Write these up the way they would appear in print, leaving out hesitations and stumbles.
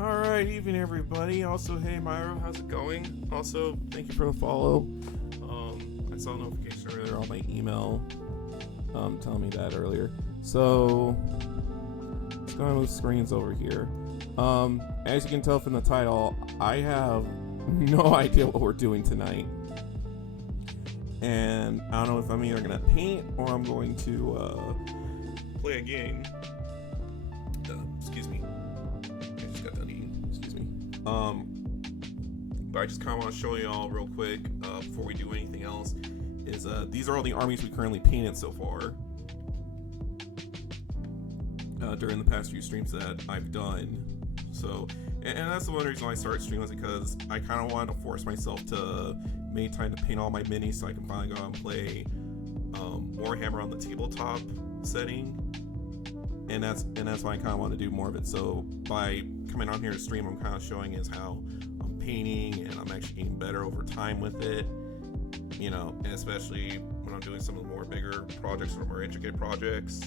Alright, evening everybody. Also, hey Myro, how's it going? Also, thank you for the follow. I saw a notification earlier on my email telling me that earlier. So, let's go and move screens over here. As you can tell from the title, I have no idea what we're doing tonight. And I don't know if I'm either going to paint or I'm going to play a game. Excuse me. I just got done eating. Excuse me. But I just kind of want to show you all real quick before we do anything else. Is these are all the armies we currently painted so far during the past few streams that I've done. So, and that's the one reason why I started streaming, was because I kind of wanted to force myself to make time to paint all my minis so I can finally go out and play Warhammer on the tabletop setting. And that's why I kind of want to do more of it. So by coming on here to stream, I'm kind of showing is how I'm painting, and I'm actually getting better over time with it. You know, and especially when I'm doing some of the more bigger projects or more intricate projects.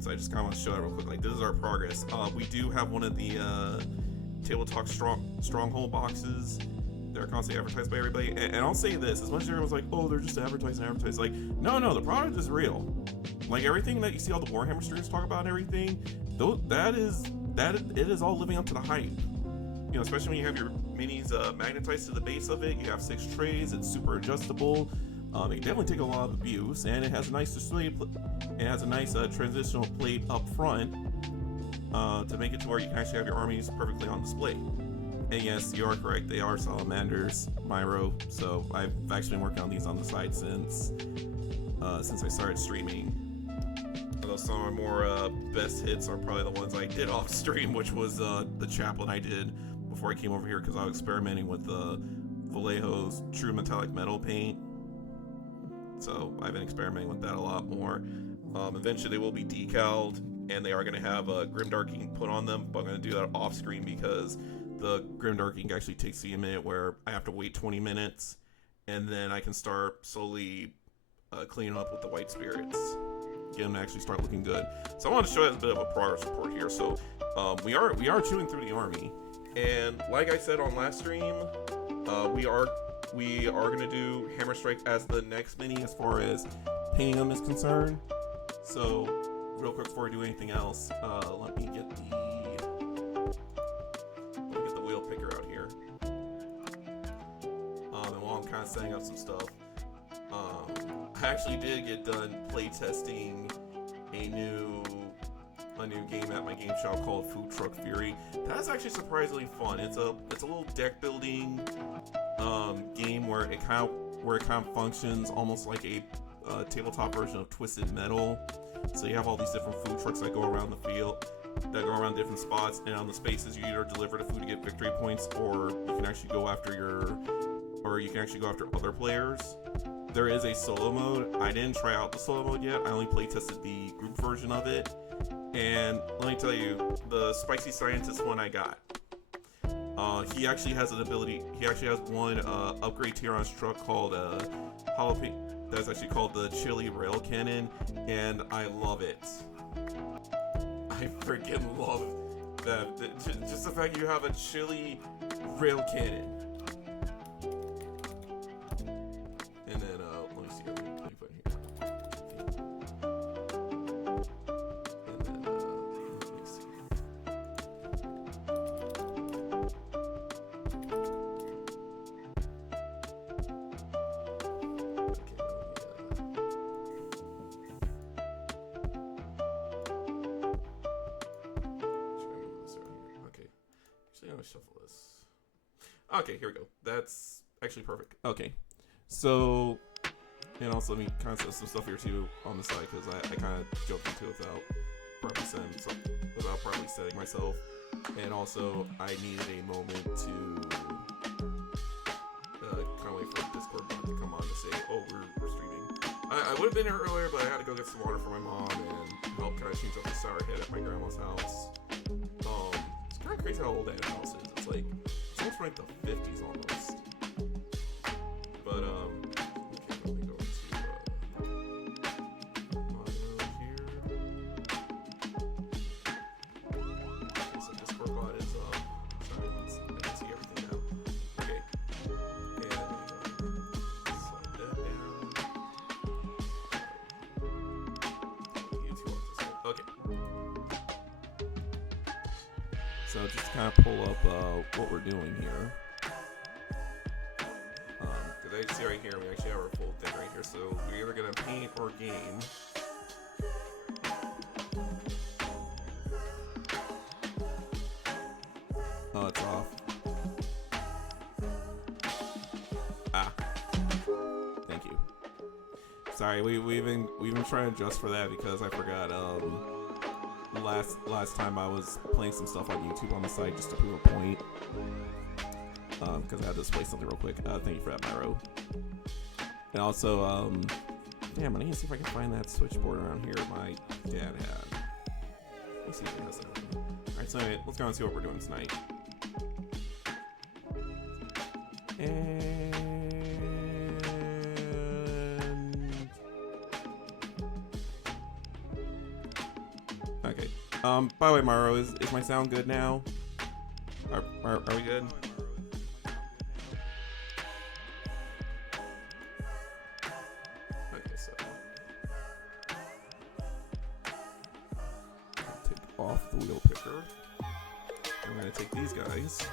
So I just kind of want to show that real quick. Like, this is our progress. We do have one of the tabletop stronghold boxes. They're constantly advertised by everybody. And I'll say this, as much as everyone's like, oh, they're just advertising. Like, no, the product is real. Like, everything that you see all the Warhammer streamers talk about and everything, it is all living up to the hype. You know, especially when you have your minis magnetized to the base of it. You have 6 trays. It's super adjustable. It can definitely take a lot of abuse, and it has a nice display. It has a nice transitional plate up front to make it to where you can actually have your armies perfectly on display. And yes, you are correct. They are salamanders, Myro. So I've actually been working on these on the side since I started streaming. Although some of my more best hits are probably the ones I did off stream, which was the chaplain I did before I came over here, because I was experimenting with Vallejo's true metallic metal paint. So I've been experimenting with that a lot more. Eventually they will be decaled, and they are going to have a grimdarking put on them, but I'm going to do that off screen because the grimdarking actually takes me a minute where I have to wait 20 minutes, and then I can start slowly cleaning up with the white spirits. Get them to actually start looking good. So I want to show you a bit of a progress report here. So we are chewing through the army, and like I said on last stream, we are going to do Hammer Strike as the next mini as far as painting them is concerned. So real quick before we do anything else, let me get the wheel picker out here. And while I'm kind of setting up some stuff, I actually did get done play testing a new game at my game shop called Food Truck Fury. That's actually surprisingly fun. It's a little deck building game where it kind of functions almost like a tabletop version of Twisted Metal. So you have all these different food trucks that go around the field, that go around different spots, and on the spaces you either deliver the food to get victory points, or you can actually go after other players. There is a solo mode. I didn't try out the solo mode yet. I only play tested the group version of it. And let me tell you, the Spicy Scientist one I got, he actually has an ability. He actually has one upgrade tier on his truck called jalapeno. That's actually called the Chili Rail Cannon, and I love it. I freaking love that. Just the fact you have a chili rail cannon. And then let me see. Let me put it here. And then let me see. Shuffle this. Okay, here we go. That's actually perfect. Okay, so, and also let me kind of set some stuff here too on the side, because I kind of jumped into it without properly setting myself, and also I needed a moment to kind of wait for Discord bot to come on to say, oh, we're streaming. I would have been here earlier, but I had to go get some water for my mom and help kind of change up the sour head at my grandma's house. It's kind of crazy how old that house is. It's almost from like the 50s almost. But okay, let me go into my here. Okay, so Discord bot So just to kind of pull up what we're doing here. Because I see right here, we actually have our full thing right here. So we're either going to paint or game. Oh, it's off. Ah. Thank you. Sorry, we've been trying to adjust for that because I forgot last time I was playing some stuff on YouTube on the side just to prove a point. Because I had to display something real quick. Thank you for that, Myro. And also, damn, I need to see if I can find that switchboard around here my dad had. Let me see if he has it. Alright, so anyway, let's go and see what we're doing tonight. And okay. By the way, Maro, is my sound good now? Are we good? Okay, so I'll take off the wheel picker. I'm gonna take these guys.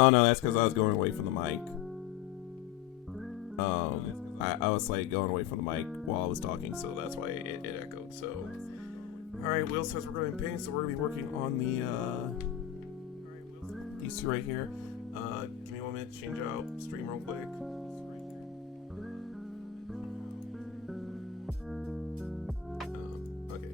Oh no, that's because I was going away from the mic. I was like going away from the mic while I was talking, so that's why it echoed. So, all right, Will says we're going to paint, so we're going to be working on these two right here. Give me 1 minute to change out stream real quick. Okay.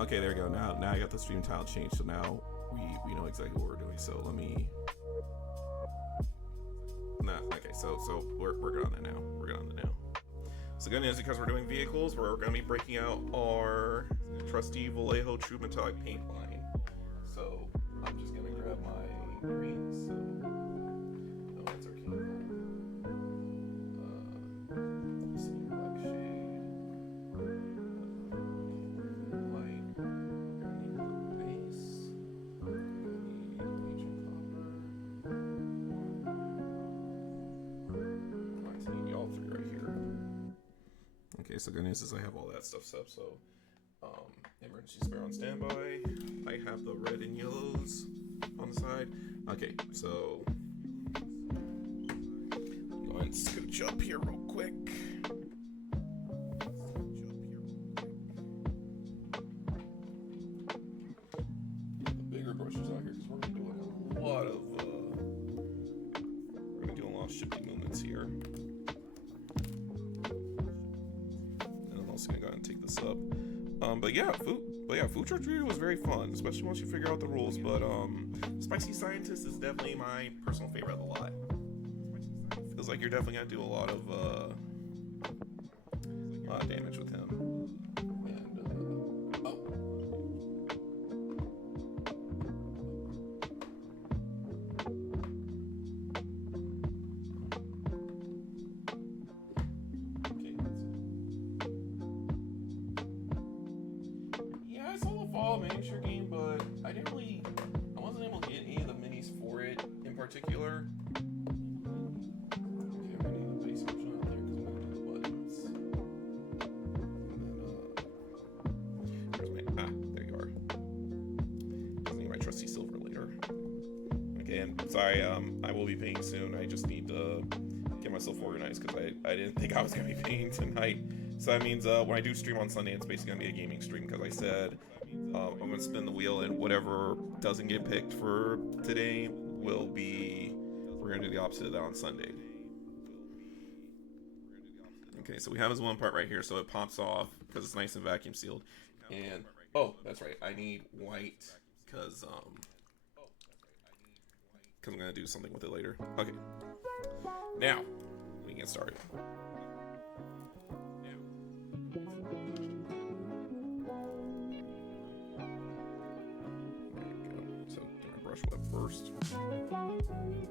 Okay, there we go. Now I got the stream tile changed, so now we know exactly what we're doing. So let me. Okay, so we're good on that now. We're good on that now. So good news, because we're doing vehicles, we're going to be breaking out our trusty Vallejo True Metallic paint line. So I'm just going to grab my greens. So no, that's our king. Black shade. Light. Base. Ancient copper. Alright, so you need all three right here. Okay, so good news is I have all that stuff set up. So emergency spare on standby. I have the red and yellows on the side. Okay, so go and scooch up here real quick. Get the bigger brushes out here because we're gonna be doing a lot of shifting movements here. And I'm also gonna go ahead and take this up. But yeah, food truck review was very fun, especially once you figure out the rules. But Spicy Scientist is definitely my personal favorite of the lot. Feels like you're definitely gonna do a lot of damage with him. And yeah, I saw the Fall miniature game, but I wasn't able to get any of the minis for it in particular. Okay, I'm gonna need the base version out there because I'm gonna do the buttons. And then there you are. I need my trusty silver later. Okay, and sorry, I will be paying soon. I just need to get myself organized because I didn't think I was gonna be paying tonight. So that means when I do stream on Sunday, it's basically gonna be a gaming stream because I said I'm gonna spin the wheel and whatever doesn't get picked for today we're gonna do the opposite of that on Sunday. Okay, so we have this one part right here, so it pops off because it's nice and vacuum sealed. And oh, that's right, I need white because I'm gonna do something with it later. Okay, now we can get started. So do my brush web first.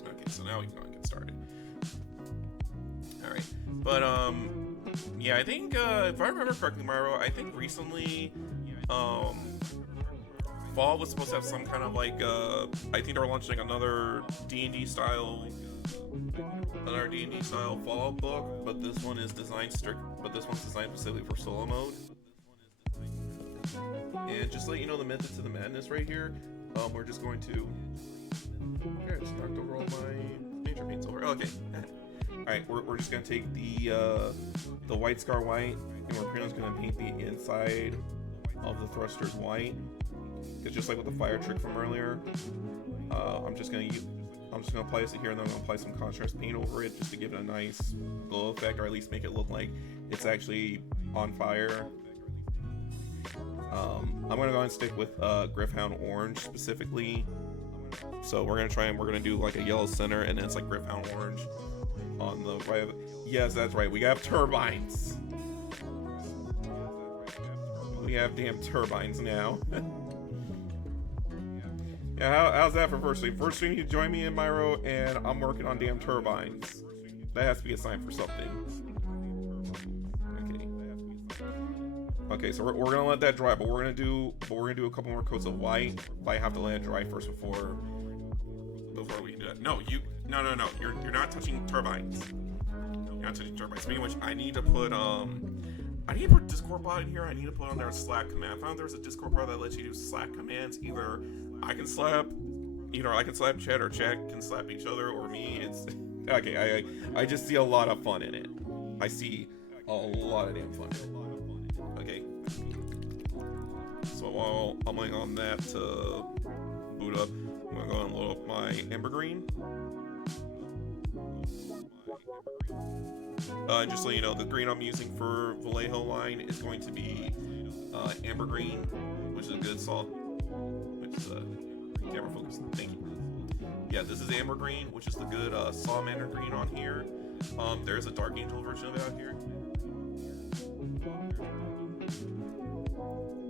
Okay, so now we can go and get started. All right, but yeah, I think if I remember correctly, Myro, I think recently Fall was supposed to have some kind of like I think they were launching another D&D style Fallout book, but this one is designed specifically for solo mode. And just to let you know the method to the madness right here, we're just going to okay, I just knocked over all my nature paints over. Okay. Alright, we're just gonna take the white scar white, and we're pretty much gonna paint the inside of the thrusters white. Because just like with the fire trick from earlier, I'm just gonna apply this here, and then I'm gonna apply some contrast paint over it just to give it a nice glow effect, or at least make it look like it's actually on fire. I'm gonna go and stick with Griffhound Orange specifically. So we're gonna do like a yellow center, and then it's like Griffhound Orange on the right of it. Yes, that's right. We have turbines. We have damn turbines now. Yeah, how's that for first stream? First stream, you join me in Myro, and I'm working on damn turbines. That has to be a sign for something. Okay, so we're gonna let that dry, but we're gonna do a couple more coats of white. But I have to let it dry first before we can do that. No, no. You're not touching turbines. You're not touching turbines. Speaking of which, I need to put Discord bot in here. I need to put on their Slack command. I found there's a Discord bot that lets you do Slack commands. Either I can slap Chat, or Chat can slap each other, or me. It's okay. I just see a lot of fun in it. I see a lot of damn fun in it. Okay. So while I'm waiting on that to boot up, I'm gonna go and load up my Ember Green. Just so you know, the green I'm using for Vallejo line is going to be Amber Green, which is a good salt. Which is camera focus. Thank you. Yeah, this is Amber Green, which is the good Salamander Green on here. There's a Dark Angel version of it out here.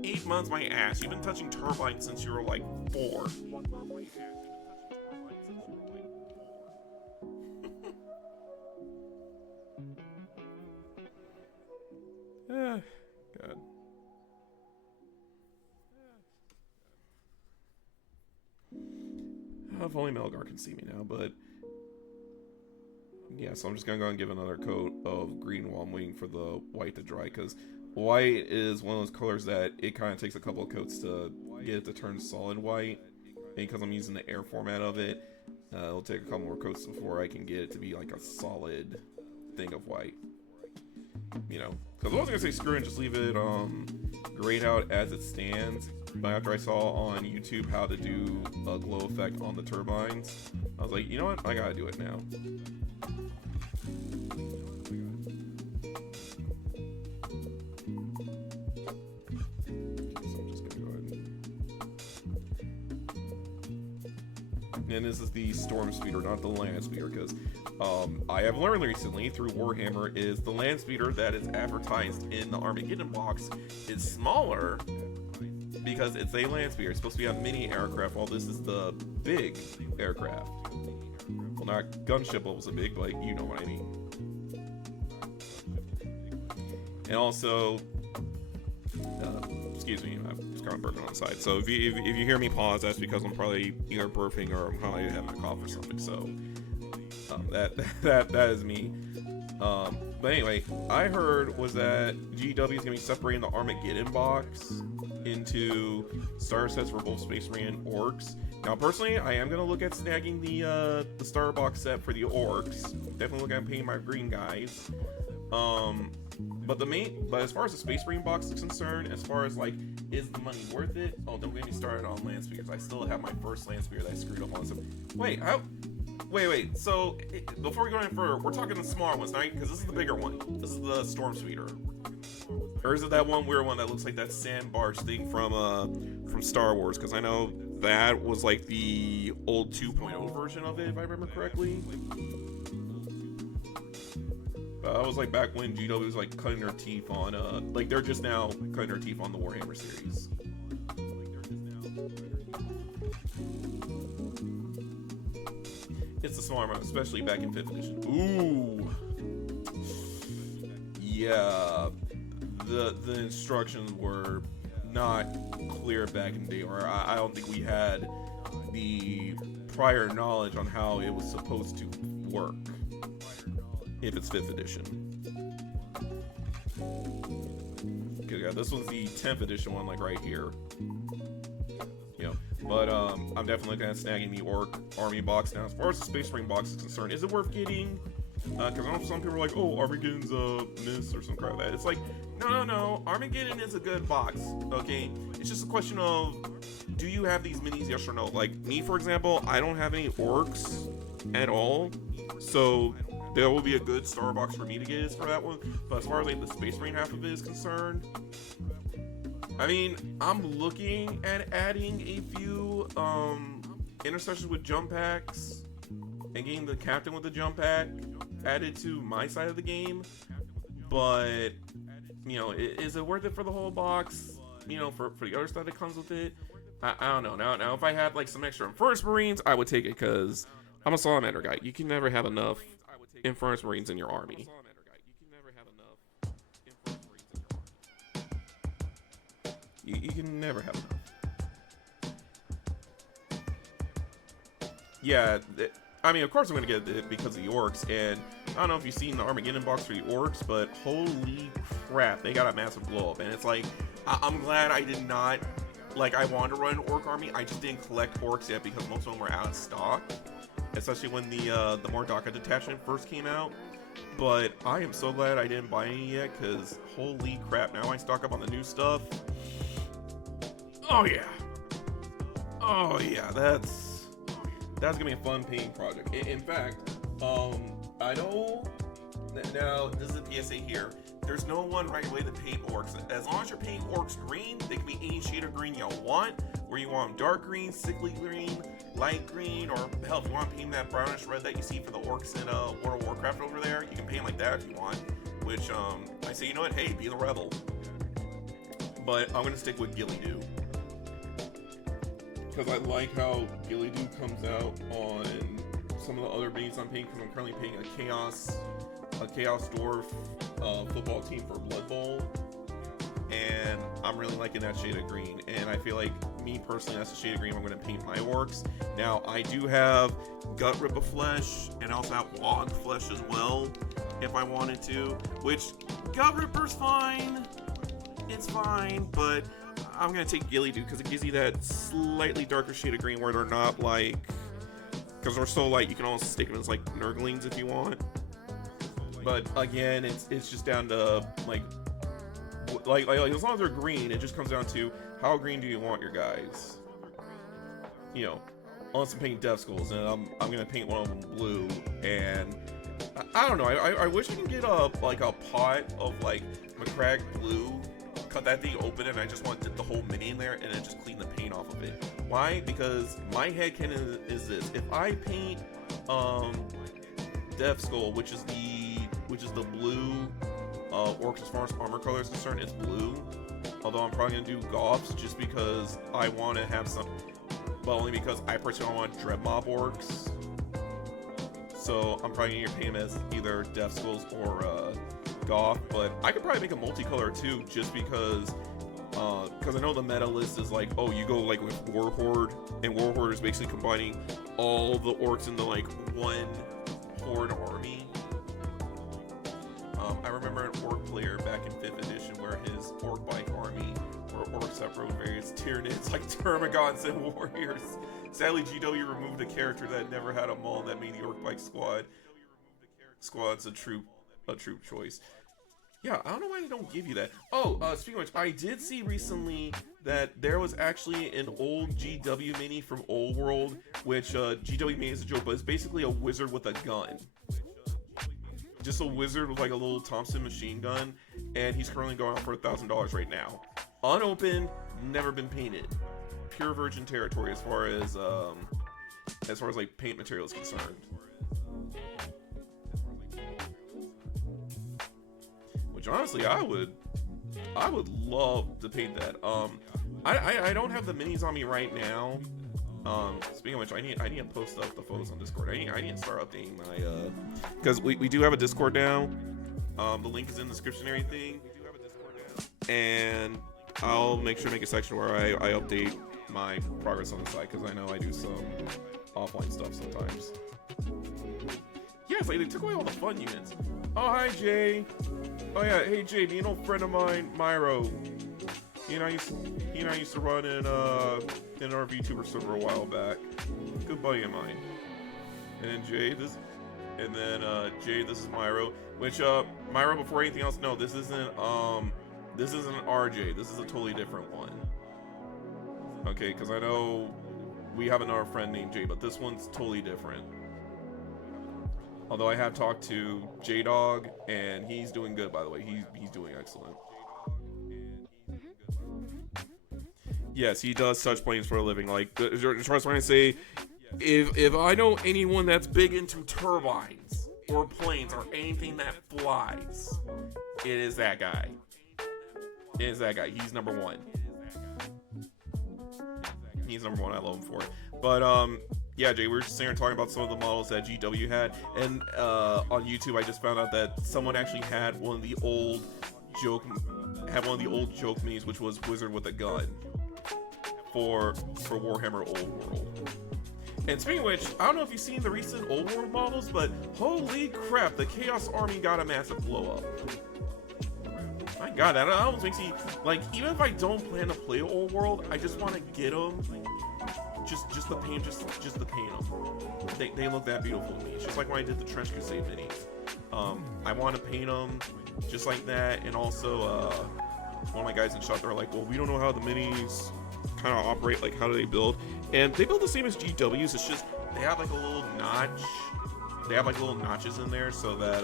8 months, my ass. You've been touching turbines since you were like 4. God. If only Melgar can see me now, but yeah, so I'm just gonna go and give another coat of green while I'm waiting for the white to dry, because white is one of those colors that it kind of takes a couple of coats to get it to turn solid white. And because I'm using the air format of it, it'll take a couple more coats before I can get it to be like a solid thing of white. You know, because I was gonna say screw it and just leave it grayed out as it stands. But after I saw on YouTube how to do a glow effect on the turbines, I was like, you know what? I gotta do it now. So I'm just gonna go ahead and this is the Stormspeeder, not the Landspeeder, because I have learned recently through Warhammer is the Landspeeder that is advertised in the Armageddon box is smaller because it's a Landspeeder. It's supposed to be a mini aircraft, while this is the big aircraft. Well, not gunship levels of big, but you know what I mean. And also, excuse me, I'm just kind of burping on the side. So if you hear me pause, that's because I'm probably either burping or I'm probably having a cough or something. So that is me. But anyway, I heard was that GW is gonna be separating the Armageddon box into starter sets for both Space Marine and Orcs. Now, personally, I am gonna look at snagging the starter box set for the Orcs. Definitely look at paying my green guys. But as far as the Space Marine box is concerned, as far as like, is the money worth it? Oh, don't get me started on Landspeeders. I still have my first Landspeeder that I screwed up on. So, wait, how? Wait. So before we go any further, we're talking the smaller ones, right? Because this is the bigger one. This is the Stormspeeder. Or is it that one weird one that looks like that sand barge thing from Star Wars? Because I know that was like the old 2.0 version of it, if I remember correctly. That was like back when GW was like cutting their teeth on like they're just now cutting their teeth on the Warhammer series. It's the smaller one, especially back in 5th edition. Ooh, yeah. The instructions were not clear back in the day, or I don't think we had the prior knowledge on how it was supposed to work. If it's 5th edition. Okay, yeah, this one's the 10th edition one, like right here. You know, but I'm definitely looking at snagging the Orc Army box now. As far as the Space Marine box is concerned, is it worth getting? Because I know some people are like, oh, Armageddon's a miss or some crap like that. It's like, no. Armageddon is a good box, okay? It's just a question of, do you have these minis, yes or no? Like, me, for example, I don't have any Orcs at all. So, there will be a good star box for me to get for that one. But as far as like the Space Marine half of it is concerned, I mean, I'm looking at adding a few intercessions with jump packs and getting the captain with the jump pack added to my side of the game. But, you know, is it worth it for the whole box? You know, for the other stuff that comes with it? I don't know. Now, if I had like some extra Inferno Marines, I would take it because I'm a Salamander guy. You can never have enough Inferno Marines in your army. You can never have enough. Yeah, I mean, of course I'm going to get it because of the Orcs, and I don't know if you've seen the Armageddon box for the Orcs, but holy crap, they got a massive blow up, and it's like, I'm glad I did not, like, I wanted to run an Orc army, I just didn't collect Orcs yet because most of them were out of stock, especially when the Mordaka detachment first came out. But I am so glad I didn't buy any yet, because holy crap, now I stock up on the new stuff. Oh yeah, that's gonna be a fun painting project. In fact, I know now this is a PSA here. There's no one right way to paint Orcs. As long as you're painting Orcs green, they can be any shade of green you want. Where you want them dark green, sickly green, light green, or hell, if you want to paint that brownish red that you see for the Orcs in World of Warcraft over there, you can paint like that if you want. Which I say, you know what? Hey, be the rebel. But I'm gonna stick with Ghillie Doo. Because I like how Ghillie Doo comes out on some of the other minis I'm painting, because I'm currently painting a Chaos Dwarf football team for Blood Bowl, and I'm really liking that shade of green, and I feel like, me personally, that's the shade of green I'm going to paint my Orcs. Now, I do have Gut Ripper Flesh, and I also have Wog Flesh as well, if I wanted to, which, Gut Ripper's fine, it's fine, but I'm going to take Ghillie Doo because it gives you that slightly darker shade of green where they're not like, because they're so light you can almost stick them as like Nurglings if you want. But again, it's just down to like as long as they're green, it just comes down to how green do you want your guys. You know, unless I'm painting Death Skulls, and I'm going to paint one of them blue, and I don't know, I wish I could get a pot of like McCrag blue, cut that thing open, and I just want the whole mini in there and then just clean the paint off of it. Why? Because my headcanon is this: if I paint Death Skull, which is the blue Orcs as far as armor color is concerned, it's blue. Although I'm probably gonna do Goths just because I want to have some, but only because I personally want Dread Mob Orcs. So I'm probably gonna paint them as either Death Skulls or Goth, but I could probably make a multicolor too, just because I know the meta list is like, oh, you go like with Warhorde, and Warhorde is basically combining all the Orcs into like one Horde army. I remember an Orc player back in 5th edition where his Orc bike army were Orcs that rode various Tyranids like Termagants and Warriors. Sadly, GW removed a character that never had a maul that made the Orc bike squad's a troop choice. Yeah, I don't know why they don't give you that. Oh, speaking of which, I did see recently that there was actually an old GW mini from Old World, which GW mini is a joke, but it's basically a wizard with a gun. Just a wizard with like a little Thompson machine gun, and he's currently going out for $1,000 right now. Unopened, never been painted. Pure virgin territory as far as like paint material is concerned. Which honestly, I would love to paint that. I don't have the minis on me right now. Speaking of which, I need to post up the photos on Discord. I need to start updating my because we do have a Discord now. The link is in the description and everything. And I'll make sure to make a section where I update my progress on the site, because I know I do some offline stuff sometimes. Yes, like, they took away all the fun units. Oh, hi, Jay. Oh, yeah, hey, Jay, you know, friend of mine, Myro. He and I used to run in our VTuber server a while back. Good buddy of mine. And then Jay, this is Myro. Which, Myro, before anything else, no, this isn't RJ. This is a totally different one. Okay, because I know we have another friend named Jay, but this one's totally different. Although I have talked to J-Dog, and he's doing good, by the way. He's doing excellent. Yes, he does such planes for a living. Like, trust when I say, if I know anyone that's big into turbines, or planes, or anything that flies, it is that guy. It is that guy. He's number one. He's number one. I love him for it. But, yeah, Jay, we were just sitting here talking about some of the models that GW had, and on YouTube I just found out that someone actually had one of the old joke minis, which was Wizard with a Gun for Warhammer Old World. And speaking of which, I don't know if you've seen the recent Old World models, but holy crap, the Chaos Army got a massive blow up. My God, that almost makes me, like, even if I don't plan to play Old World, I just want to get them. Just to paint, just to paint them. They look that beautiful to me. It's just like when I did the Trench Crusade minis. I want to paint them just like that. And also, one of my guys in shop, they're like, well, we don't know how the minis kind of operate. Like, how do they build? And they build the same as GWs. It's just they have like a little notch. They have like little notches in there so that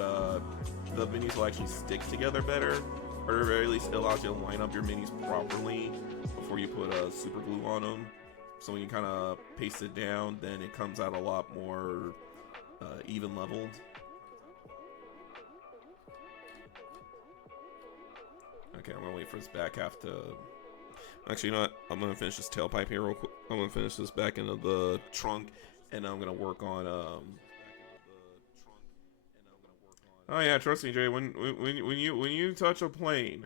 the minis will actually stick together better, or at the very least, it allows you to line up your minis properly before you put super glue on them. So when you kind of paste it down, then it comes out a lot more even leveled. Okay, I'm gonna wait for this back half to. Actually, you know what? I'm gonna finish this tailpipe here real quick. I'm gonna finish this back into the trunk, and I'm gonna work on. Oh yeah, trust me, Jay. When you touch a plane,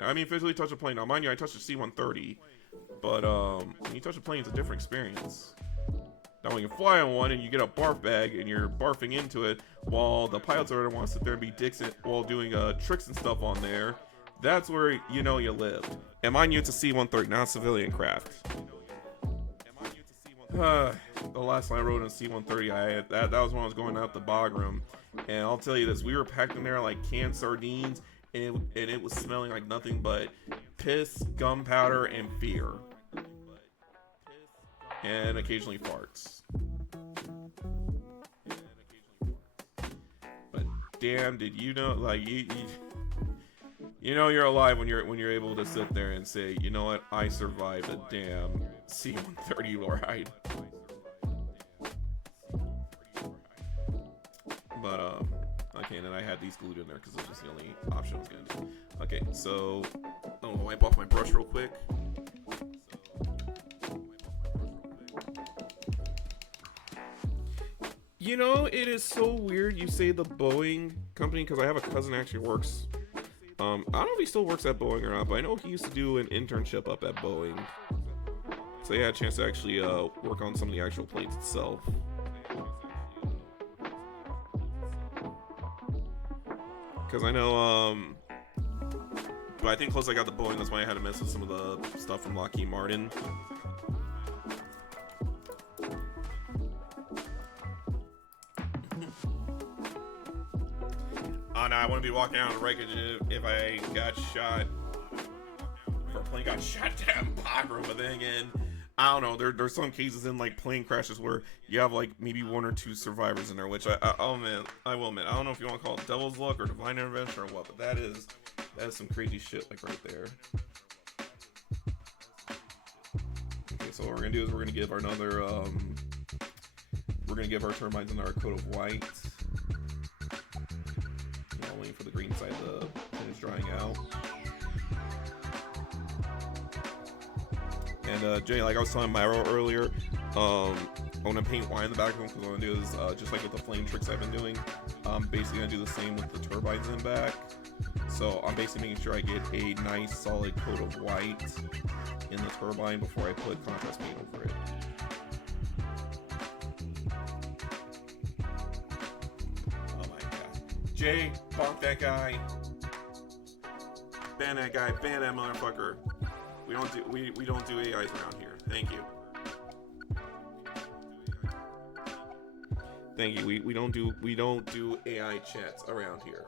I mean physically touch a plane. Now, mind you, I touched a C-130. But when you touch a plane, it's a different experience. Now when you fly on one and you get a barf bag and you're barfing into it while the pilots are want to sit there and be dicks while doing tricks and stuff on there, that's where you know you lived. And mind you, it's a C-130, not a civilian craft. The last time I rode in a C-130, that was when I was going out the bog room. And I'll tell you this, we were packed in there like canned sardines, and it was smelling like nothing but piss, gunpowder, and fear. And occasionally farts. But damn, did you know, like, you know you're alive when you're able to sit there and say, you know what, I survived a damn C-130 ride. But okay, and then I had these glued in there because it was the only option I was gonna do. Okay, so I'm gonna wipe off my brush real quick. You know, it is so weird you say the Boeing company, because I have a cousin that actually works. I don't know if he still works at Boeing or not, but I know he used to do an internship up at Boeing. So he had a chance to actually work on some of the actual planes itself. Because I know, but I think close I got the Boeing, that's why I had to mess with some of the stuff from Lockheed Martin. Oh I wouldn't be walking out on the wreckage if I got shot. If our plane got shot down Bagram, but then again, I don't know. There's some cases in like plane crashes where you have like maybe 1 or 2 survivors in there, which I'll admit, I will admit. I don't know if you want to call it devil's luck or divine intervention or what, but that is some crazy shit like right there. Okay, so what we're gonna do is we're gonna give our turbines another coat of white. Waiting for the green side to finish drying out. And Jay, like I was telling Myro earlier, I want to paint white in the back of them because what I'm going to do is, just like with the flame tricks I've been doing, I'm basically going to do the same with the turbines in the back. So I'm basically making sure I get a nice solid coat of white in the turbine before I put contrast paint over it. Oh my god. Jay, bonk that guy. Ban that guy, ban that motherfucker. We don't do AIs around here. Thank you. Thank you. We don't do AI chats around here.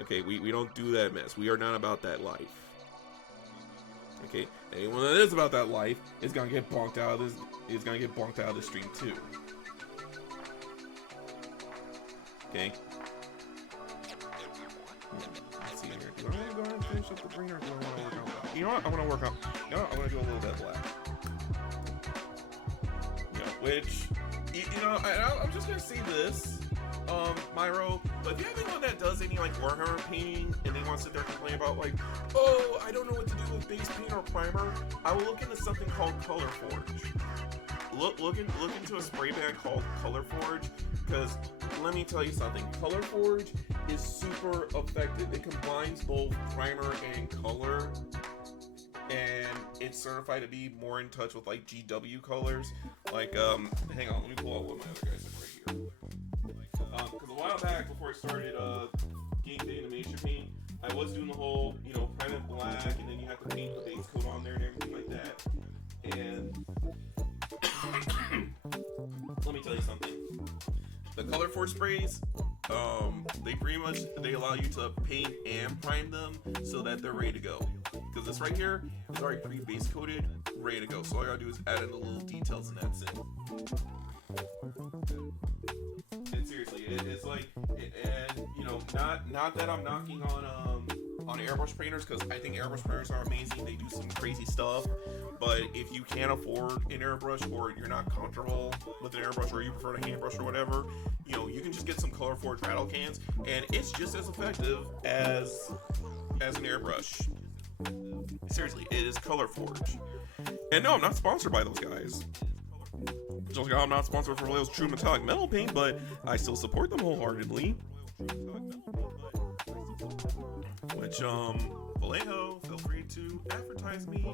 Okay, we don't do that mess. We are not about that life. Okay, anyone that is about that life is gonna get bonked out of this. Is gonna get bonked out of the stream too. Okay. Let's see here. Do I want to go ahead and finish up the green, or do I want to work on black? You know what? I want to work on. You know what? I want to do a little bit of black. Yeah, which I'm just gonna say this, Myro. But if you have anyone that does any like Warhammer painting and they want to sit there and complain about like, oh, I don't know what to do with base paint or primer, I will look into something called Color Forge. Look into a spray bag called Color Forge, because let me tell you something. Color Forge is super effective. It combines both primer and color, and it's certified to be more in touch with like GW colors. Like, hang on, let me pull out one of my other guys right here. Because a while back, before I started game day animation paint, I was doing the whole, prime black, and then you have to paint the base coat on there and everything like that. And let me tell you something. The Color Forge sprays, they allow you to paint and prime them so that they're ready to go. Because this right here is already pre-base coated, ready to go. So all I gotta do is add in the little details, and that's it. And seriously, it's like, not that I'm knocking on airbrush painters, because I think airbrush painters are amazing. They do some crazy stuff. But if you can't afford an airbrush, or you're not comfortable with an airbrush, or you prefer to hand brush or whatever, you can just get some Color Forge rattle cans, and it's just as effective as an airbrush. Seriously, it is Color Forge. And no, I'm not sponsored by those guys. Just like I'm not sponsored for Vallejo's True Metallic Metal Paint, but I still support them wholeheartedly. Which, Vallejo, feel free to advertise me.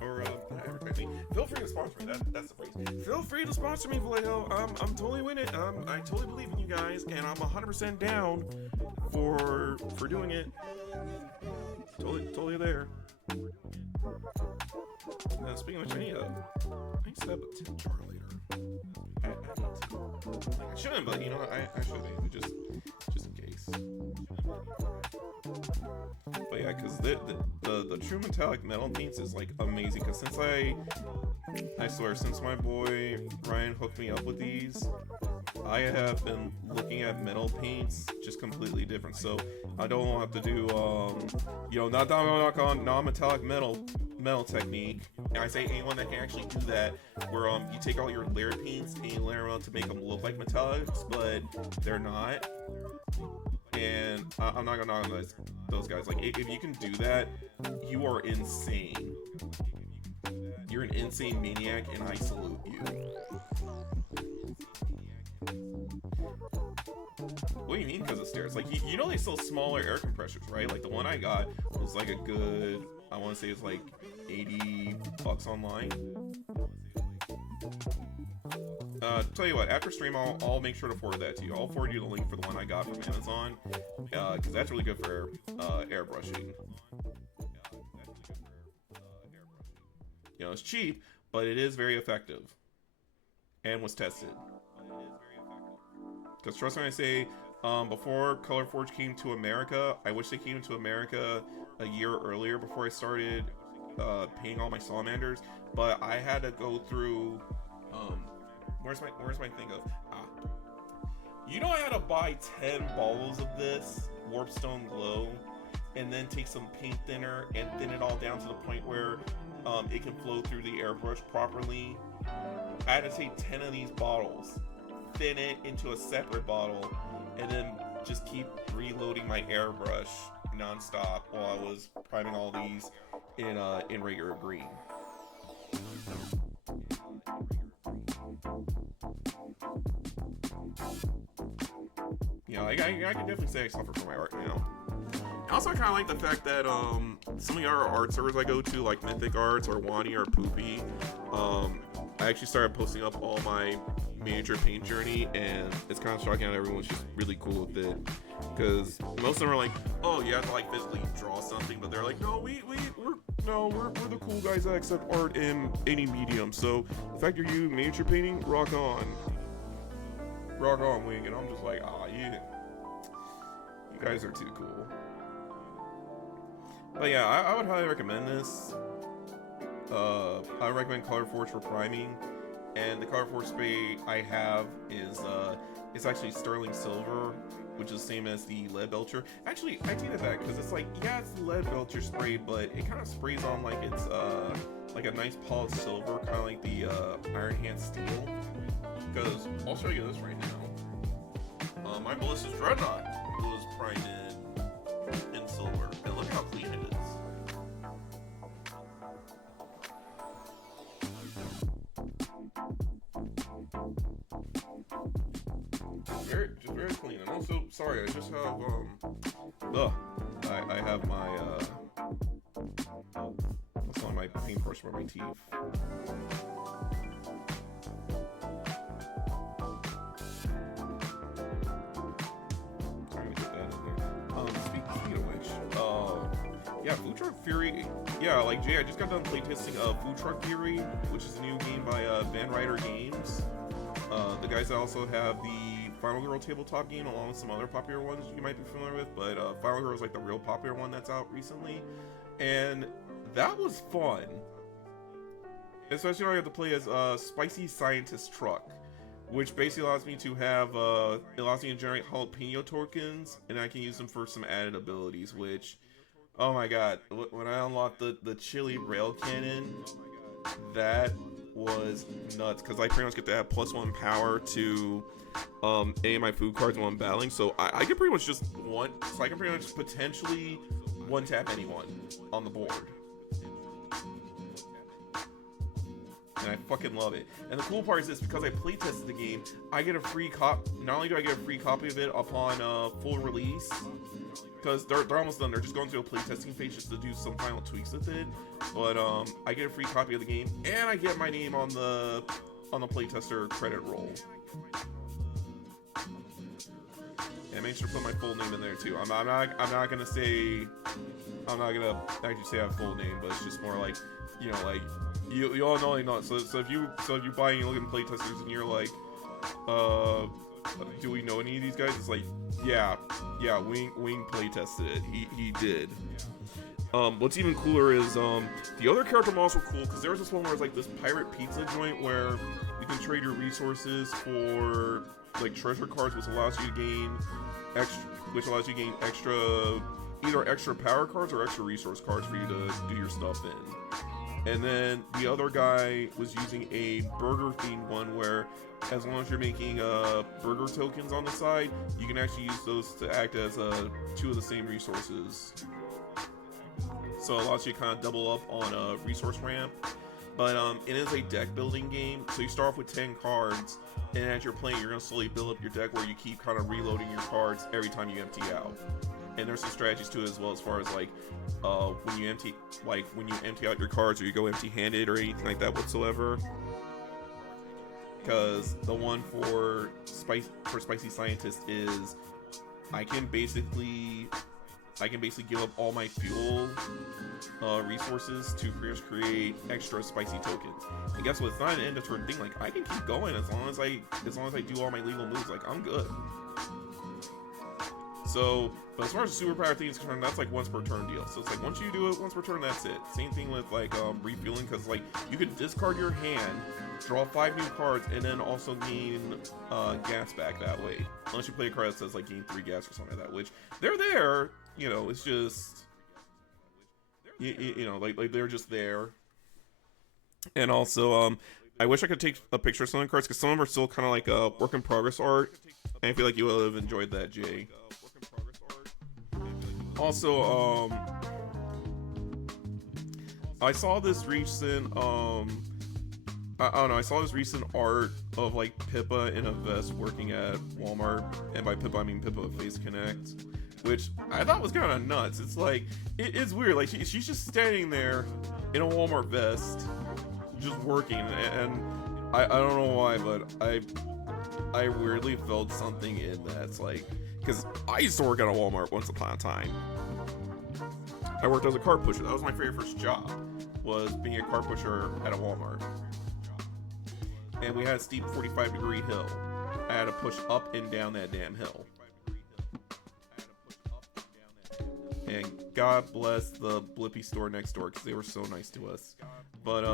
Or, not advertise me. Feel free to sponsor me. That's the phrase. Feel free to sponsor me, Vallejo. I'm totally with it. I totally believe in you guys, and I'm 100% down for doing it. Totally there. Speaking of which, I need to set up a tip jar later. I shouldn't, but I should be, just in case. But yeah, because the True Metallic Metal paints is like amazing. Because since I swear, since my boy Ryan hooked me up with these, I have been looking at metal paints just completely different. So I don't have to do not that I'm gonna knock on non-metallic metal technique. And I say anyone that can actually do that, where you take all your layered paints and you layer them on to make them look like metallics, but they're not. And I'm not gonna knock on those guys. Like, if you can do that, you are insane. You're an insane maniac, and I salute you. What do you mean because of stairs? Like, they sell smaller air compressors, right? Like, the one I got was like a good, I want to say it's like $80 online. Tell you what, after stream, I'll make sure to forward that to you. I'll forward you the link for the one I got from Amazon, because that's really good for airbrushing. It's cheap, but it is very effective, and was tested. Because trust me when I say, Before Color Forge came to America, I wish they came to America a year earlier before I started painting all my salamanders. But I had to go through. Where's my thing of? You know, I had to buy 10 bottles of this Warpstone Glow, and then take some paint thinner and thin it all down to the point where it can flow through the airbrush properly. I had to take 10 of these bottles, thin it into a separate bottle, and then just keep reloading my airbrush nonstop while I was priming all these in regular green. You know, I can definitely say I suffer from my art now. Also, I kind of like the fact that some of the other art servers I go to, like Mythic Arts or Wani or Poopy, I actually started posting up all my miniature paint journey, and it's kind of shocking how everyone's just really cool with it. Because most of them are like, oh, you have to like physically draw something, but they're like, no, we're the cool guys that accept art in any medium. So the fact you're you miniature painting, rock on, Wing. And I'm just like, yeah, you guys are too cool. But yeah, I would highly recommend this. I would recommend Color Forge for priming, and the Color Forge spray I have is it's actually sterling silver, which is the same as the lead belcher. Actually, I take it back because it's like, yeah, it's the lead belcher spray, but it kind of sprays on like it's like a nice polished silver, kind of like the Iron Hand steel. Because I'll show you this right now. My Ballista's Dreadnought was primed in silver, and look how clean it is. Just very clean. And also, sorry, I just have I have my that's on my paintbrush for my teeth. Speaking of which, yeah, Food Truck Fury. Yeah, like Jay, I just got done playtesting Food Truck Fury, which is a new game by Van Ryder Games. The guys that also have the Final Girl tabletop game, along with some other popular ones you might be familiar with, but Final Girl is like the real popular one that's out recently, and that was fun. Especially when I got to play as Spicy Scientist Truck, which basically allows me to have it allows me to generate jalapeno tokens, and I can use them for some added abilities. Which, oh my god, when I unlocked the chili rail cannon, that was nuts, because I pretty much get to have +1 power to any of my food cards when I'm battling, so I can pretty much just I can pretty much potentially one tap anyone on the board. And I fucking love it. And the cool part is this, because I playtested the game, I get a free not only do I get a free copy of it upon full release, because they're almost done, they're just going through a playtesting phase just to do some final tweaks with it, but I get a free copy of the game, and I get my name on the playtester credit roll. And make sure to put my full name in there too. I'm not gonna actually say I have a full name, but it's just more like, you know, like you all know, so if you buy and you look at playtesters and you're like, do we know any of these guys? It's like, yeah, Wing playtested it. He did. What's even cooler is the other character models were cool, because there was this one where it's like this pirate pizza joint where you can trade your resources for like treasure cards, which allows you to gain either extra power cards or extra resource cards for you to do your stuff in. And then the other guy was using a burger themed one where, as long as you're making burger tokens on the side, you can actually use those to act as two of the same resources. So it allows you to kind of double up on a resource ramp. But it is a deck building game, so you start off with 10 cards, and as you're playing, you're going to slowly build up your deck where you keep kind of reloading your cards every time you empty out. And there's some strategies to it as well, as far as like when you empty out your cards, or you go empty-handed or anything like that whatsoever. Because the one for Spicy Scientist is I can basically give up all my fuel resources to create extra spicy tokens. And guess what? It's not an end of turn thing. Like, I can keep going as long as I do all my legal moves. Like, I'm good. So, but as far as the superpower thing is concerned, that's like once per turn deal. So it's like once you do it once per turn, that's it. Same thing with like refueling, because like you could discard your hand, draw 5 new cards, and then also gain gas back that way. Unless you play a card that says like gain 3 gas or something like that, which they're there. You know, it's just you know, like they're just there. And also, I wish I could take a picture of some of the cards, because some of them are still kind of like a work in progress art, and I feel like you would have enjoyed that, Jay. Also, I saw this recent, I don't know, I saw this recent art of like Pippa in a vest working at Walmart, and by Pippa I mean Pippa Face Connect, which I thought was kind of nuts. It's like, it's weird, like she's just standing there in a Walmart vest, just working, and I don't know why, but I weirdly felt something in that. It's like, because I used to work at a Walmart once upon a time. I worked as a cart pusher. That was my very first job, was being a cart pusher at a Walmart. And we had a steep 45-degree hill. I had to push up and down that damn hill. And God bless the Blippi store next door, because they were so nice to us. But I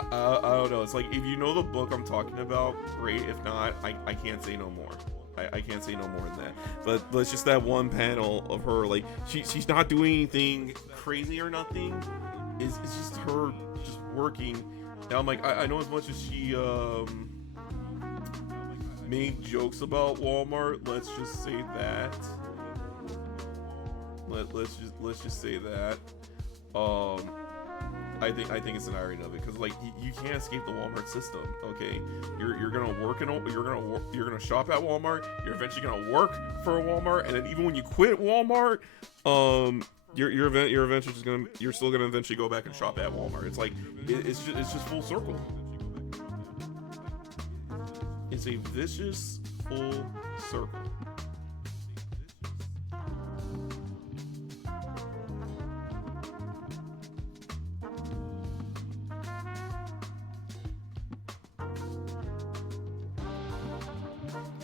don't know. It's like, if you know the book I'm talking about, great. If not, I can't say no more. I can't say no more than that. But it's just that one panel of her, like, she's not doing anything crazy or nothing. It's just her just working. And I'm like, I know as much as she made jokes about Walmart. Let's just say that. Let's just say that. I think it's an irony of it, because like you can't escape the Walmart system. Okay, you're gonna work you're gonna shop at Walmart. You're eventually gonna work for a Walmart, and then even when you quit Walmart, you're still gonna eventually go back and shop at Walmart. It's like it's just full circle. It's a vicious full circle.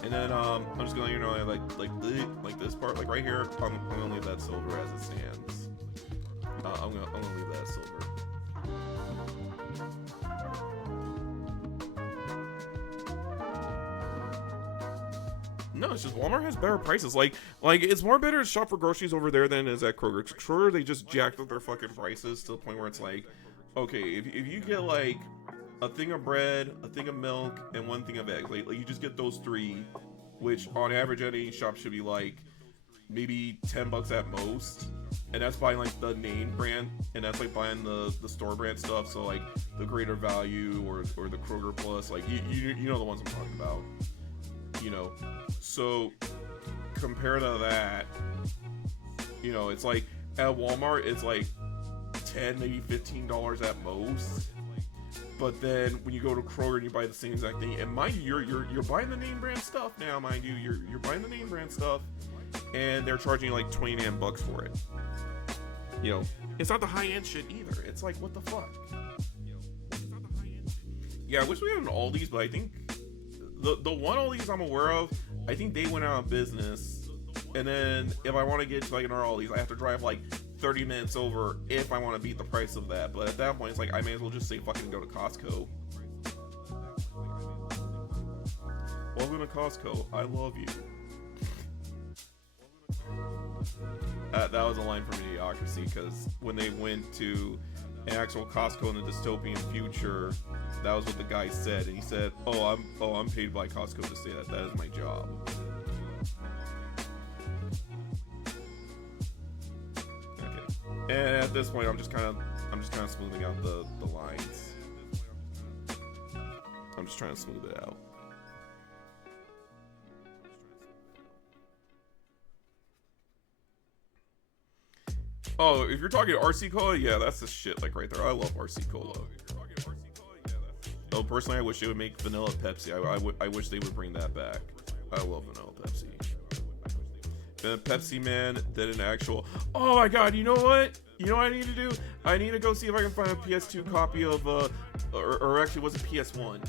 And then I'm just gonna, you know, like this part, like right here, I'm gonna leave that silver as it stands. I'm gonna leave that silver. No, it's just Walmart has better prices. Like it's more better to shop for groceries over there than it is at Kroger. Kroger, they just jacked up their fucking prices to the point where it's like, okay, if you get like a thing of bread, a thing of milk, and 1 thing of eggs, like you just get those 3, which on average at any shop should be like maybe $10 at most, and that's buying like the name brand, and that's like buying the store brand stuff. So like the Greater Value or the Kroger Plus, like you know the ones I'm talking about, you know. So compared to that, you know, it's like at Walmart it's like $10, maybe $15 at most. But then when you go to Kroger and you buy the same exact thing, and mind you, you're buying the name brand stuff now, mind you, you're buying the name brand stuff, and they're charging you like $29 for it. You know, it's not the high end shit either. It's like, what the fuck? Yeah, I wish we had an Aldi's, but I think the one Aldi's I'm aware of, I think they went out of business. And then if I want to get to like another Aldi's, I have to drive like 30 minutes over if I want to beat the price of that. But at that point, it's like, I may as well just say fucking go to Costco. Welcome to Costco. I love you. That was a line from Idiocracy, because when they went to an actual Costco in the dystopian future, that was what the guy said, and he said, I'm paid by Costco to say that. That is my job. And at this point, I'm just kind of smoothing out the lines. I'm just trying to smooth it out. Oh, if you're talking RC Cola, yeah, that's the shit, like right there. I love RC Cola. Oh, personally, I wish they would make vanilla Pepsi. I wish they would bring that back. I love vanilla Pepsi. Been a Pepsi man, then an actual. Oh my god! You know what? You know what I need to do? I need to go see if I can find a PS2 copy of or actually was it PS1?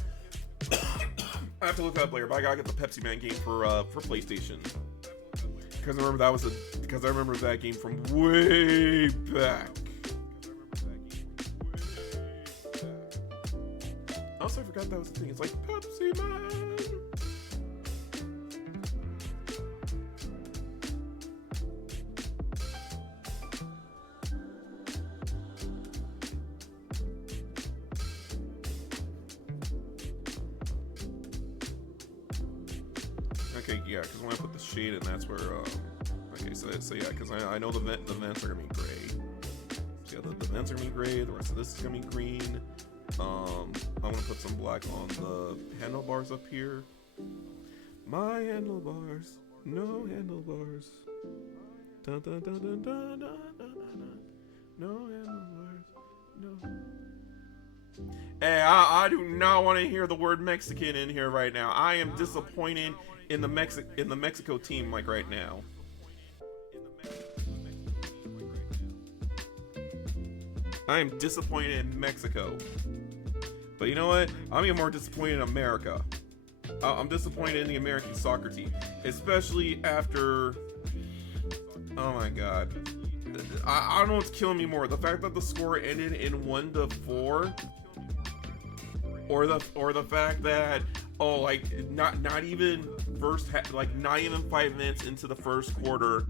I have to look that up later, but I gotta get the Pepsi Man game for PlayStation. Because I remember that game from way back. Also, I forgot that was the thing. It's like Pepsi Man. Okay, yeah, because when I put the shade in, that's where. Okay, so yeah, because I know the vents are gonna be gray. So yeah, the vents are gonna be gray. The rest of this is gonna be green. I'm gonna put some black on the handlebars up here. My handlebars, no handlebars. Dun, dun, dun, dun, dun, dun, dun, dun. No handlebars, no. Hey, I do not want to hear the word Mexican in here right now. I am disappointed in the Mexico team like right now. I am disappointed in Mexico. But you know what? I'm even more disappointed in America. I'm disappointed in the American soccer team. Especially after... Oh my god. I don't know what's killing me more. The fact that the score ended in 1-4. Or the fact that... Oh, like, not even not even 5 minutes into the first quarter...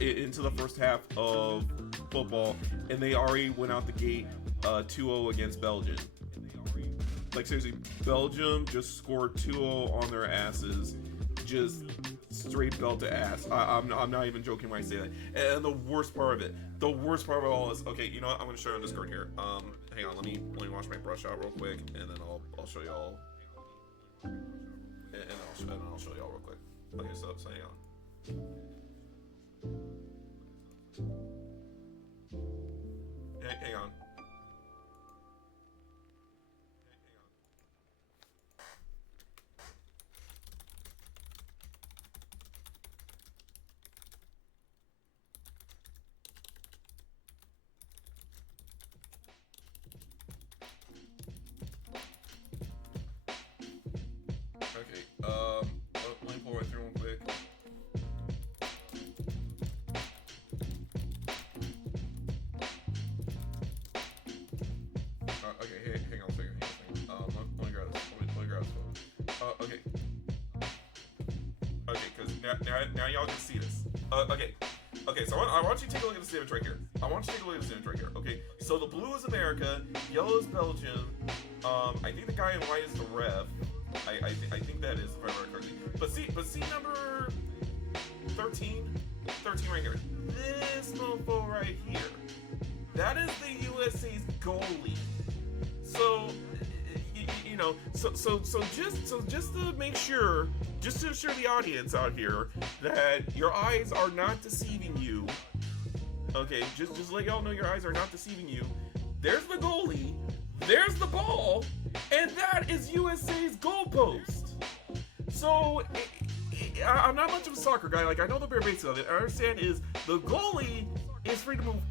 into the first half of football, and they already went out the gate 2-0 against Belgium. Like, seriously, Belgium just scored 2-0 on their asses, just straight belt to ass. I'm not even joking when I say that. And the worst part of it all is, okay, you know what? I'm gonna show you on Discord here. Hang on, let me wash my brush out real quick, and then I'll show y'all. And I'll show y'all real quick. Okay, so hang on. Hang on. Okay, let me pull right through real quick. Okay, hang on a second. Let me grab this. Let me grab this phone. Okay. Okay, because now y'all can see this. Okay, so I want you to take a look at this image right here. Okay, so the blue is America, yellow is Belgium. I think the guy in white is the ref. I think that is, if I remember correctly. But see number 13 right here. This mofo right here. That is the USA's goalie. So, you know, so just to make sure, just to assure the audience out here that your eyes are not deceiving you. Okay, just let y'all know your eyes are not deceiving you. There's the goalie, there's the ball, and that is USA's goalpost. So, I'm not much of a soccer guy. Like, I know the bare basics of it. I understand is the goalie is free to move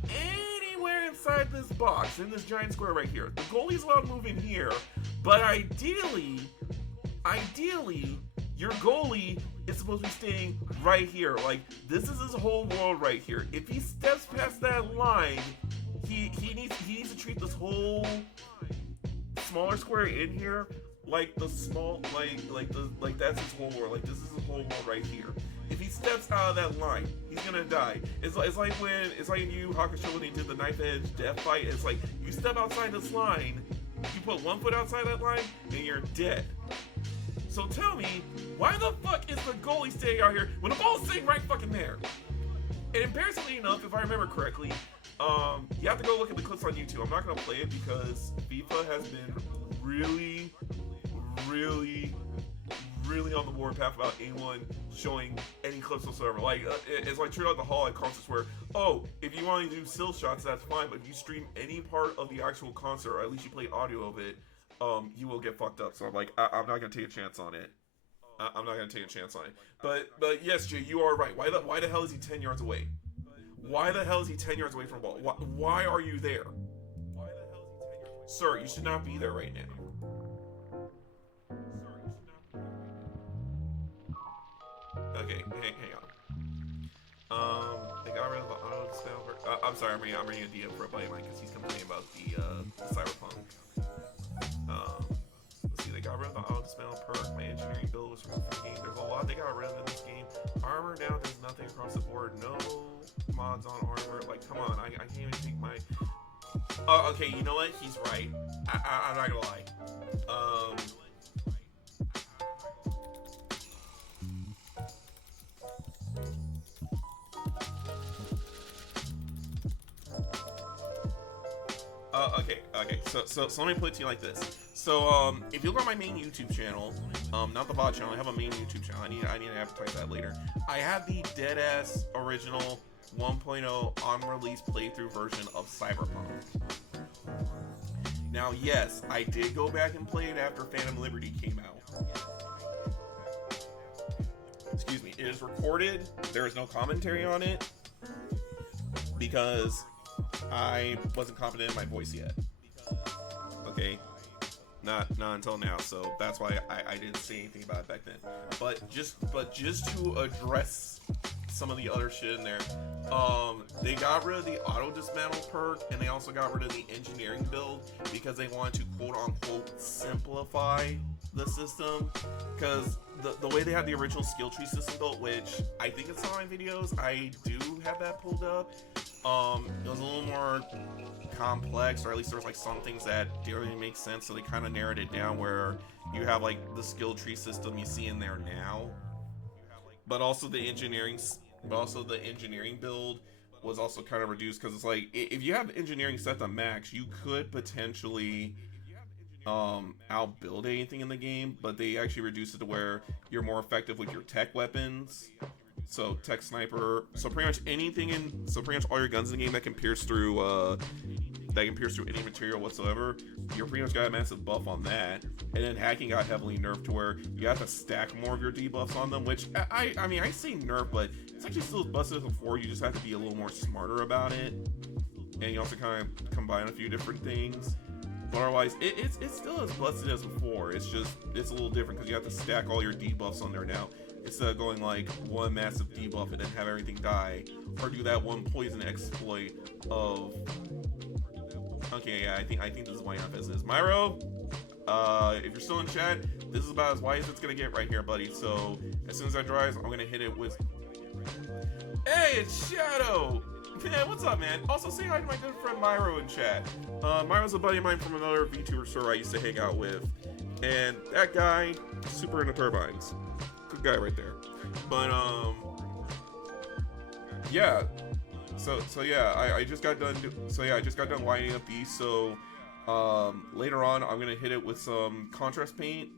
anywhere inside this box, in this giant square right here. The goalie's allowed to move in here, but ideally, your goalie is supposed to be staying right here. Like, this is his whole world right here. If he steps past that line, he needs to treat this whole smaller square in here like the small, like that's his whole world. Like, this is his whole world right here. If he steps out of that line, he's gonna die. It's like in Yu Hakusho when he did the knife edge death fight. It's like, you step outside this line, you put 1 foot outside that line, and you're dead. So tell me, why the fuck is the goalie staying out here when the ball's sitting right fucking there? And embarrassingly enough, if I remember correctly, you have to go look at the clips on YouTube. I'm not gonna play it because FIFA has been really on the warpath about anyone showing any clips whatsoever. Like, it's like treated like the Hall at concerts where, oh, if you want to do still shots, that's fine, but if you stream any part of the actual concert, or at least you play audio of it, you will get fucked up. So I'm like, I'm not gonna take a chance on it. I'm not gonna take a chance on it. But yes, Jay, you are right. Why the hell is he 10 yards away? Why the hell is he 10 yards away from the ball? Why are you there? Sir, you should not be there right now. Okay, hang on. They got rid of the auto dispel. I'm sorry, I'm reading a DM for a buddy of mine because he's complaining about the cyberpunk. Let's see, they got rid of the auto dispel perk. My engineering build was removed from the game. There's a lot they got rid of in this game. Armor now, there's nothing across the board. No mods on armor. Like, come on, I can't even take my. Okay, you know what? He's right. I'm not gonna lie. Okay. So let me put it to you like this. So if you look on my main YouTube channel, not the VOD channel, I have a main YouTube channel. I need to advertise that later. I have the dead-ass original 1.0 on-release playthrough version of Cyberpunk. Now, yes, I did go back and play it after Phantom Liberty came out. Excuse me. It is recorded. There is no commentary on it because I wasn't confident in my voice yet. Okay, not until now, so that's why I didn't say anything about it back then. But just to address some of the other shit in there, they got rid of the auto dismantle perk, and they also got rid of the engineering build because they wanted to quote unquote simplify the system. Because the way they had the original skill tree system built, which I think it's on my videos, I do have that pulled up. It was a little more complex, or at least there was like some things that didn't really make sense, so they kind of narrowed it down where you have like the skill tree system you see in there now, but also the engineering build was also kind of reduced, because it's like if you have engineering set to max, you could potentially outbuild anything in the game, but they actually reduced it to where you're more effective with your tech weapons. So tech sniper, so pretty much all your guns in the game that can pierce through any material whatsoever, you're pretty much got a massive buff on that. And then hacking got heavily nerfed to where you have to stack more of your debuffs on them, which I mean I say nerf, but it's actually still as busted as before. You just have to be a little more smarter about it, and you also kind of combine a few different things. But otherwise, it's still as busted as before. It's a little different because you have to stack all your debuffs on there now. Instead of going like one massive debuff and then have everything die, or do that one poison exploit of. Okay, yeah, I think this is why enough as is. Myro, if you're still in chat, this is about as white as it's gonna get right here, buddy. So as soon as that dries, I'm gonna hit it with. Hey, it's Shadow. Man, what's up, man? Also, say hi to my good friend Myro in chat. Myro's a buddy of mine from another VTuber server I used to hang out with, and that guy, super into turbines. Good guy right there. But yeah. So yeah, I just got done. I just got done winding up these. So later on, I'm gonna hit it with some contrast paint,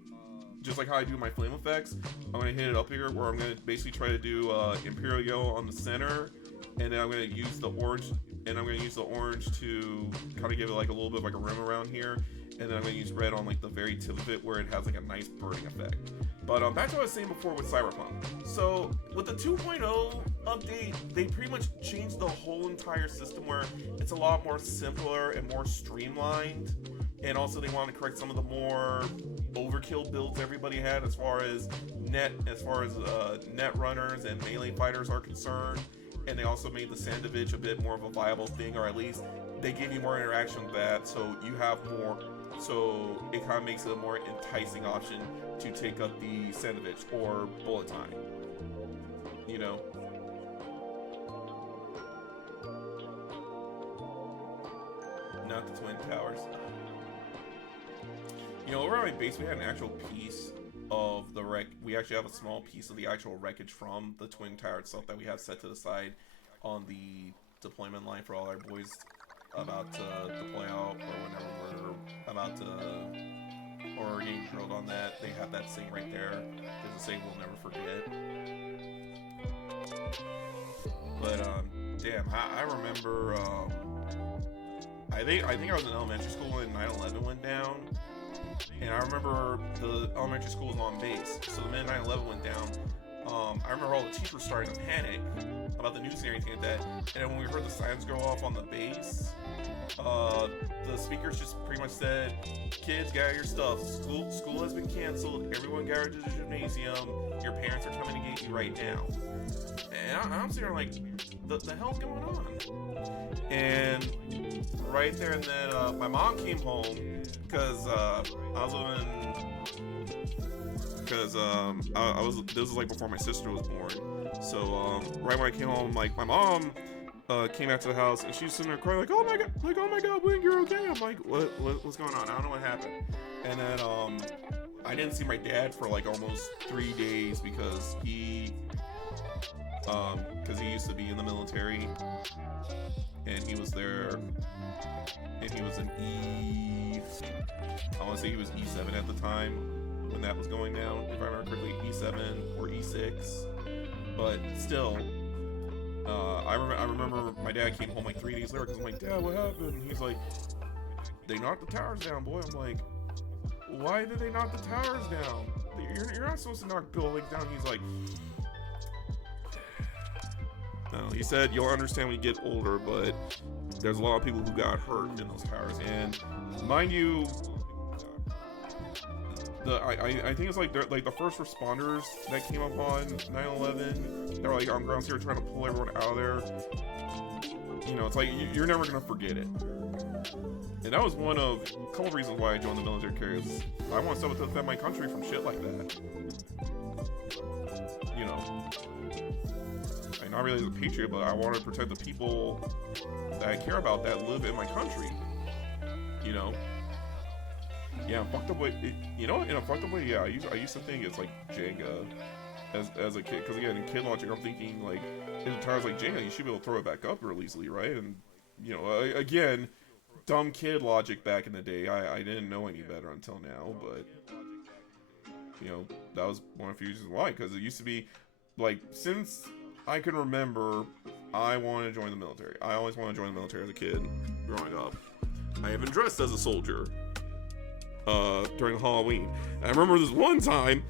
just like how I do my flame effects. I'm gonna hit it up here where I'm gonna basically try to do Imperial Yellow on the center, and then I'm gonna use the orange, to kind of give it like a little bit of like a rim around here, and then I'm gonna use red on like the very tip of it where it has like a nice burning effect. But back to what I was saying before with Cyberpunk. So with the 2.0 update, they pretty much changed the whole entire system where it's a lot more simpler and more streamlined. And also they want to correct some of the more overkill builds everybody had as far as net runners and melee fighters are concerned. And they also made the Sandovich a bit more of a viable thing, or at least they give you more interaction with that, so you have more. So it kind of makes it a more enticing option to take up the Sandovich or bullet time. You know. Not the Twin Towers. You know, over at my base, we had an actual piece of the wreck. We actually have a small piece of the actual wreckage from the Twin Tower itself that we have set to the side on the deployment line for all our boys about to deploy out, or whenever we're about to, or we're getting drilled on that. They have that saying right there. There's a saying we'll never forget. But damn, I remember. I think I was in elementary school when 9/11 went down. And I remember the elementary school was on base, so the minute 9/11 went down, I remember all the teachers starting to panic about the news and everything like that. And when we heard the sirens go off on the base, the speakers just pretty much said, "Kids, gather your stuff. School has been canceled. Everyone gather to the gymnasium. Your parents are coming to get you right now." And I'm sitting there like, the hell's going on? And right there and then, my mom came home because I was living. Because this was like before my sister was born. So right when I came home, like my mom came out to the house and she's sitting there crying like, oh my god, Wing, you're okay. I'm like, what's going on? I don't know what happened. And then I didn't see my dad for like almost 3 days because he used to be in the military and he was there and he was in I want to say he was E7 at the time when that was going down, if I remember correctly, E7 or E6, but still, I remember my dad came home like 3 days later because I'm like, Dad, what happened? And he's like, they knocked the towers down, boy. I'm like, why did they knock the towers down? You're not supposed to knock buildings down. He's like, no, he said, you'll understand when you get older, but there's a lot of people who got hurt in those towers, and mind you, I think it's like the first responders that came up on 9/11. They're like on ground zero trying to pull everyone out of there. You know, it's like you're never gonna forget it. And that was one of a couple reasons why I joined the military. Because I want to defend my country from shit like that. You know, I'm not really a patriot, but I want to protect the people that I care about that live in my country. You know. Yeah, fucked up way. You know, in a fucked up way. Yeah, I used to think it's like Jenga as a kid, because again, in kid logic, I'm thinking like in tires like Jenga, you should be able to throw it back up real easily, right? And you know, again, dumb kid logic back in the day. I didn't know any better until now, but you know, that was one of the reasons why. Because it used to be like, since I can remember, I wanted to join the military. I always wanted to join the military as a kid growing up. I even dressed as a soldier during Halloween. And I remember this one time,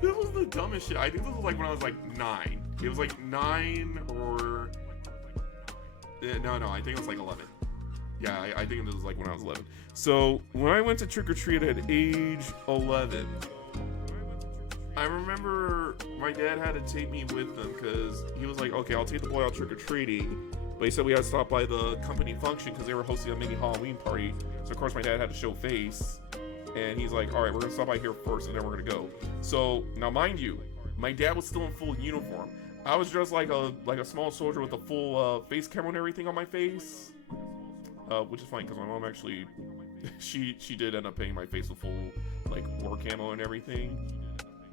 this was the dumbest shit. I think this was like when I was like 9. It was like 9 or no, I think it was like 11. Yeah, I think this was like when I was 11. So when I went to trick or treat at age 11, I remember my dad had to take me with them because he was like, okay, I'll take the boy out trick or treating. But he said we had to stop by the company function because they were hosting a mini Halloween party. So of course my dad had to show face. And he's like, all right, we're gonna stop by here first and then we're gonna go. So now mind you, my dad was still in full uniform. I was dressed like a small soldier with a full face camera and everything on my face. Which is funny because my mom actually, she did end up painting my face with full like war camo and everything.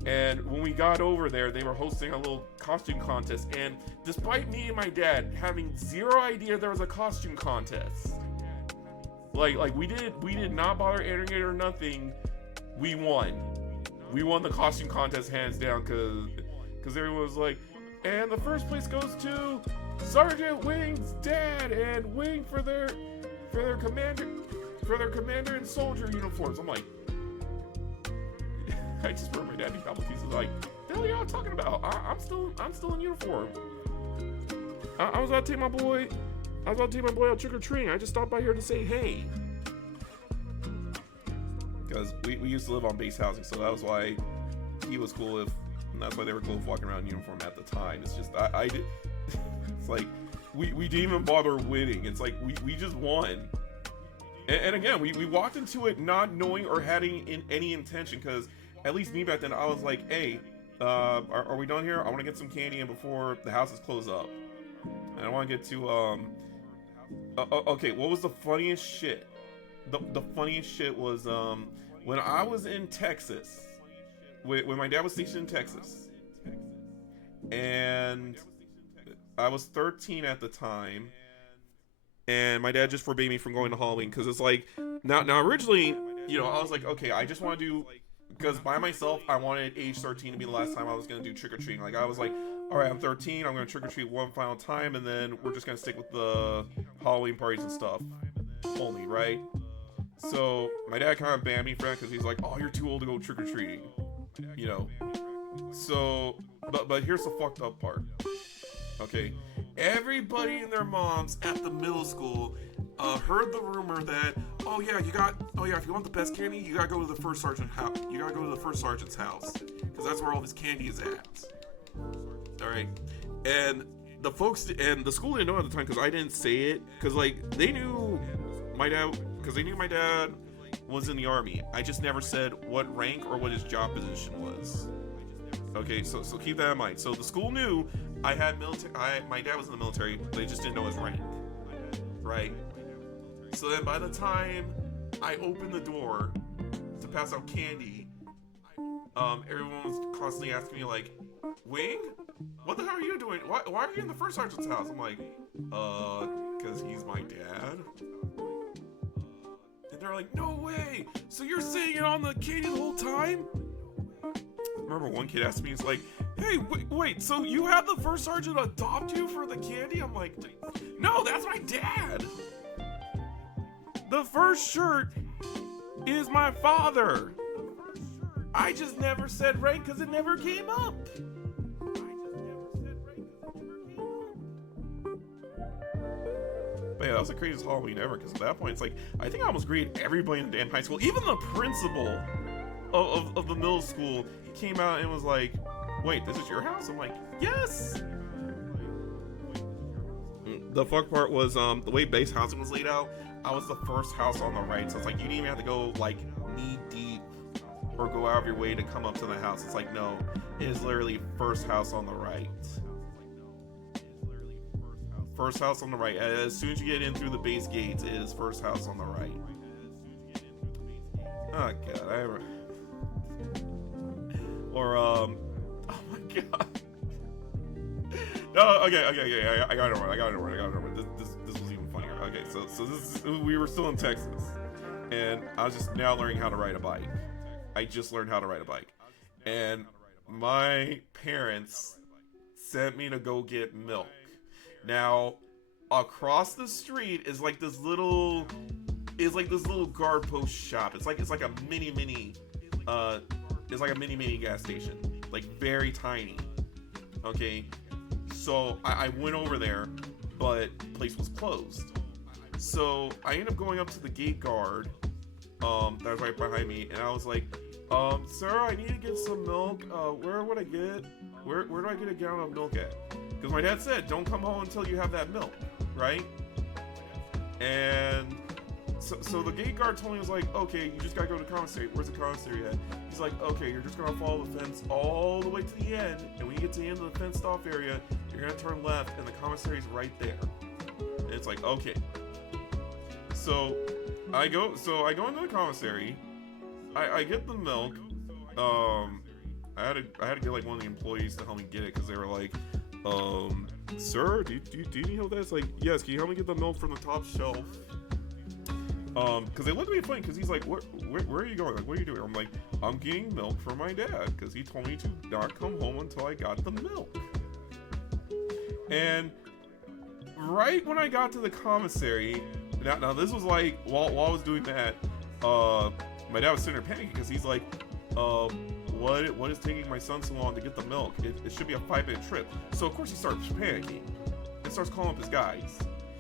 And when we got over there, they were hosting a little costume contest. And despite me and my dad having zero idea there was a costume contest, like we did not bother entering it or nothing. We won the costume contest hands down because everyone was like, and the first place goes to Sergeant Wing's dad and Wing for their commander and soldier uniforms. I'm like, I just remember my dad a couple pieces like, the hell y'all talking about? I'm still in uniform. I was about to take my boy out trick or treating. I just stopped by here to say hey. Because we used to live on base housing, so that was why he was cool and that's why they were cool with walking around in uniform at the time. It's just I did. It's like we didn't even bother winning. It's like we just won. And again, we walked into it not knowing or having any intention, because at least me back then, I was like, hey, are we done here? I want to get some candy in before the houses close up. And I want to get to, okay, what was the funniest shit? The funniest shit was, when I was in Texas, when my dad was stationed in Texas, and I was 13 at the time, and my dad just forbade me from going to Halloween, because it's like, now originally, you know, I was like, okay, I just want to do, because by myself, I wanted age 13 to be the last time I was going to do trick-or-treating. Like, I was like, alright, I'm 13, I'm going to trick-or-treat one final time, and then we're just going to stick with the Halloween parties and stuff only, right? So, my dad kind of banned me for that, because he's like, oh, you're too old to go trick-or-treating, you know? So, But here's the fucked up part. Okay, everybody and their moms at the middle school heard the rumor that if you want the best candy, you gotta go to the first sergeant's house. Because that's where all this candy is at. All right, and the folks and the school didn't know at the time because I didn't say it, because like they knew my dad was in the army. I just never said what rank or what his job position was. Okay, so keep that in mind. So the school knew I had military. My dad was in the military. They just didn't know his rank, right? So then by the time I opened the door to pass out candy, everyone was constantly asking me like, "Wing, what the hell are you doing? Why are you in the first sergeant's house?" I'm like, because he's my dad. And they're like, "No way! So you're sitting in on the candy the whole time?" I remember one kid asked me, he's like, "Hey, wait, so you had the first sergeant adopt you for the candy?" I'm like, "No, that's my dad. The first shirt is my father. I just never said rank because it never came up." But yeah, that was the craziest Halloween ever, because at that point, it's like, I think I almost greeted everybody in the damn high school. Even the principal of the middle school came out and was like, "Wait, this is your house?" I'm like, "Yes!" The fuck part was, the way base housing was laid out, I was the first house on the right, so it's like, you didn't even have to go, like, knee deep or go out of your way to come up to the house. It's like, no, it is literally first house on the right. First house on the right. As soon as you get in through the base gates, it is first house on the right. Oh god, oh my god. No, okay, I got it right. This was even funnier. Okay, so we were still in Texas, and I was just now learning how to ride a bike. I just learned how to ride a bike, and my parents sent me to go get milk. Now, across the street is like this little guard post shop. It's like a mini gas station, like very tiny. Okay, so I went over there, but the place was closed. So I ended up going up to the gate guard, that was right behind me, and I was like, "Sir, I need to get some milk. Where do I get a gallon of milk at?" Because my dad said, "Don't come home until you have that milk," right? And so the gate guard told me, he was like, "Okay, you just gotta go to the commissary." "Where's the commissary at?" He's like, "Okay, you're just gonna follow the fence all the way to the end, and when you get to the end of the fenced off area, you're gonna turn left, and the commissary's right there." And it's like, okay. So I go into the commissary. I get the milk. I had to get like one of the employees to help me get it, because they were like, "Sir, do you need help with that?" It's like, "Yes, can you help me get the milk from the top shelf?" Because they looked at me funny, because he's like, where are you going? Like, what are you doing? I'm like, "I'm getting milk for my dad, because he told me to not come home until I got the milk." And right when I got to the commissary, now this was like, while I was doing that, my dad was sitting there panicking, because he's like, what is taking my son so long to get the milk? It should be a 5-minute trip." So of course he starts panicking and starts calling up his guys.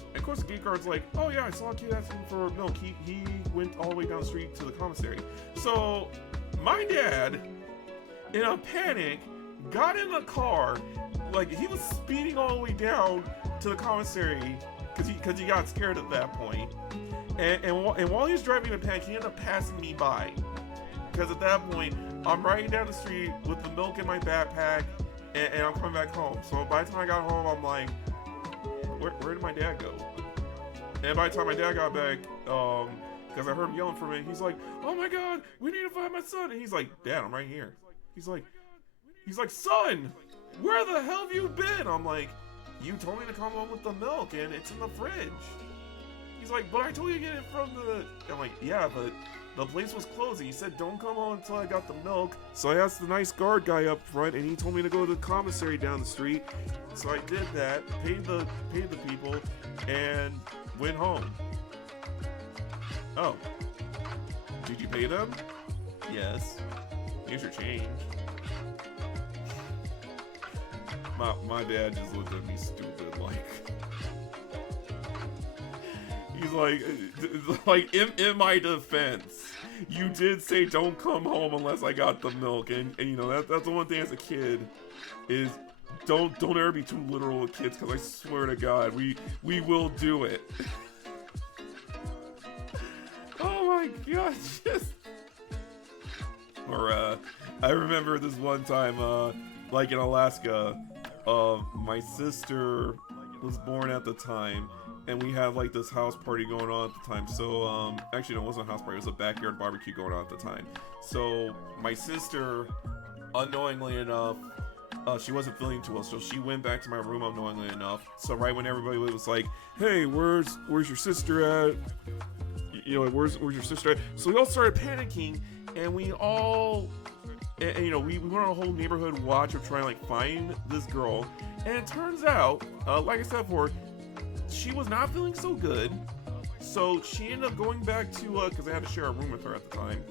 And of course the gate guard's like, "Oh yeah, I saw a kid asking for milk. He went all the way down the street to the commissary." So my dad, in a panic, got in the car, like he was speeding all the way down to the commissary, because he got scared at that point. And while he was driving in a panic, he ended up passing me by. Because at that point, I'm riding down the street with the milk in my backpack, and I'm coming back home. So by the time I got home, I'm like, where did my dad go? And by the time my dad got back, because I heard him yelling for me, he's like, "Oh my god, we need to find my son." And he's like, "Dad, I'm right here." He's like, "Son, where the hell have you been?" I'm like, "You told me to come home with the milk, and it's in the fridge." He's like, "But I told you to get it from the..." I'm like, "Yeah, but the place was closed. He said don't come home until I got the milk." So I asked the nice guard guy up front, and he told me to go to the commissary down the street. So I did that, paid the people, and went home. "Oh, did you pay them?" "Yes." "Here's your change." my dad just looked at me stupid, like he's like in my defense, you did say don't come home unless I got the milk, and you know that's the one thing as a kid is don't ever be too literal with kids, because I swear to God we will do it. Oh my God, just or I remember this one time like in Alaska, my sister was born at the time, and we had like this house party going on at the time. So actually no, it wasn't a house party, it was a backyard barbecue going on at the time. So my sister, unknowingly enough, she wasn't feeling too well, so she went back to my room unknowingly enough. So right when everybody was like, hey, where's your sister at? You know, where's your sister at? So we all started panicking, and we all, and you know, we went on a whole neighborhood watch of trying to like find this girl. And it turns out, like I said before, she was not feeling so good. So she ended up going back to, because I had to share a room with her at the time.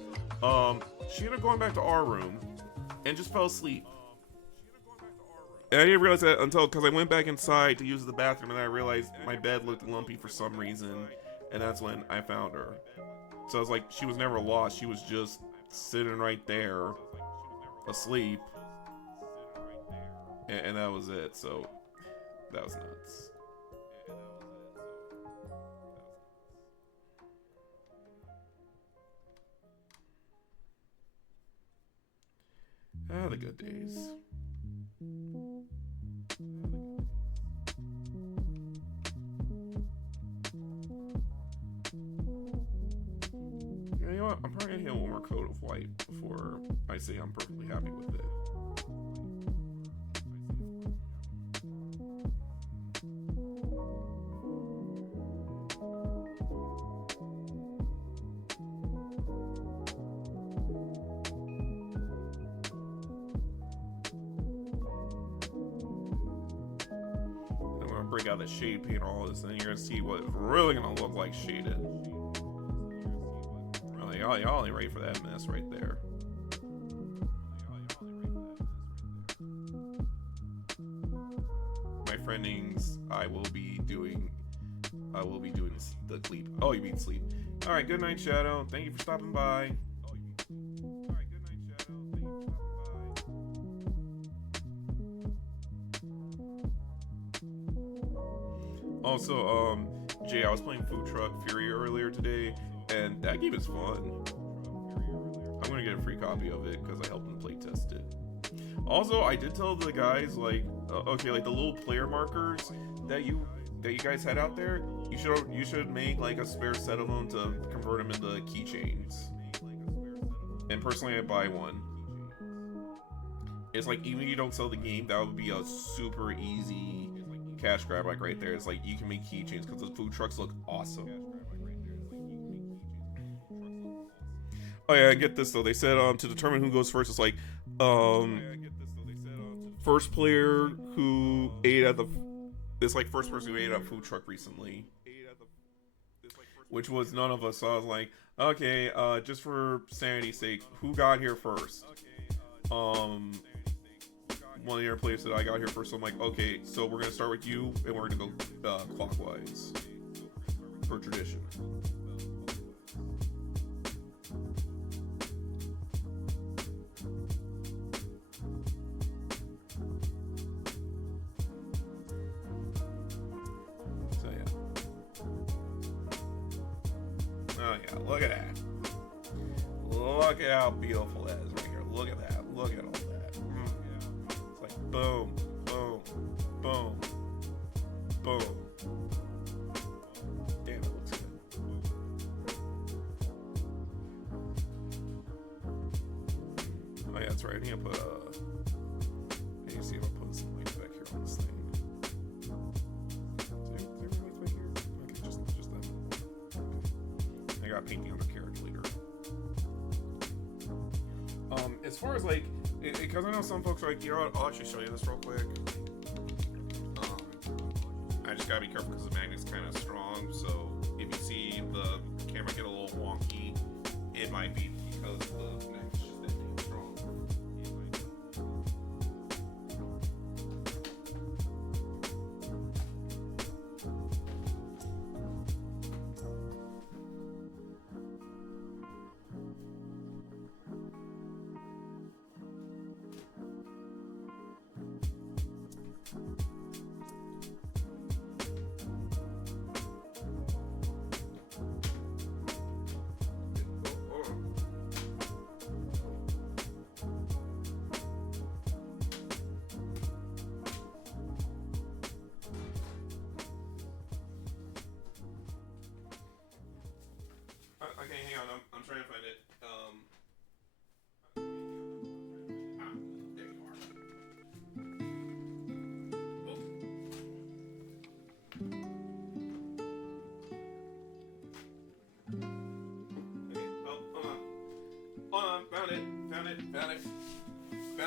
She ended up going back to our room and just fell asleep. And I didn't realize that until, because I went back inside to use the bathroom, and I realized my bed looked lumpy for some reason, and that's when I found her. So I was like, she was never lost, she was just sitting right there, asleep, and that was it. So that was nuts. Ah, the good days. You know what? I'm probably gonna hit one more coat of white before I say I'm perfectly happy with it. Break out the shade paint, all this, and you're gonna see what it's really gonna look like shaded. Really, y'all ain't ready for that mess right there. My friendings, I will be doing the sleep. Oh, you mean sleep? All right, good night, Shadow. Thank you for stopping by. Also, Jay, I was playing Food Truck Fury earlier today, and that game is fun. I'm gonna get a free copy of it because I helped them play test it. Also, I did tell the guys, like, okay, like the little player markers that you guys had out there, you should make like a spare set of them to convert them into keychains. And personally, I buy one. It's like, even if you don't sell the game, that would be a super easy cash grab, like right there. It's like you can make keychains because the food trucks look awesome. Oh yeah, get this though. They said to determine who goes first, it's like first player who ate at the first person who ate at a food truck recently, which was none of us. So I was like, okay, just for sanity's sake, who got here first? One of your players said I got here first, so I'm like, okay, so we're gonna start with you, and we're gonna go clockwise for tradition. So yeah. Oh yeah, look at that. Look at how beautiful that is right here. Look at that. Look at all that. Boom, boom, boom, boom. Damn, it looks good. Oh yeah, that's right. I need to put I need to see if I'm putting some lights back here on this thing. Is there lights back here? Okay, just that. Okay. I got painting on the character leader. As far as like, because I know some folks are like, you know what, I'll actually show you this real quick. I just gotta be careful because the magnet's kind of strong, so if you see the camera get a little wonky, it might be because the magnet's just that being strong.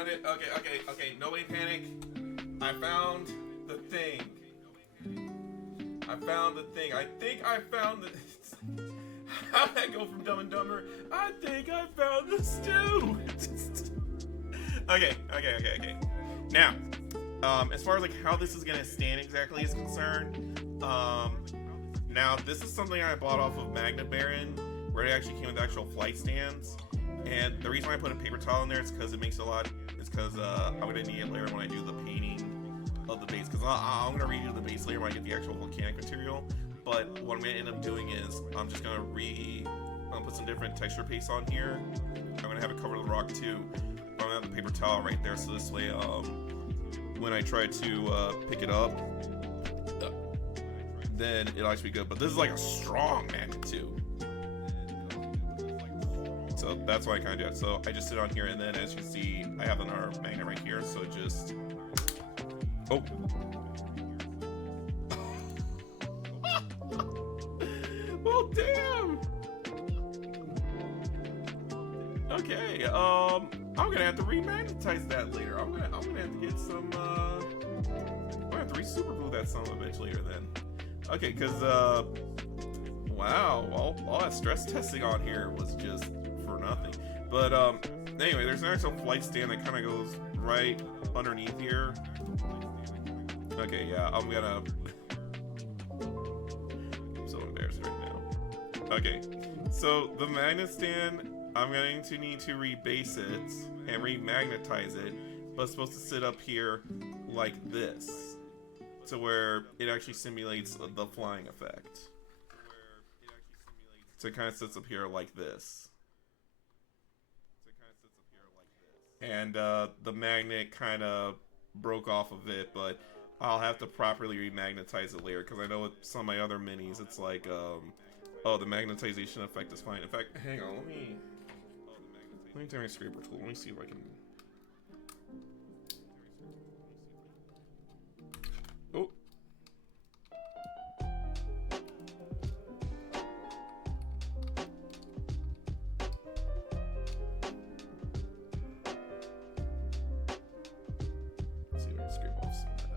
found it. Okay. Nobody panic. I found the thing. I think I found the... How'd that go from Dumb and Dumber? I think I found the stew. Okay. Now, as far as like how this is gonna stand exactly is concerned, now this is something I bought off of Magna Baron, where it actually came with actual flight stands. And the reason why I put a paper towel in there is because it makes a lot. It's because I'm gonna need it later when I do the painting of the base. Because I'm gonna redo the base layer when I get the actual volcanic material. But what I'm gonna end up doing is I'm just gonna put some different texture paste on here. I'm gonna have it cover the rock too. I'm gonna have the paper towel right there, so this way, when I try to pick it up, then it'll actually be good. But this is like a strong magnet too. So that's why I kind of do it. So I just sit on here, and then as you see, I have another magnet right here. So just, oh. Well, damn. Okay. I'm gonna have to remagnetize that later. I'm gonna have to get some. I'm gonna have to super glue that some of eventually later then. Okay, because wow, all that stress testing on here was just for nothing. But anyway, there's an actual flight stand that kind of goes right underneath here. Okay, yeah, I'm so embarrassed right now. Okay, so the magnet stand, I'm going to need to rebase it and remagnetize it, but it's supposed to sit up here like this, to where it actually simulates the flying effect. So it kind of sits up here like this. And the magnet kind of broke off of it, but I'll have to properly remagnetize it later, because I know with some of my other minis, it's like, oh, the magnetization effect is fine. In fact, hang on, let me take my scraper tool. Let me see if I can. Oh. Let's see if I can scrape off some of that.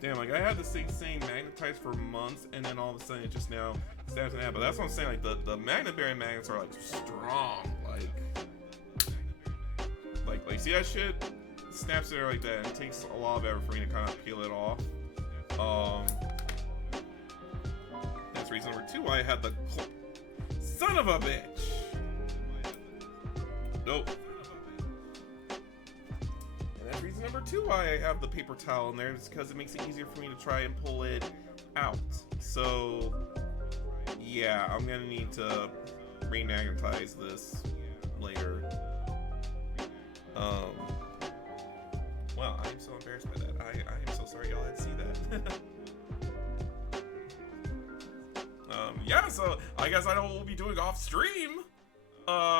Damn, like I had this thing saying magnetized for months, and then all of a sudden it just now snaps in half. But that's what I'm saying. Like the Magna Baron magnets are like strong. Like see that shit? It snaps there like that. And it takes a lot of effort for me to kind of peel it off. That's reason number 2 why I had the son of a bitch. Nope. And that's reason number 2 why I have the paper towel in there, is because it makes it easier for me to try and pull it out. So yeah, I'm gonna need to remagnetize this later. Wow, I am so embarrassed by that. I am so sorry y'all had to see that. Yeah, so I guess I know what we'll be doing off stream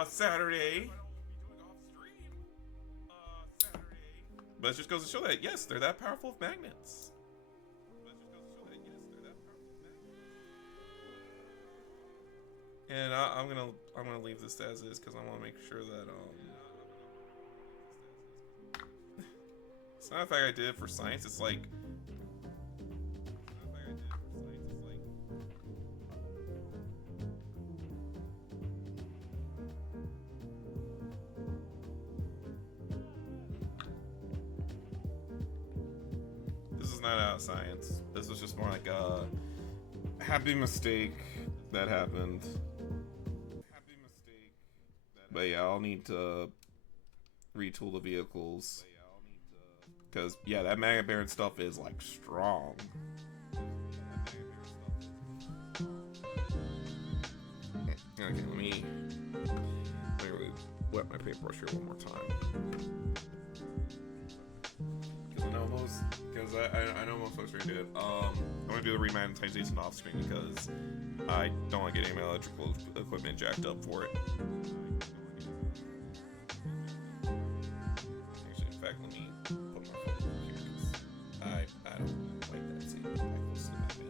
Saturday. But it just goes to show that yes, they're that powerful with magnets. And I'm gonna leave this as is, because I want to make sure that it's not the fact I did it for science. It's like this is not out of science. This was just more like a happy mistake that happened. But yeah, I'll need to retool the vehicles, because yeah, that Magna Baron stuff is like strong. Okay, let me really wet my paintbrush here one more time. Because I know most folks are gonna do it. I'm gonna do the remagnetization off screen, because I don't want to get any of my electrical equipment jacked up for it. Actually, in fact, let me put my phone over here, because I don't like that. See, I can slip that in.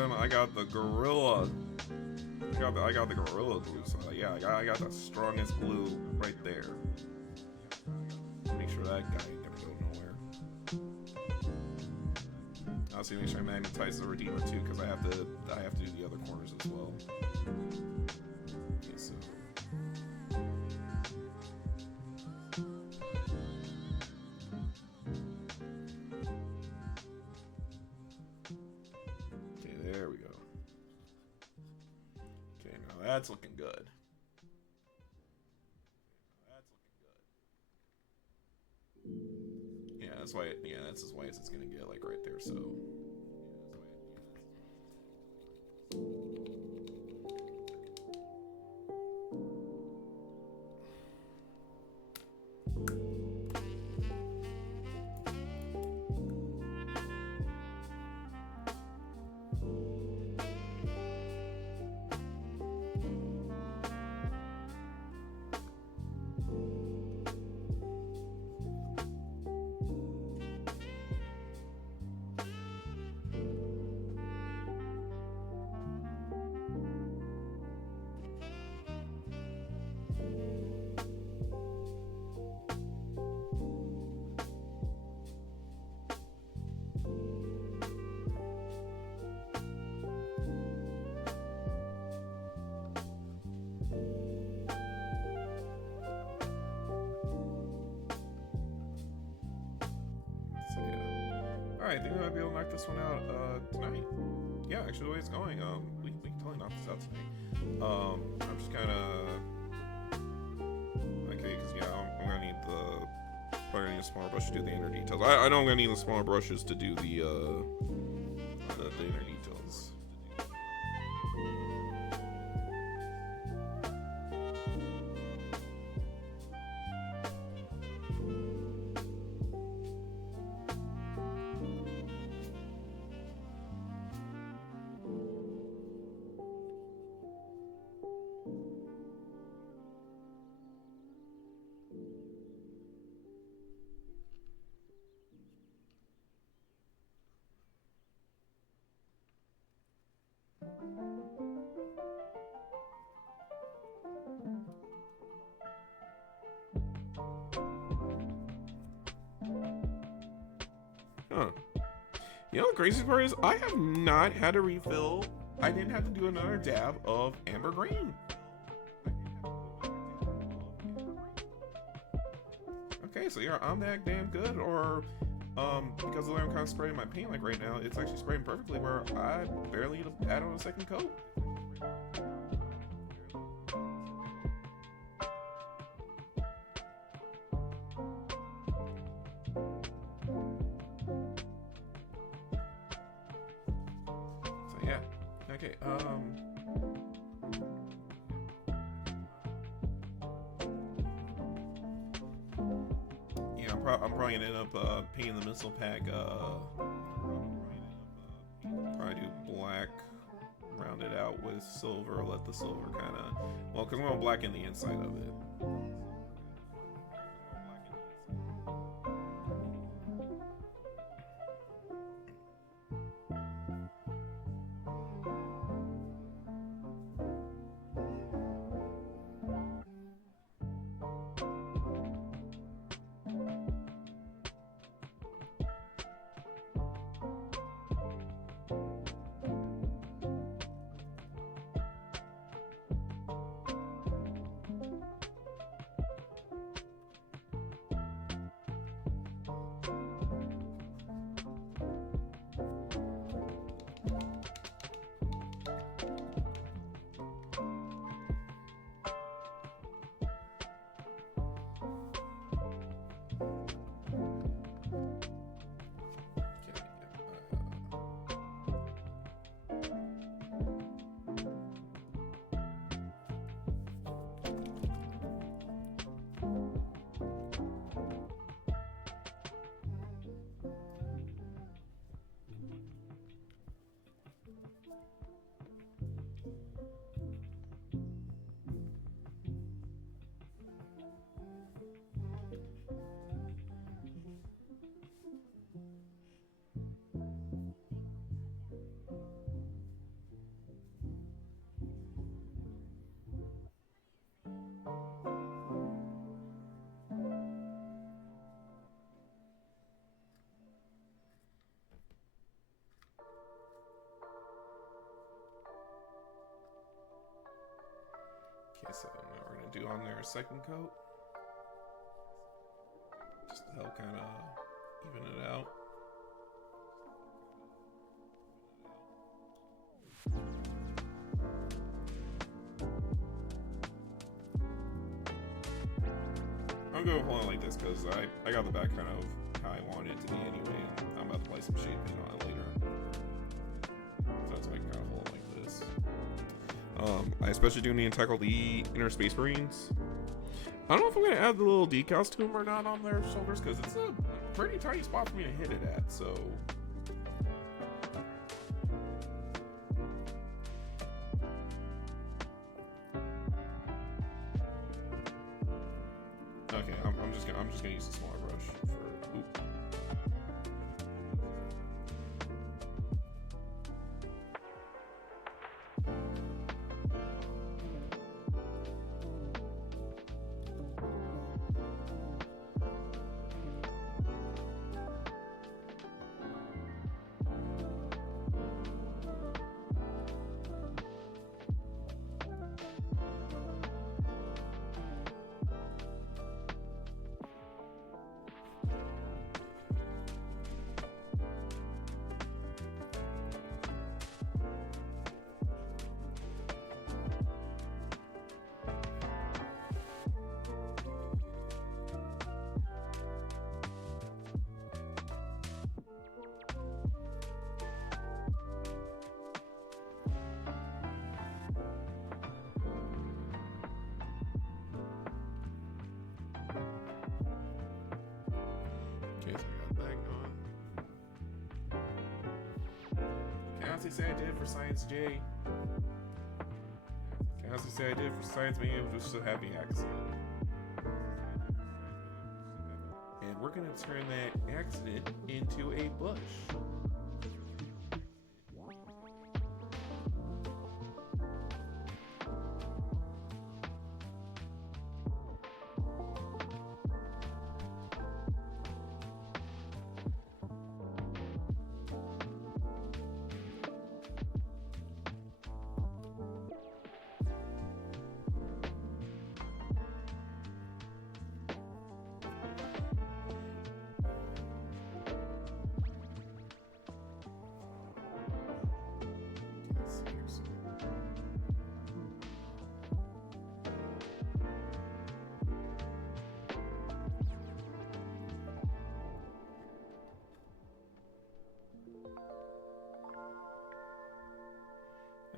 time I got the gorilla. I got the gorilla glue. So yeah, I got the strongest glue right there. Make sure that guy ain't gonna go nowhere. Also, make sure I magnetize the Redeemer too, because I have to do the other corners as well. Okay, so. Okay, there we go. Okay, now that's looking good. Yeah, that's why. Yeah, that's as white as it's gonna get, like right there. So. Alright, I think I might be able to knock this one out tonight. Yeah, actually the way it's going, we can totally knock this out tonight. I'm just kinda okay, because yeah, I'm gonna need probably need a smaller brush to do the inner details. I know I'm gonna need the smaller brushes to do the inner details. Huh. You know, the crazy part is I have not had a refill. I didn't have to do another dab of amber green. Okay, so yeah, I'm that damn good, or because the way I'm kind of spraying my paint like right now, it's actually spraying perfectly where I barely need to add on a second coat. Yeah. Okay. Yeah, I'm probably gonna end up painting the missile pack. Probably do black, round it out with silver. Let the silver kind of, well, because I'm gonna blacken the inside of it. Okay, so now we're gonna do on their second coat, just to help kind of even it out. I'm going to hold it like this because I got the back kind of how I want it to be anyway, and I'm about to apply some shade paint on it later. So that's why I can kind of hold it like this. I especially do need to tackle the inner Space Marines. I don't know if I'm going to add the little decals to them or not on their shoulders because it's a pretty tiny spot for me to hit it at, so... Okay, I'm just gonna use a smaller brush for. Oop. Okay, so I got that going. Can I honestly say I did it for Science J? Can I honestly say I did it for Science Me? It was just a happy accident. And we're gonna turn that accident into a bush.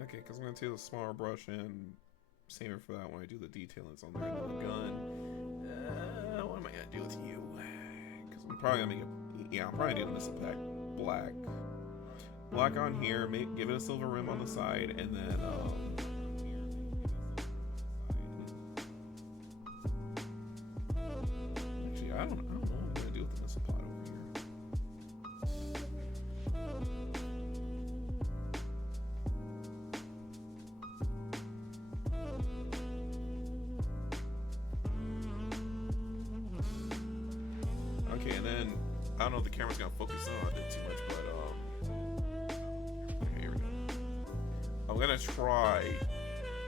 Okay, because I'm going to take the smaller brush and save it for that when I do the detailings on there. And then the gun. What am I going to do with you? Because I'm probably going to make it... Yeah, I'm probably doing this black. Black on here, give it a silver rim on the side, and then... Actually, I don't know what I'm going to do with the missile pod over here. Okay, and then I don't know if the camera's gonna focus on it too much, but okay, here we go. I'm gonna try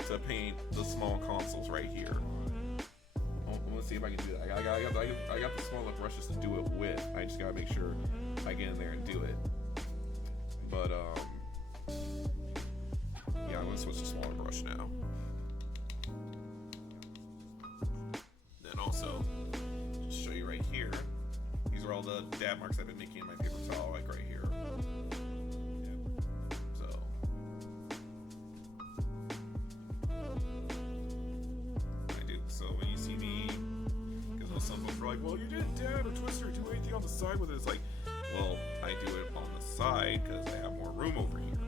to paint the small consoles right here. I'm gonna see if I can do that. I got the smaller brushes to do it with. I just gotta make sure I get in there and do it. But yeah, I'm gonna switch to smaller brush now. Then also, just show you right here. These are all the dab marks I've been making in my paper towel, like right here. So, I do. So when you see me, because some folks are like, "Well, you didn't dab or twist or do anything on the side with it." It's like, well, I do it on the side because I have more room over here.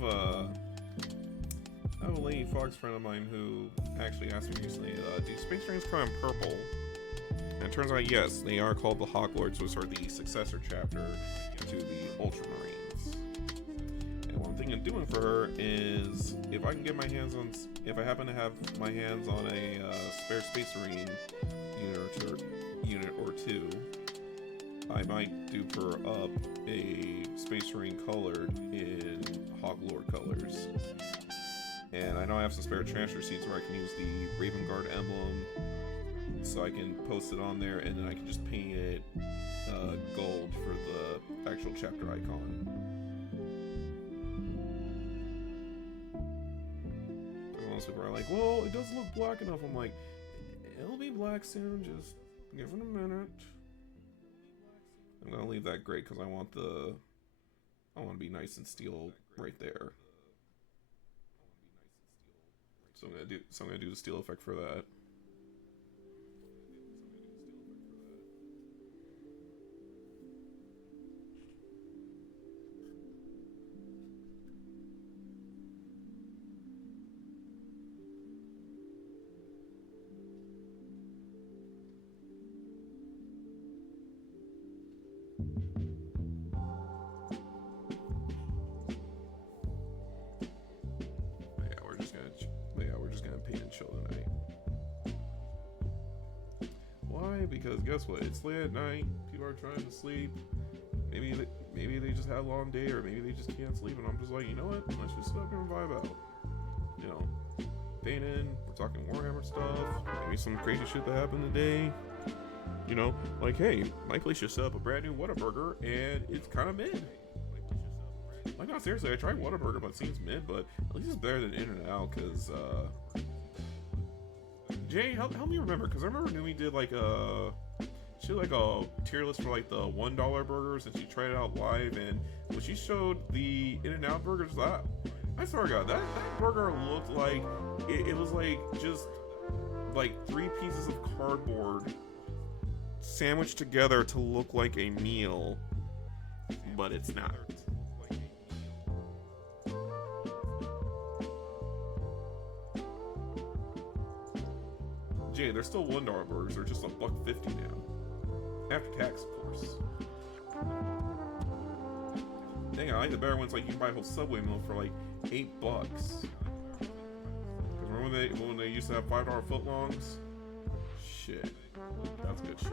have a Lady Fox friend of mine who actually asked me recently, do Space Marines come in purple? And it turns out, yes, they are called the Hawk Lords, which are the successor chapter to the Ultramarines. And one thing I'm doing for her is, if I happen to have my hands on a spare Space Marine unit or two, I might dupe her up a Space Marine colored in Hawk Lord colors. And I know I have some spare transfer seats where I can use the Raven Guard emblem, so I can post it on there, and then I can just paint it gold for the actual chapter icon. Most people are like, well, it doesn't look black enough. I'm like, it'll be black soon, just give it a minute. I'm gonna leave that gray because I want to be nice and steel right there. So I'm gonna do the steel effect for that. Because guess what? It's late at night. People are trying to sleep. Maybe they just had a long day, or maybe they just can't sleep. And I'm just like, you know what? Let's just sit up and vibe out. You know, painting. We're talking Warhammer stuff. Maybe some crazy shit that happened today. You know, like, hey, my place just set up a brand new Whataburger, and it's kind of mid. Like, no, seriously, I tried Whataburger, but it seems mid. But at least it's better than In-N-Out, because Jay, help me remember, because I remember Numi did like a tier list for like the $1 burgers, and she tried it out live, and when she showed the In-N-Out burgers, I swear to God, that burger looked like it was like just like 3 pieces of cardboard sandwiched together to look like a meal, but it's not. Jay, they're still $1 burgers. They're just $1.50 now, after tax, of course. Dang, I like the better ones. Like, you can buy a whole Subway meal for like $8. Because remember when they used to have $5 footlongs? Shit, that's good shit.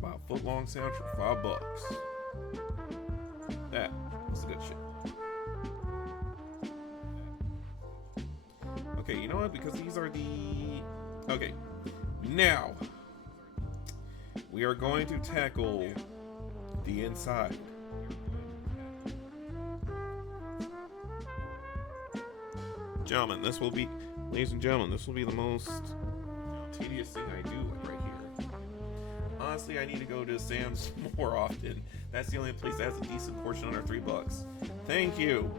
Buy a footlong sandwich for $5. That's the good shit. Okay, you know what? Because these are the... Okay, now we are going to tackle the inside. Gentlemen, this will be... Ladies and gentlemen, this will be the most tedious thing I do right here. Honestly, I need to go to Sam's more often. That's the only place that has a decent portion under $3. Thank you.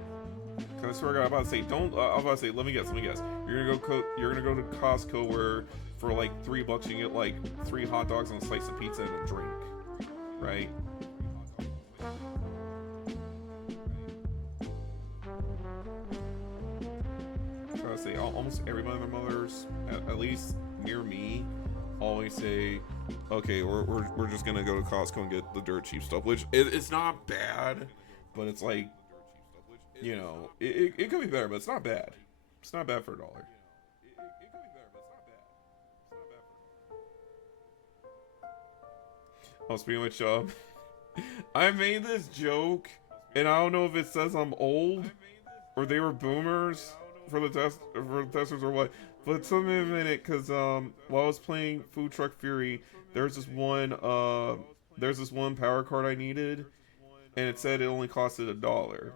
Cause I swear to God, I'm about to say, I was about to say, let me guess. You're gonna go to Costco where for like $3 you can get like 3 hot dogs and a slice of pizza and a drink, right? I'm trying to say, almost every one of their mothers, at least near me, always say, okay, we're just gonna go to Costco and get the dirt cheap stuff, which it's not bad, but it's like, you know, it could be better, but it's not bad. It's not bad for $1. Oh, speaking of which, I made this joke, and I don't know if it says I'm old, or they were boomers for the testers or what. But tell me a minute, because while I was playing Food Truck Fury, there's this one power card I needed, and it said it only costed $1.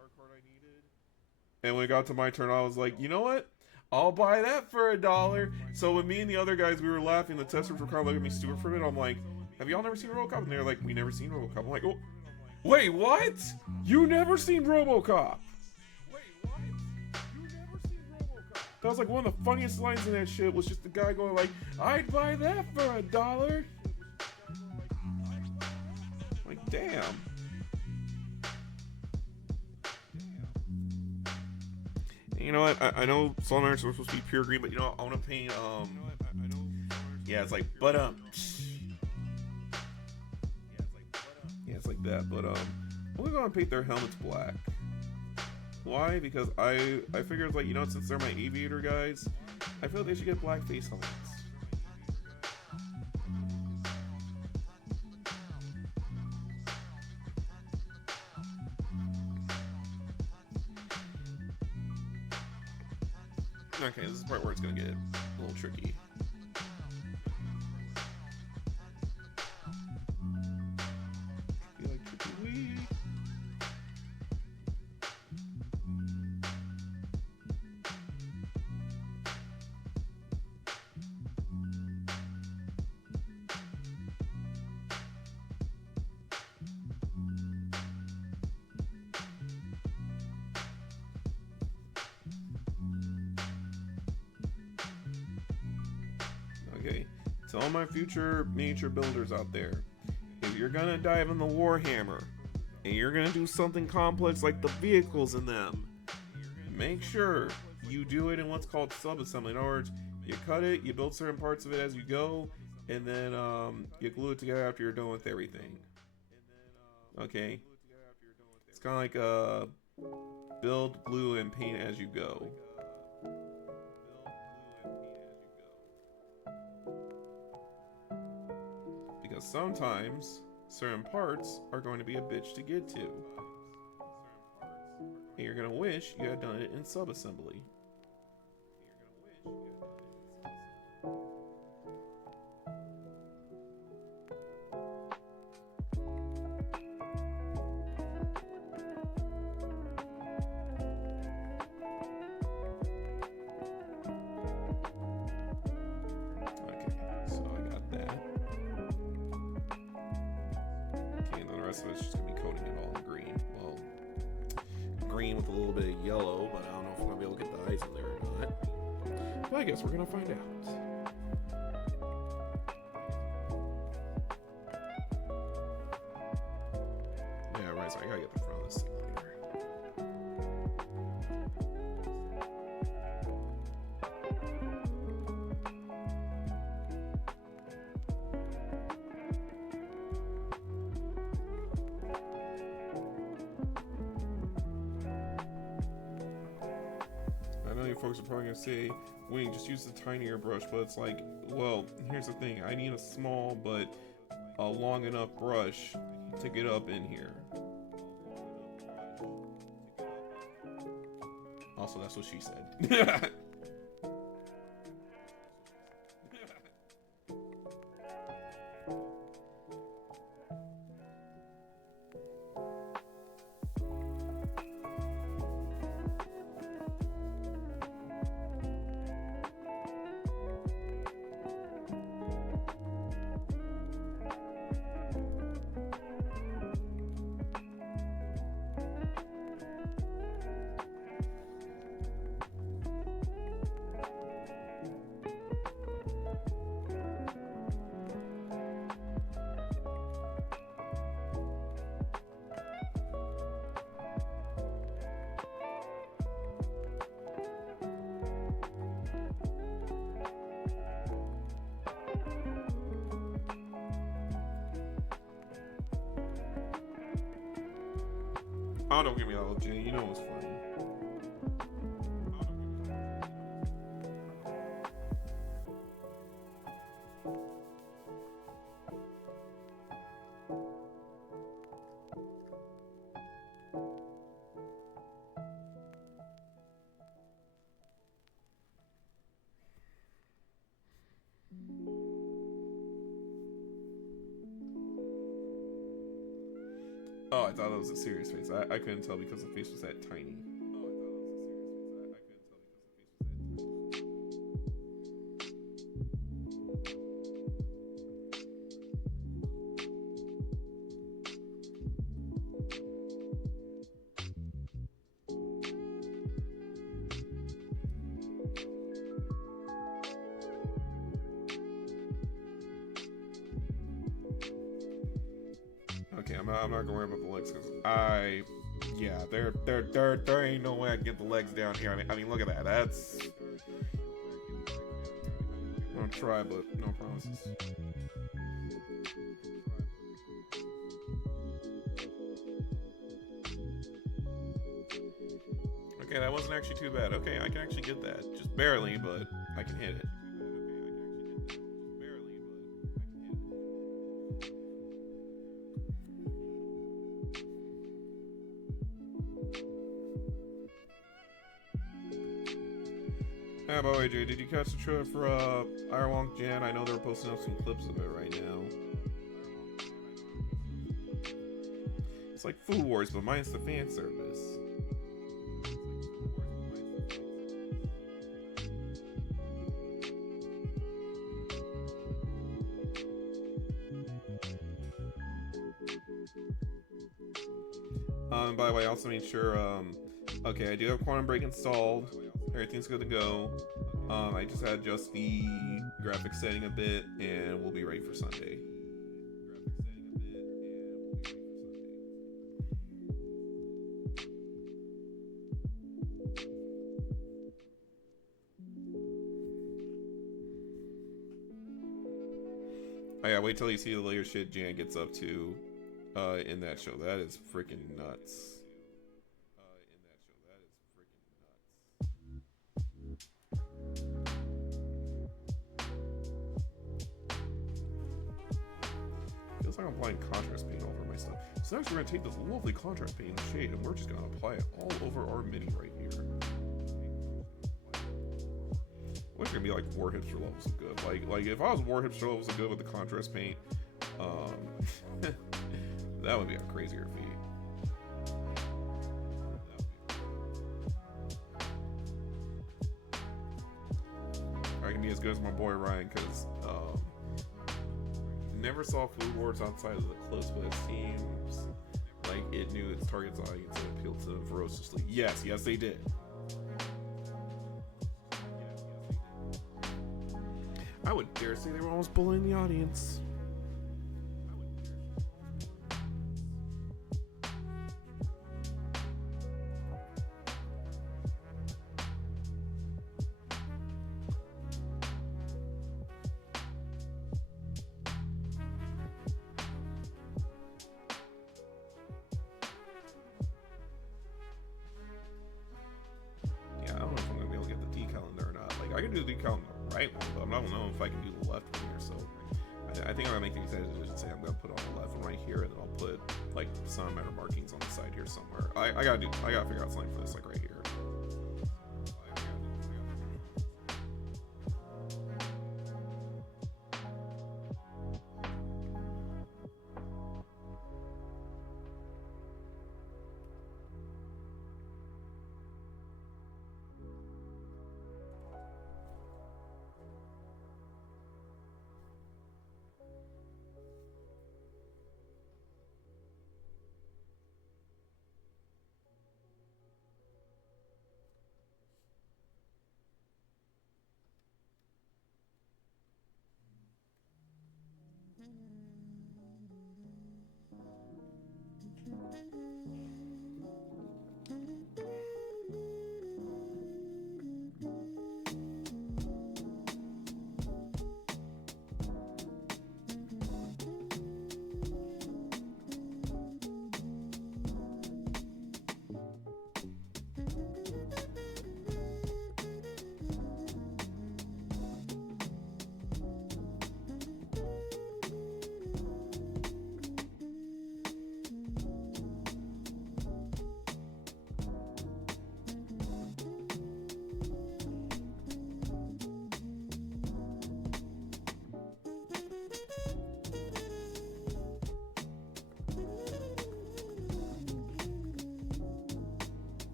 And when it got to my turn, I was like, you know what? I'll buy that for $1. So when me and the other guys, we were laughing, the testers were kind of looking at me stupid for a minute. I'm like, have y'all never seen RoboCop? And they're like, we never seen RoboCop. I'm like, oh, wait, what? You never seen RoboCop? That was like one of the funniest lines in that shit, was just the guy going like, I'd buy that for $1. Like, damn. You know what? I know some arts are supposed to be pure green, but you know what? I want to paint. Yeah, it's like yeah, it's like that. But I'm gonna go and paint their helmets black. Why? Because I figured like, you know, since they're my aviator guys, I feel like they should get black face helmets. Okay, this is the part where it's gonna get a little tricky. Okay, to all my future miniature builders out there, if you're gonna dive in the Warhammer and you're gonna do something complex like the vehicles in them, make sure you do it in what's called sub-assembly. In other words, you cut it, you build certain parts of it as you go, and then you glue it together after you're done with everything. Okay, it's kind of like build, glue, and paint as you go. Because sometimes certain parts are going to be a bitch to get to, and you're going to wish you had done it in sub-assembly. So it's just gonna be coating it all in green. Well, green with a little bit of yellow, but I don't know if I'm gonna be able to get the eyes in there or not. But I guess we're gonna find out. Yeah, right. So I gotta get the front of this thing later. Folks are probably gonna say, Wing, just use the tinier brush, but it's like, well, here's the thing, I need a small but a long enough brush to get up in here. Also, that's what she said. Oh, don't give me all Jay. You know it's funny. Oh, I thought it was a serious face. I couldn't tell because the face was that tiny. Okay, I'm not gonna worry about the legs because I Yeah, there ain't no way I can get the legs down here. I mean, look at that. That's. I'm gonna try, but no promises. Okay, that wasn't actually too bad. Okay, I can actually get that. Just barely, but I can hit it. By the way, Jay, did you catch the trailer for Irewonk Jan? I know they're posting up some clips of it right now. It's like Food Wars, but minus the fan service. By the way, I also made sure, okay, I do have Quantum Break installed. Everything's good to go. I just had to adjust the graphics setting a bit, and we'll be ready for Sunday. Oh yeah, wait till you see the later shit Jan gets up to in that show. That is freaking nuts. Feels like I'm applying contrast paint all over my stuff. So next we're going to take this lovely contrast paint in the shade and we're just going to apply it all over our mini right here. What's going to be like War Hipster levels of good? Like if I was War Hipster levels of good with the contrast paint, that would be a crazier feat. I can be as good as my boy Ryan because never saw Food Wars outside of the clips, but it seems like it knew its target's audience and appealed to them ferociously. Yes, they did. I would dare say they were almost bullying the audience. I can do the decal on the right one, but I don't know if I can do the left one here. So I think I'm gonna make the decision to say I'm gonna put on the left one right here, and then I'll put like some amount of markings on the side here somewhere. I gotta figure out something for this, like right here.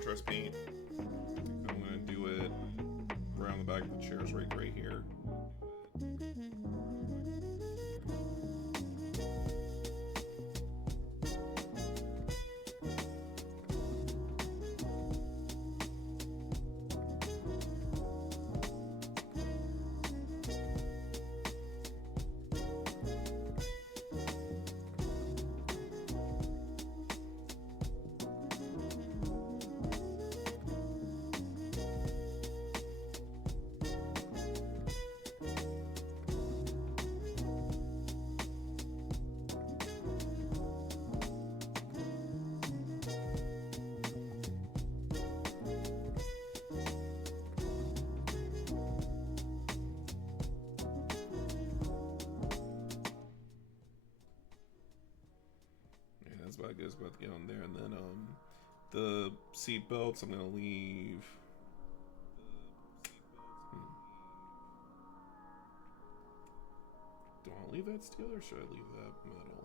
contrast paint. I'm going to do it around the back of the chairs right here. That's about good. It's about to get on there, and then the seat belts I'm gonna leave. Do I want to leave that steel or should I leave that metal?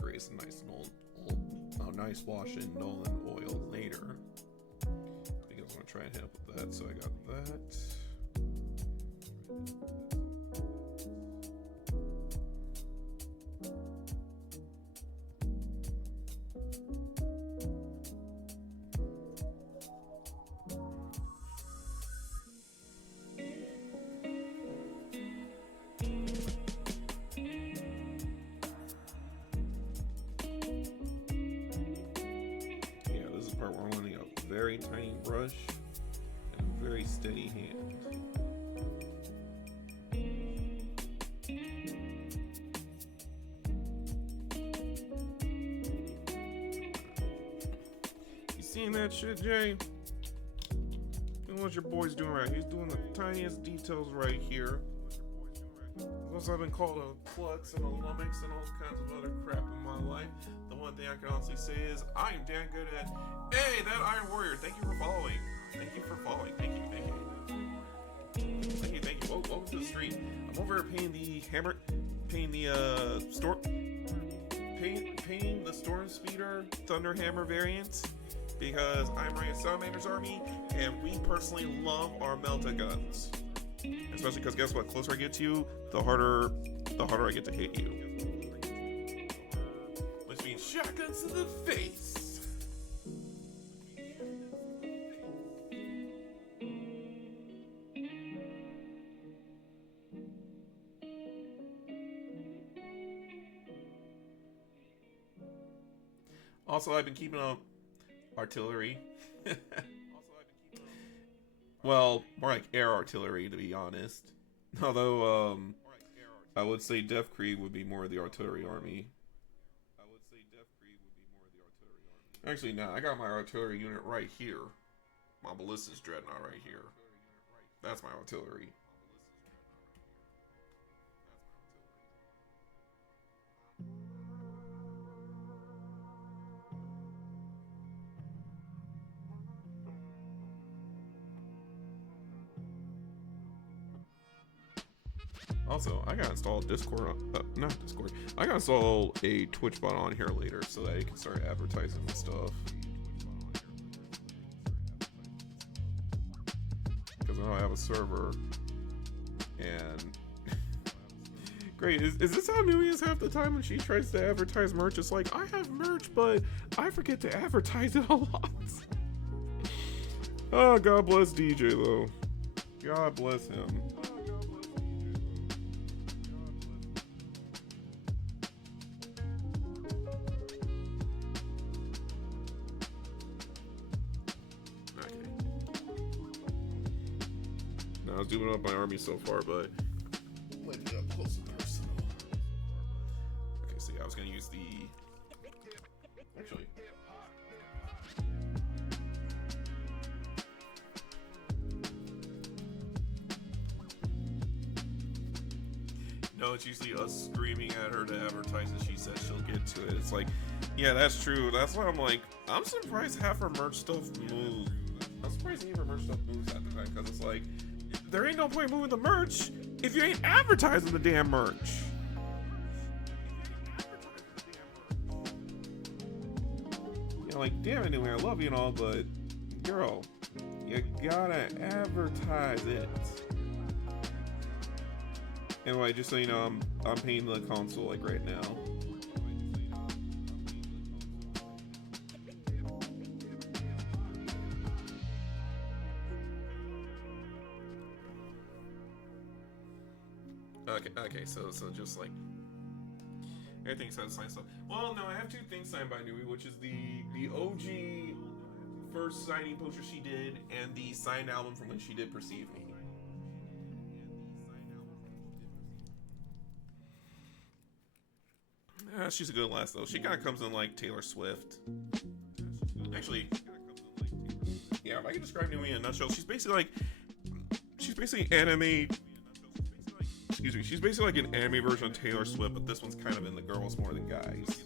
Grace a nice nice wash in Nolan oil later, because I'm gonna try and hit up with that. So I got that. Very tiny brush and a very steady hand. You seen that shit, Jay? Look what your boy's doing right. He's doing the tiniest details right here. Once I've been called a klutz and a lummox and all kinds of other crap in my life, the one thing I can honestly say is I am damn good at. Hey, that Iron Warrior! Thank you for following. Thank you for following. Thank you. Thank you. Thank you. Thank you. Welcome to the stream. I'm over here painting the Stormspeeder ThunderHammer variant because I'm running a Salamanders army and we personally love our Melta guns. Especially because guess what? The closer I get to you, the harder I get to hit you. Which means shotguns to the face. Also, I've been keeping up artillery. Well, more like air artillery, to be honest. Although, I would say Def Krieg would be more of the artillery army. Actually, no, I got my artillery unit right here. My ballistics dreadnought right here. That's my artillery. Also, I gotta install Discord, not Discord. I gotta install a Twitch bot on here later so that I can start advertising and stuff. Because I know I have a server, and great. Is this how Nui is half the time when she tries to advertise merch? It's like, I have merch, but I forget to advertise it a lot. Oh, God bless DJ though. God bless him. I was doing up my army so far, but let's get up close and personal. Okay, see, I was gonna use the actually. No, it's usually us screaming at her to advertise, and she says she'll get to it. It's like, yeah, that's true. That's why I'm like, I'm surprised half her merch stuff moves. I'm surprised any of her merch stuff moves after that, because it's like, there ain't no point moving the merch if you ain't advertising the damn merch. You know, like, damn it, anyway, I love you and all, but girl, you gotta advertise it. Anyway, just so you know, I'm paying the console like right now. Okay, so just like everything's signed stuff. Well, no, I have two things signed by Nui, which is the OG first signing poster she did, and the signed album from when she did Perceive Me. She's a good lass though. She kind of comes in like Taylor Swift. Actually, yeah, if I can describe Nui in a nutshell, she's basically anime. Excuse me, she's basically like an anime version of Taylor Swift, but this one's kind of in the girls more than guys.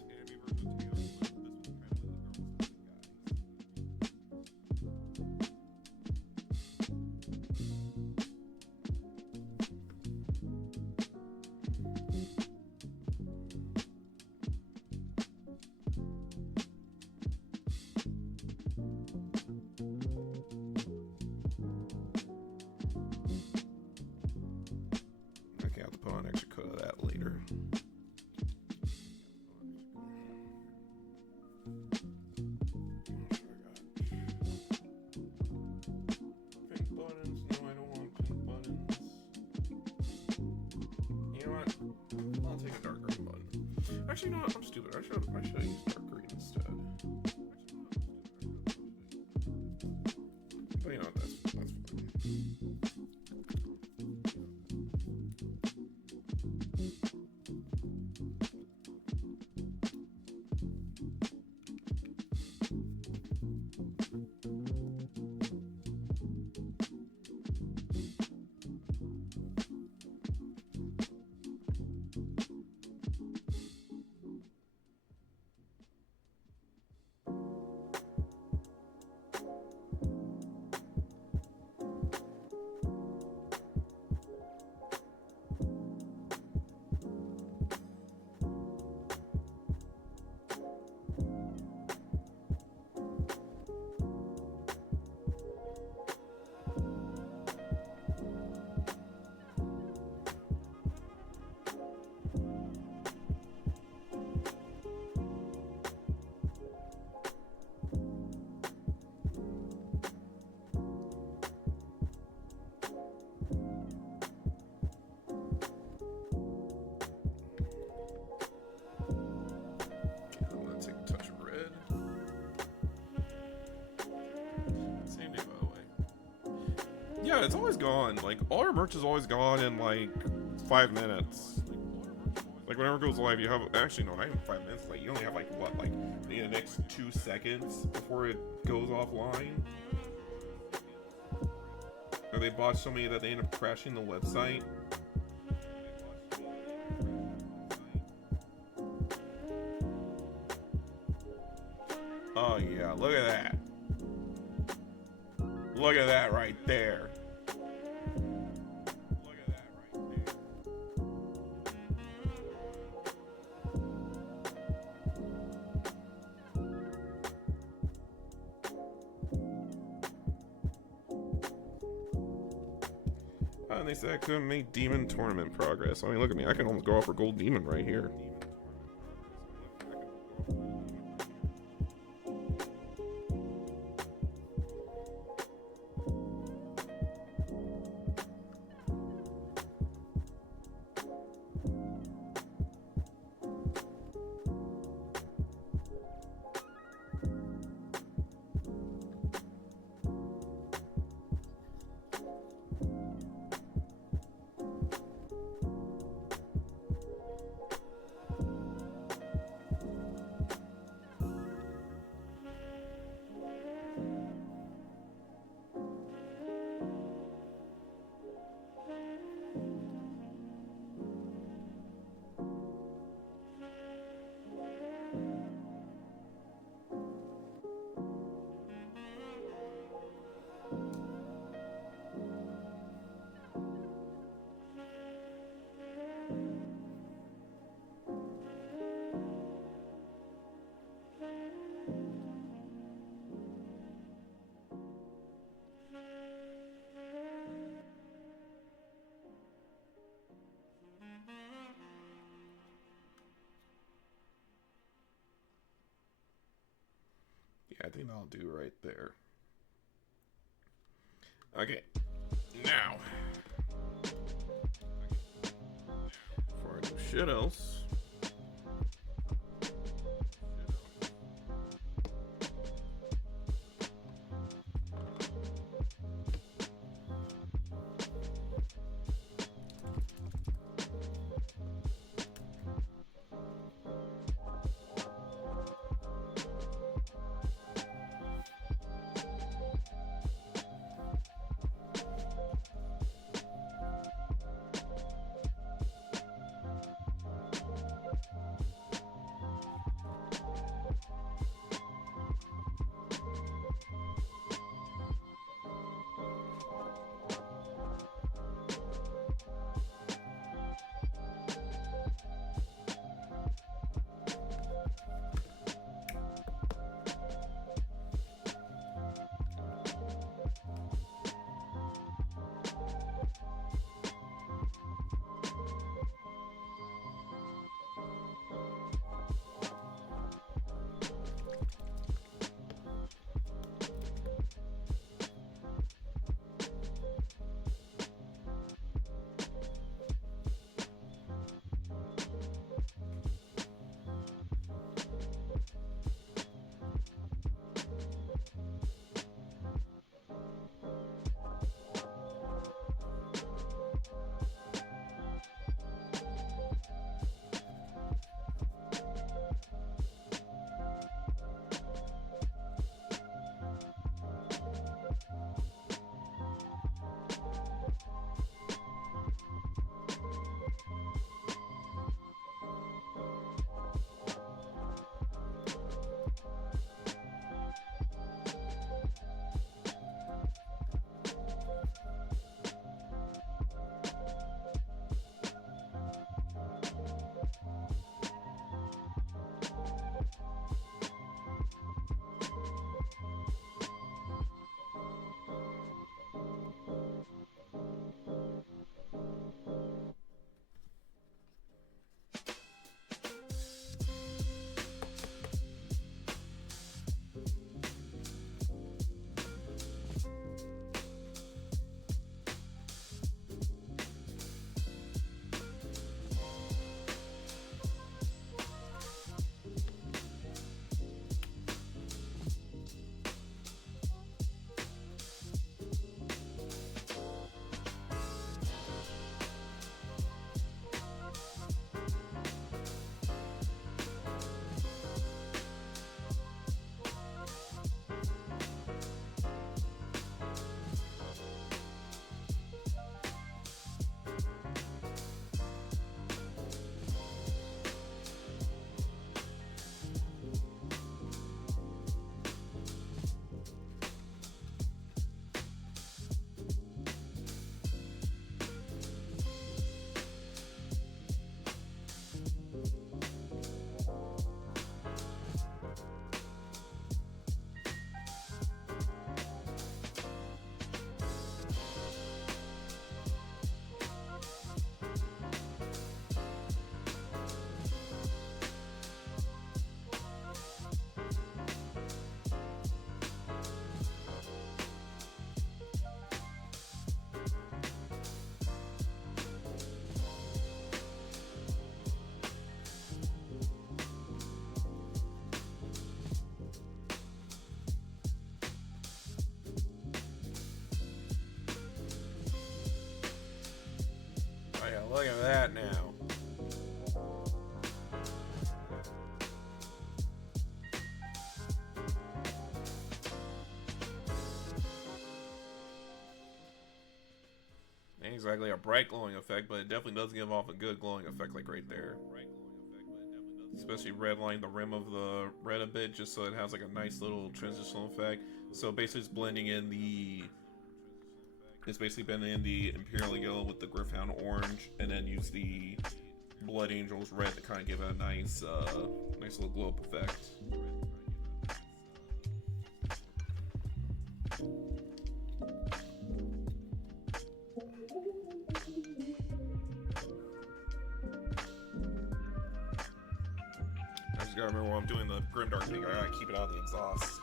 Actually, you know what? I'm stupid. I should use dark green instead. But you know what? That's fine. it's always gone. Like, all our merch is always gone in, like, 5 minutes. Like, whenever it goes live, you have... Actually, no, not even 5 minutes. Like, you only have, like, what? Like, maybe the next 2 seconds before it goes offline. Or they bought so many that they end up crashing the website. Oh, yeah. Look at that. Look at that right there. And they said I couldn't make demon tournament progress. I mean, look at me. I can almost go off for gold demon right here. Yeah, I think that'll do right there. Okay, now before I do shit else. Look at that now. Ain't exactly a bright glowing effect, but it definitely does give off a good glowing effect, like right there. Especially redlining the rim of the red a bit, just so it has like a nice little transitional effect. So basically it's blending in the... It's basically blending in the Imperial Yellow with the Gryph-hound Orange, and then use the Blood Angels Red to kind of give it a nice, nice little glow-up effect. I just gotta remember when I'm doing the Grimdark thing, I gotta keep it out of the exhaust.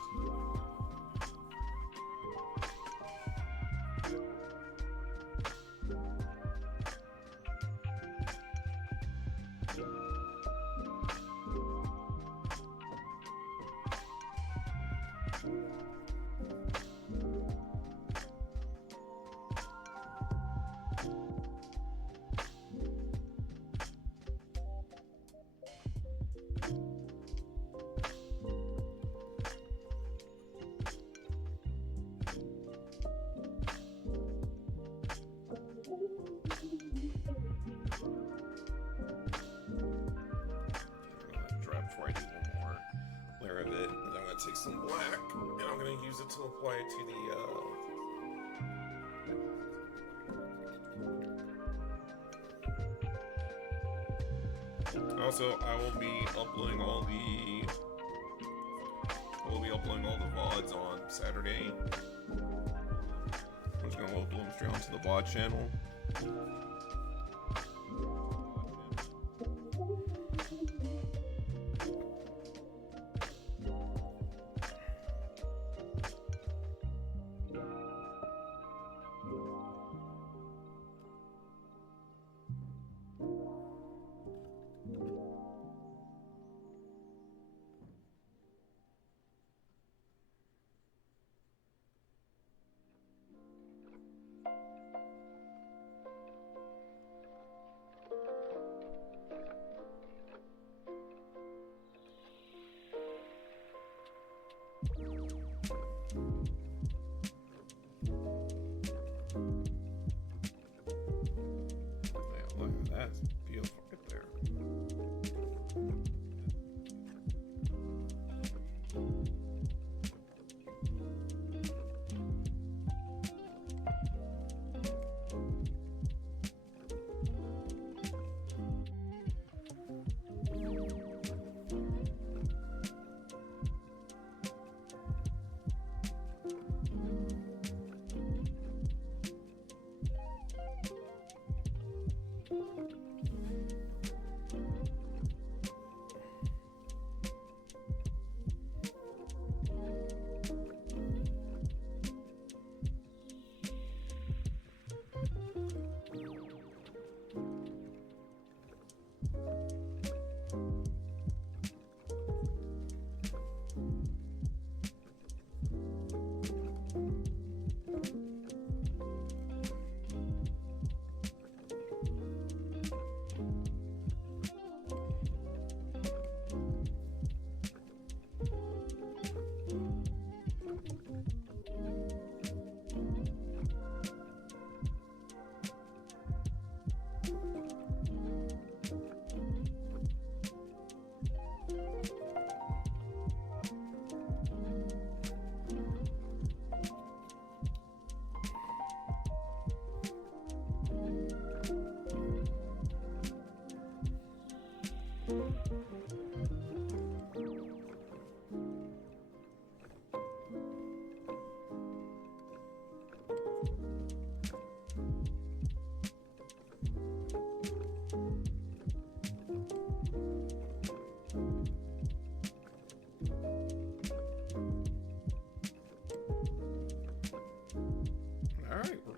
Before I do one more layer of it, and then I'm going to take some black and I'm going to use it to apply it to the also, I will be uploading all the VODs on Saturday. I'm just going to upload them straight onto the VOD channel. That's beautiful right there.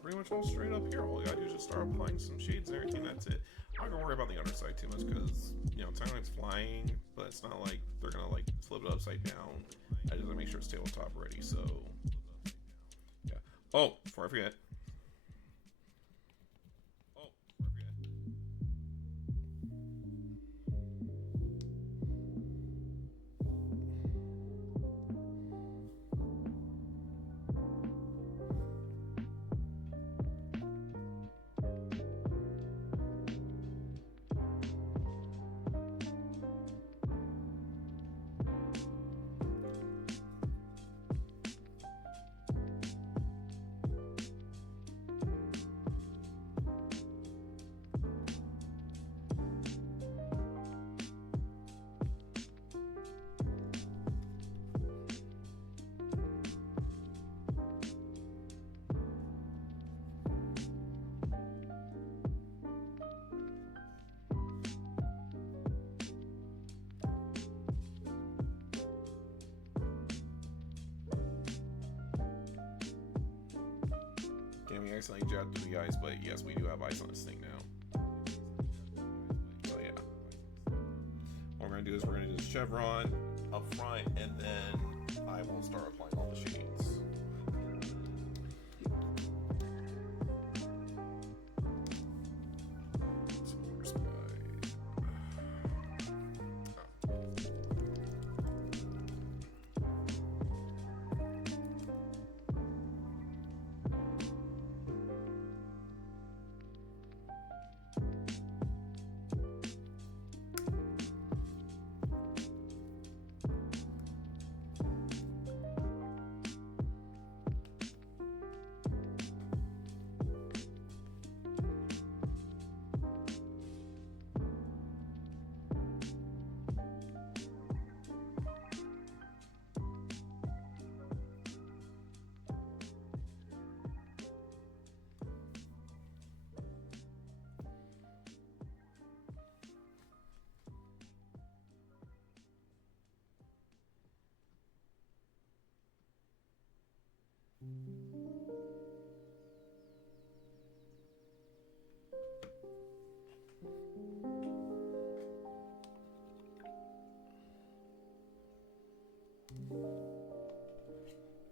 Pretty much all straight up here. All you gotta do is just start applying some shades and everything. That's it. I'm not gonna worry about the underside too much because, you know, it's not like it's flying, but it's not like they're gonna like flip it upside down. I just gotta make sure it's tabletop ready. So, yeah. Oh, before I forget. accidentally jabbed through the ice, but yes, we do have ice on this thing now. So yeah. What we're going to do is we're going to do the chevron up front, and then I will start applying all the shades.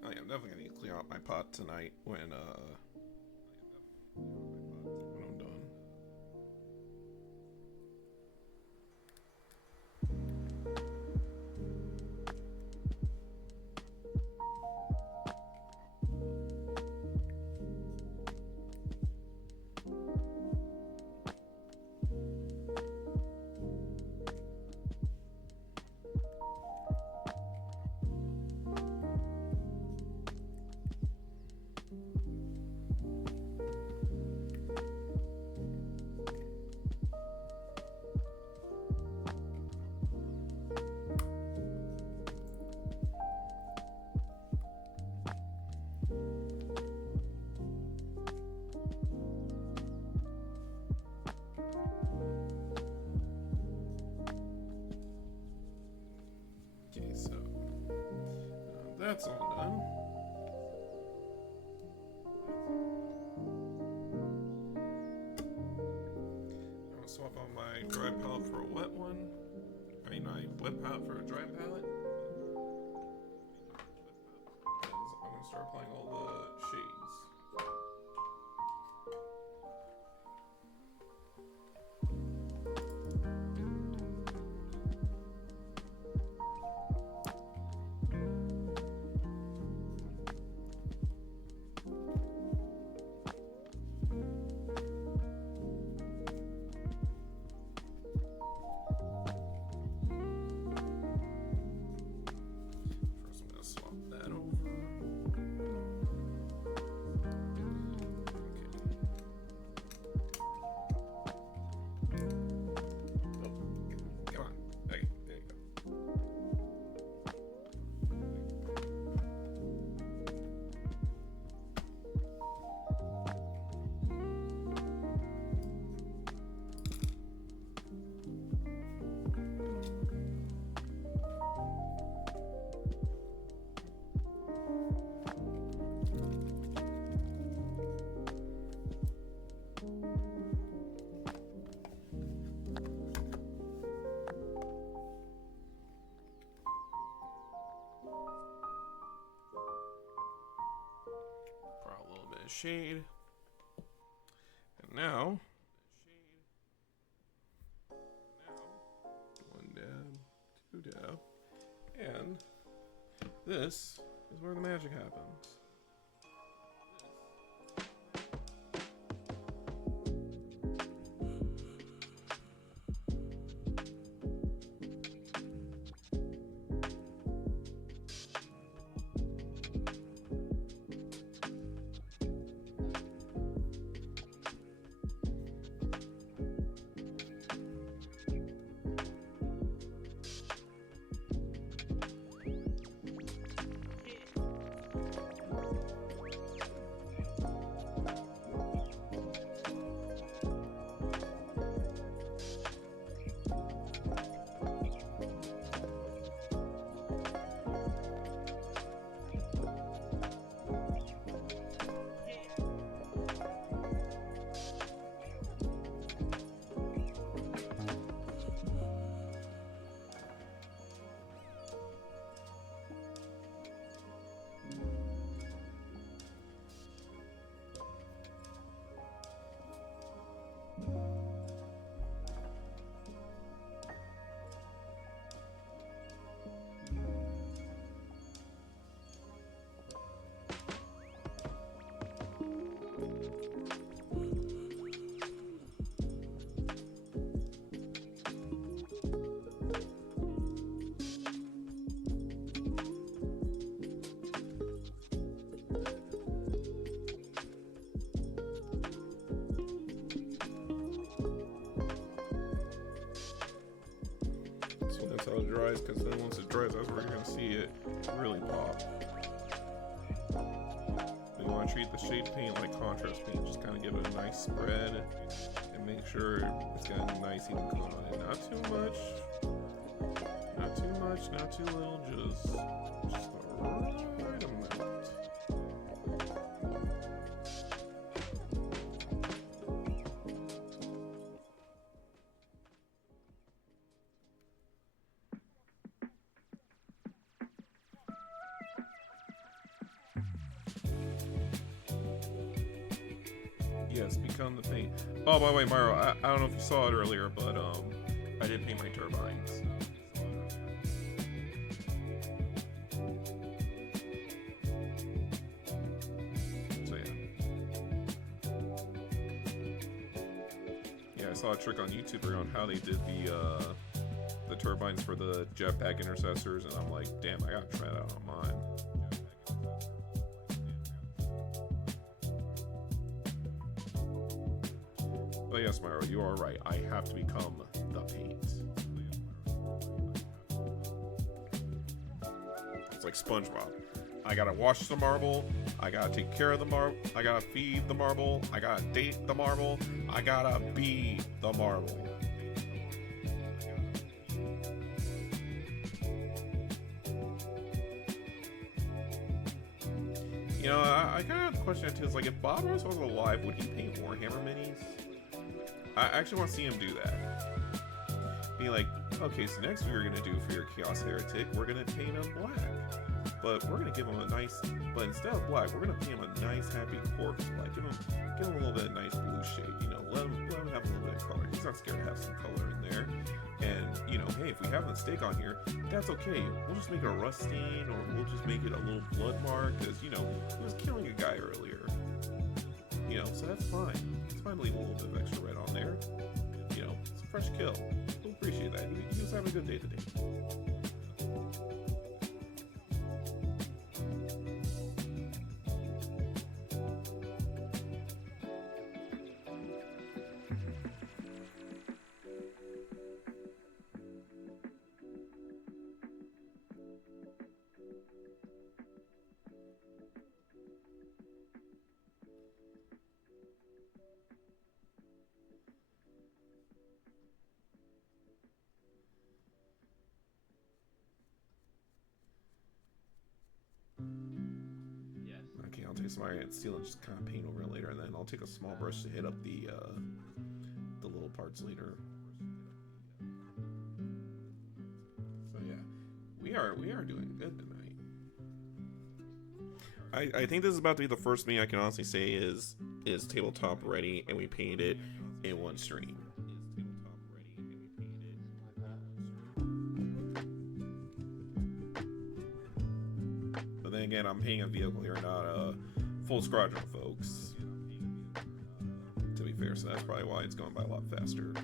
Oh yeah, I'm definitely gonna need to clear out my pot tonight when I'm done. That's all done. I'm gonna swap out my dry palette for a wet one. I mean, my wet palette for a dry palette. I'm gonna start applying all the shades. Shade, and now one dab, two dab, and this is where the magic happens. while it dries, because then once it dries, that's where you're gonna see it really pop. You want to treat the shade paint like contrast paint. Just kind of give it a nice spread and make sure it's got a nice even coat on it. Not too much, not too much, not too little. Just the right amount. Yes, become the paint. Oh, by the way, Mario, I don't know if you saw it earlier, but I did paint my turbines. So yeah. Yeah, I saw a trick on YouTube around how they did the turbines for the jetpack intercessors, and I'm like, damn, I gotta try that on mine. But yes, Myro, you are right. I have to become the paint. It's like SpongeBob. I gotta wash the marble. I gotta take care of the marble. I gotta feed the marble. I gotta date the marble. I gotta be the marble. You know, I kind of have the question too. It's like, if Bob Ross was alive, would he paint Warhammer minis? I actually want to see him do that. Be like, okay, so next we're gonna do for your Chaos Heretic, we're gonna paint him black, but we're gonna give him a nice. But instead of black, we're gonna paint him a nice, happy corpse black. Give him a little bit of nice blue shade. You know, let him have a little bit of color. He's not scared to have some color in there. And you know, hey, if we have a mistake on here, that's okay. We'll just make it a rust stain, or we'll just make it a little blood mark, because you know, he was killing a guy earlier. You know, so that's fine. It's fine to leave a little bit of extra red on there. You know, it's a fresh kill. We'll appreciate that. He was having a good day today. Okay, I'll take some iron and steel and just kind of paint over it later, and then I'll take a small brush to hit up the little parts later. So yeah, we are doing good tonight. I think this is about to be the first thing I can honestly say is tabletop ready, and we painted it in one stream. Then again, I'm painting a vehicle here, not a full squadron, folks. To be fair, so that's probably why it's going by a lot faster.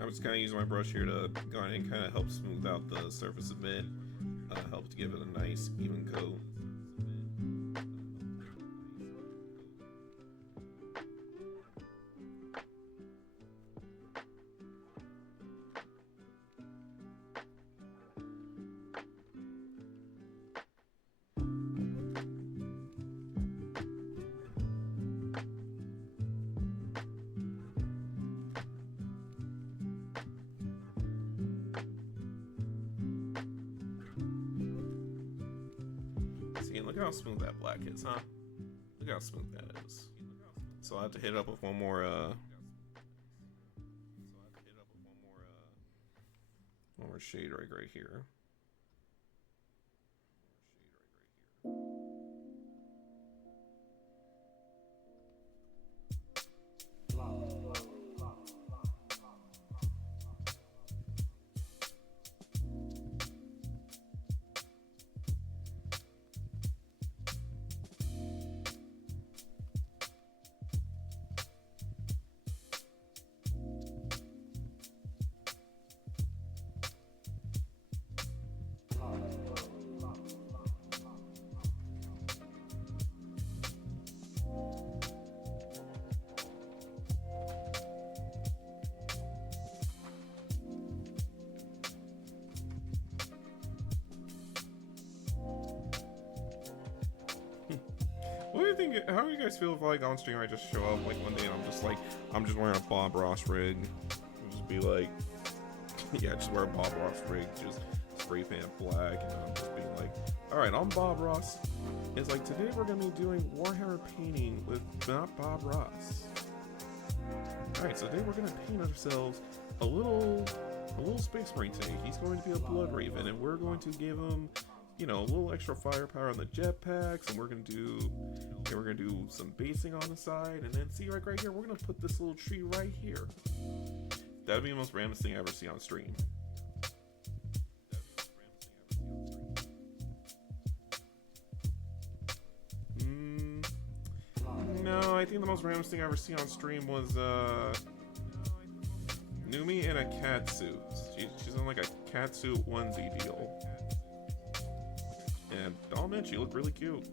I'm just kind of using my brush here to go ahead and kind of help smooth out the surface a bit, help to give it a nice even coat. See, look how smooth that black is, huh? Look how smooth that is. So I have to hit it up with one more shade right here. What do you think? How do you guys feel if, like, on stream I just show up like one day and I'm just wearing a Bob Ross rig, and just be like, yeah, just wear a Bob Ross rig, just spray paint black, and I'm just being like, all right, I'm Bob Ross. It's like, today we're gonna be doing Warhammer painting with not Bob Ross. All right, so today we're gonna paint ourselves a little Space Marine today. He's going to be a Blood Raven, and we're going to give him, you know, a little extra firepower on the jetpacks, and we're gonna do some basing on the side, and then see right here, we're gonna put this little tree right here. That'd be the most random thing I ever see on stream. No, I think the most random thing I ever see on stream was Numi in a cat suit. She's in like a cat suit onesie deal. And oh man, she looked really cute.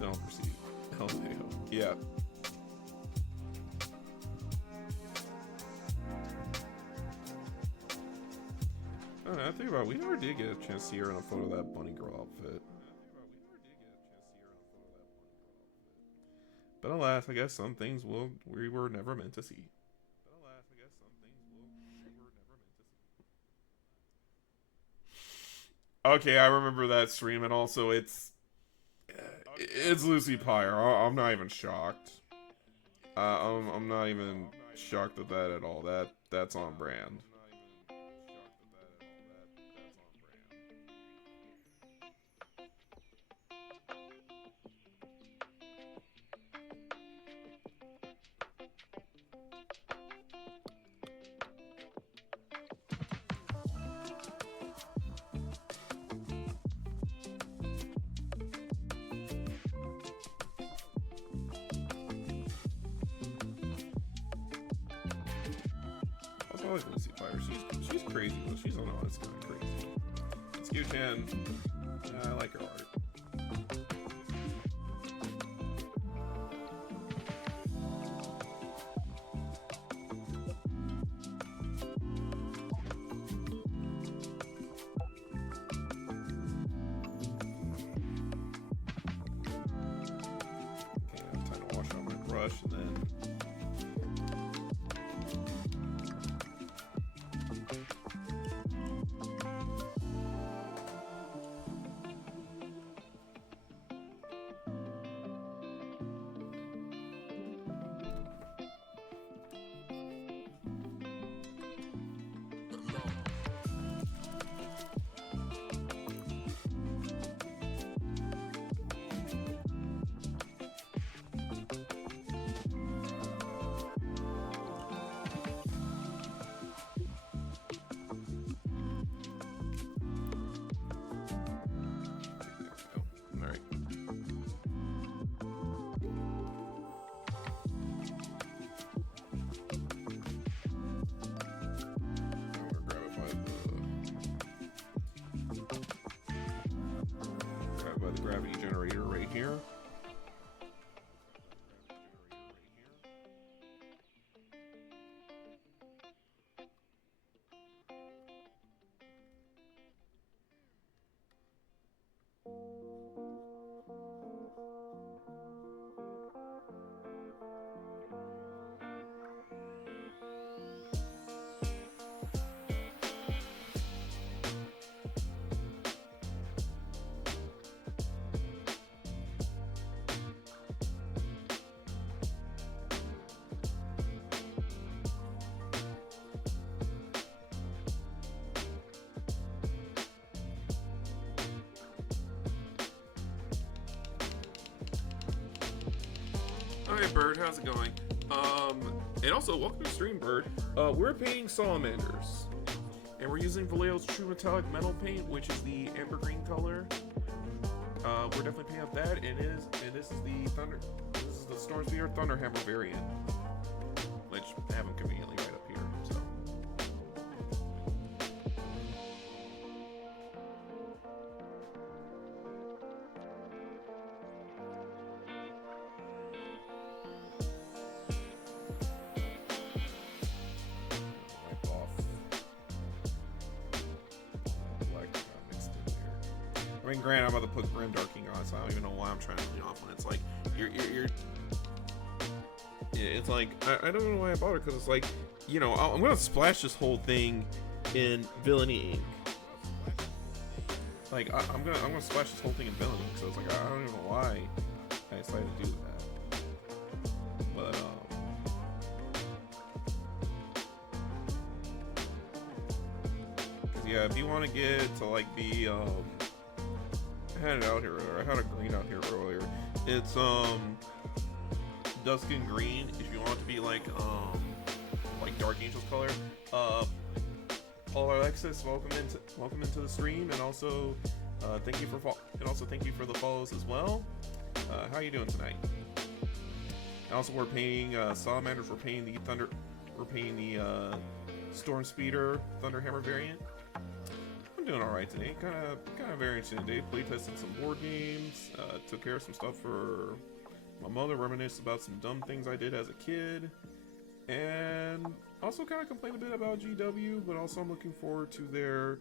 Don't proceed. Vallejo. Yeah. I don't know, I think about it, we never did get a chance to see her in a photo of that bunny girl outfit. But alas, I guess some things we were never meant to see. Okay, I remember that stream, and also it's Lucy Pyre. I'm not even shocked. I'm not even shocked at that at all. That's on brand. I like Lucy Pyre. She's crazy, but she's on honest kind of crazy. Skew-chan, I like her art. Okay, I have time to wash out my brush and then. Hi, Bird. How's it going? And also, welcome to stream, Bird. We're painting salamanders. And we're using Vallejo's True Metallic Metal Paint, which is the amber green color. We're definitely painting up that, and this is the Stormspeeder ThunderHammer variant, which I have them conveniently right up here. So. I mean, granted, I'm about to put grim darking on, so I don't even know why I'm trying to clean off when it's like you're yeah, it's like I don't know why I bought it, because it's like, you know, I'm gonna splash this whole thing in villainy ink. Like I'm gonna splash this whole thing in villainy ink, so it's like I don't even know why I decided to do that. But cause yeah, if you want to get to like be I had it out here earlier. I had a green out here earlier. It's dusk and green. If you want it to be like Dark Angel's color. Alexis, welcome into the stream, and also thank you for the follows as well. How are you doing tonight? And also, we're painting salamanders. We're painting the Stormspeeder ThunderHammer variant. Doing all right today. Kind of very interesting day. Playtested some board games. Took care of some stuff for my mother. Reminisced about some dumb things I did as a kid, and also kind of complained a bit about GW. But also, I'm looking forward to their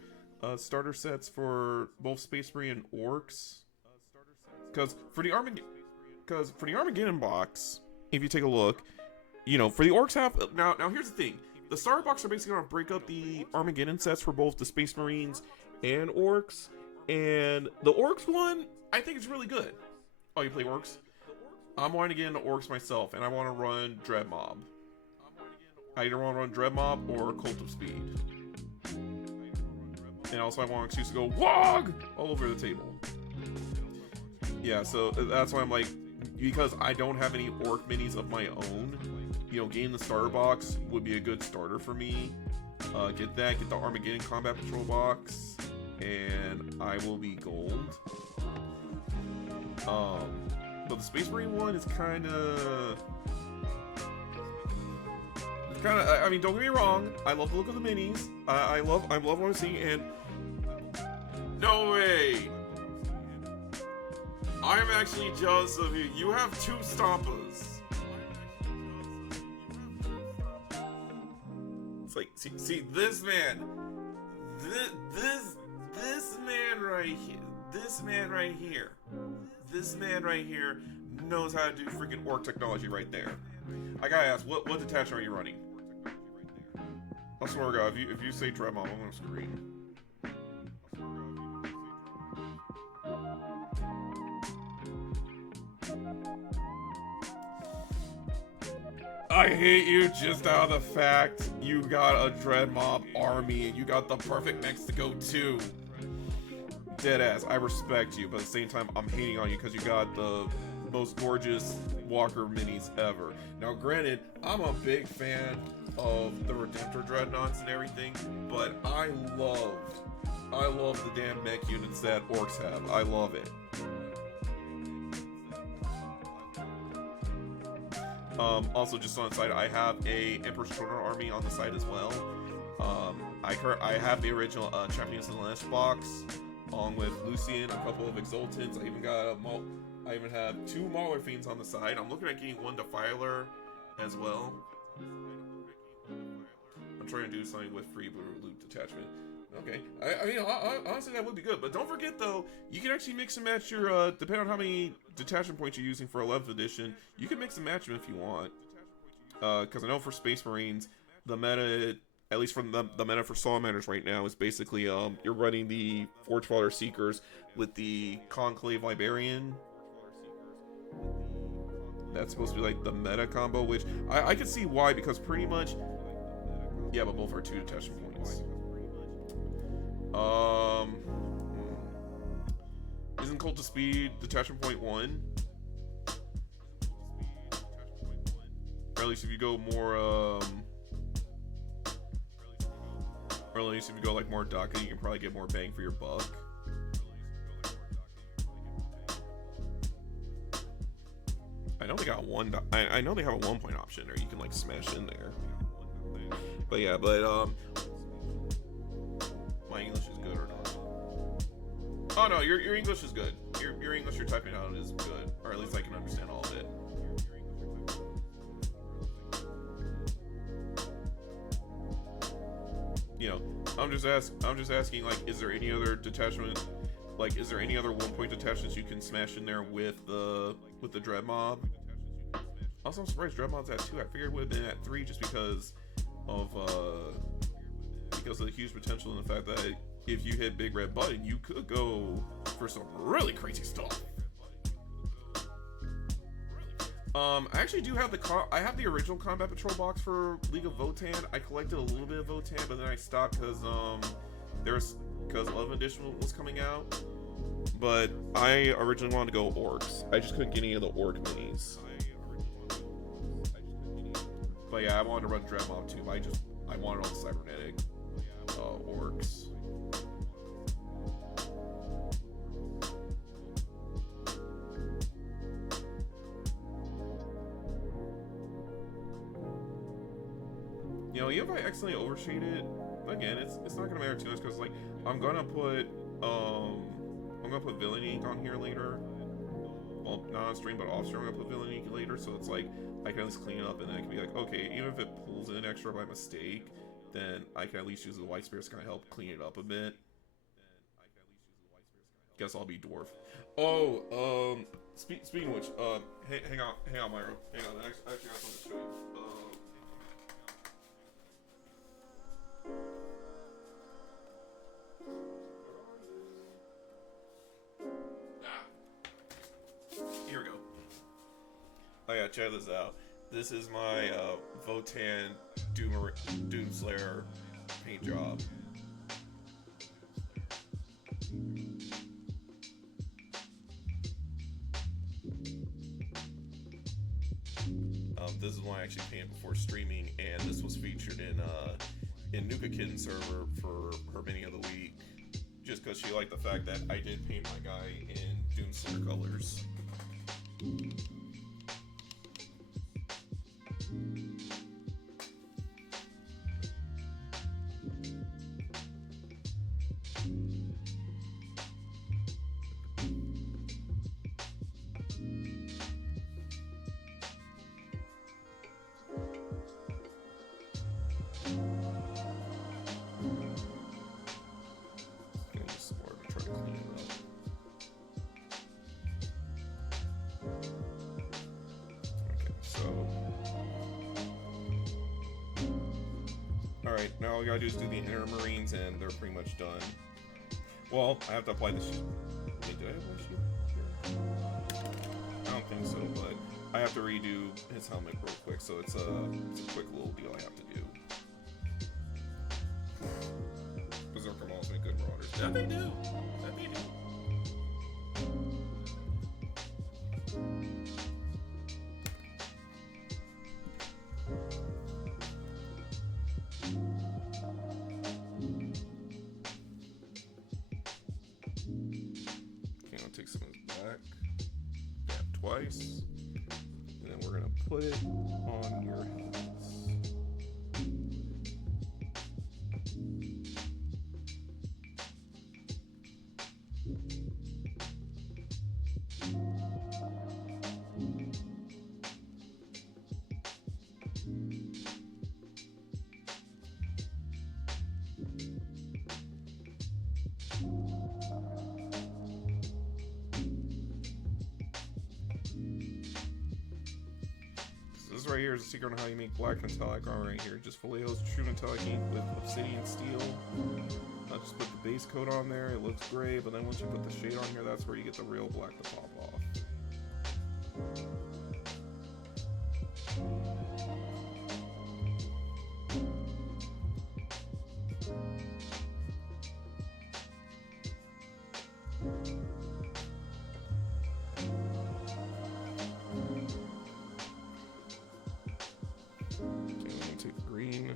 starter sets for both Space Marine and Orcs. Because for the Armageddon box, if you take a look, you know, for the Orcs now here's the thing. The starter box are basically going to break up the Armageddon sets for both the Space Marines and Orcs. And the Orcs one, I think it's really good. Oh, you play Orcs? I'm wanting to get into Orcs myself, and I want to run Dread Mob. I either want to run Dread Mob or Cult of Speed. And also I want an excuse to go WOG all over the table. Yeah, so that's why I'm like, because I don't have any Orc minis of my own, you know, getting the starter box would be a good starter for me. Get the Armageddon Combat Patrol box, and I will be gold. But the Space Marine one is kind of. I mean, don't get me wrong. I love the look of the minis. I love what I'm seeing, and no way. I'm actually jealous of you. You have 2 Stompas. Like, see this man, this man right here knows how to do freaking Orc technology right there. I gotta ask, what detachment are you running? I swear to God, if you say Dread Mob, I'm gonna scream. I hate you just out of the fact you got a Dread Mob army and you got the perfect mix to go to. Deadass, I respect you, but at the same time, I'm hating on you because you got the most gorgeous Walker minis ever. Now, granted, I'm a big fan of the Redemptor Dreadnoughts and everything, but I love the damn mech units that Orcs have. I love it. Also, just on the side, I have a Emperor's Children army on the side as well. I have the original Champions of the Lash box, along with Lucian, a couple of Exultants. I even have 2 Mauler Fiends on the side. I'm looking at getting 1 Defiler as well. I'm trying to do something with Freebooter Loop Detachment. Okay, I mean, honestly, that would be good. But don't forget, though, you can actually mix and match your, depending on how many detachment points you're using for 11th edition, you can mix and match them if you want. Because I know for Space Marines, the meta, at least from the meta for Salamanders right now, is basically, you're running the Forge Father Seekers with the Conclave Librarian. That's supposed to be, like, the meta combo, which I can see why, because pretty much, yeah, but both are 2 detachment points. Isn't Cult of Speed detachment point 1? at least if you go more, or at least if you go like more DACA, you can probably get more bang for your buck. I know they got one. I know they have a 1-point option, or you can like smash in there. But yeah, my English is good or not? Oh no, your English is good. Your English you're typing out is good, or at least I can understand all of it. You know, I'm just asking, like, is there any other detachment? Like, is there any other 1-point detachments you can smash in there with the Dread Mob? Also, I'm surprised Dread Mob's at 2. I figured it would have been at 3 just because of the huge potential in the fact that if you hit Big Red Button, you could go for some really crazy stuff. I actually do have I have the original Combat Patrol box for League of Votann. I collected a little bit of Votann, but then I stopped because 11th edition was coming out. But I originally wanted to go Orcs. I just couldn't get any of the Orc minis. But yeah, I wanted to run Dread Mob too. I wanted all the cybernetic Orcs. You know, even if I accidentally overshade it, again, it's not gonna matter too much because like I'm gonna put villain ink on here later. Well, not on stream, but off stream I'm gonna put villain ink later, so it's like I can at least clean it up, and then I can be like, okay, even if it pulls in extra by mistake, then I can at least use the white spirits to kind of help clean it up a bit. Guess I'll be dwarf. Oh, speaking of which, hang on, Myro. Hang on, I actually got something to show you. Here we go. Oh yeah, check this out. This is my Votann Doomslayer paint job. This is one I actually painted before streaming, and this was featured in Nuka Kitten's server for her mini of the week, just because she liked the fact that I did paint my guy in Doomslayer colors. Alright, now all we gotta do is do the inner marines and they're pretty much done. Well, I have to apply the sheet. Wait, did I have my sheet here? I don't think so, but I have to redo his helmet real quick, so it's a quick little deal I have to do. Berserker Malls make good marauders. That they do! That they do! Twice, and then we're gonna put it on your heads. This right here is a secret on how you make black metallic armor right here. Just Vallejo's true metallic ink with Obsidian steel. Just put the base coat on there, it looks great, but then once you put the shade on here, that's where you get the real black to pop off. take the green.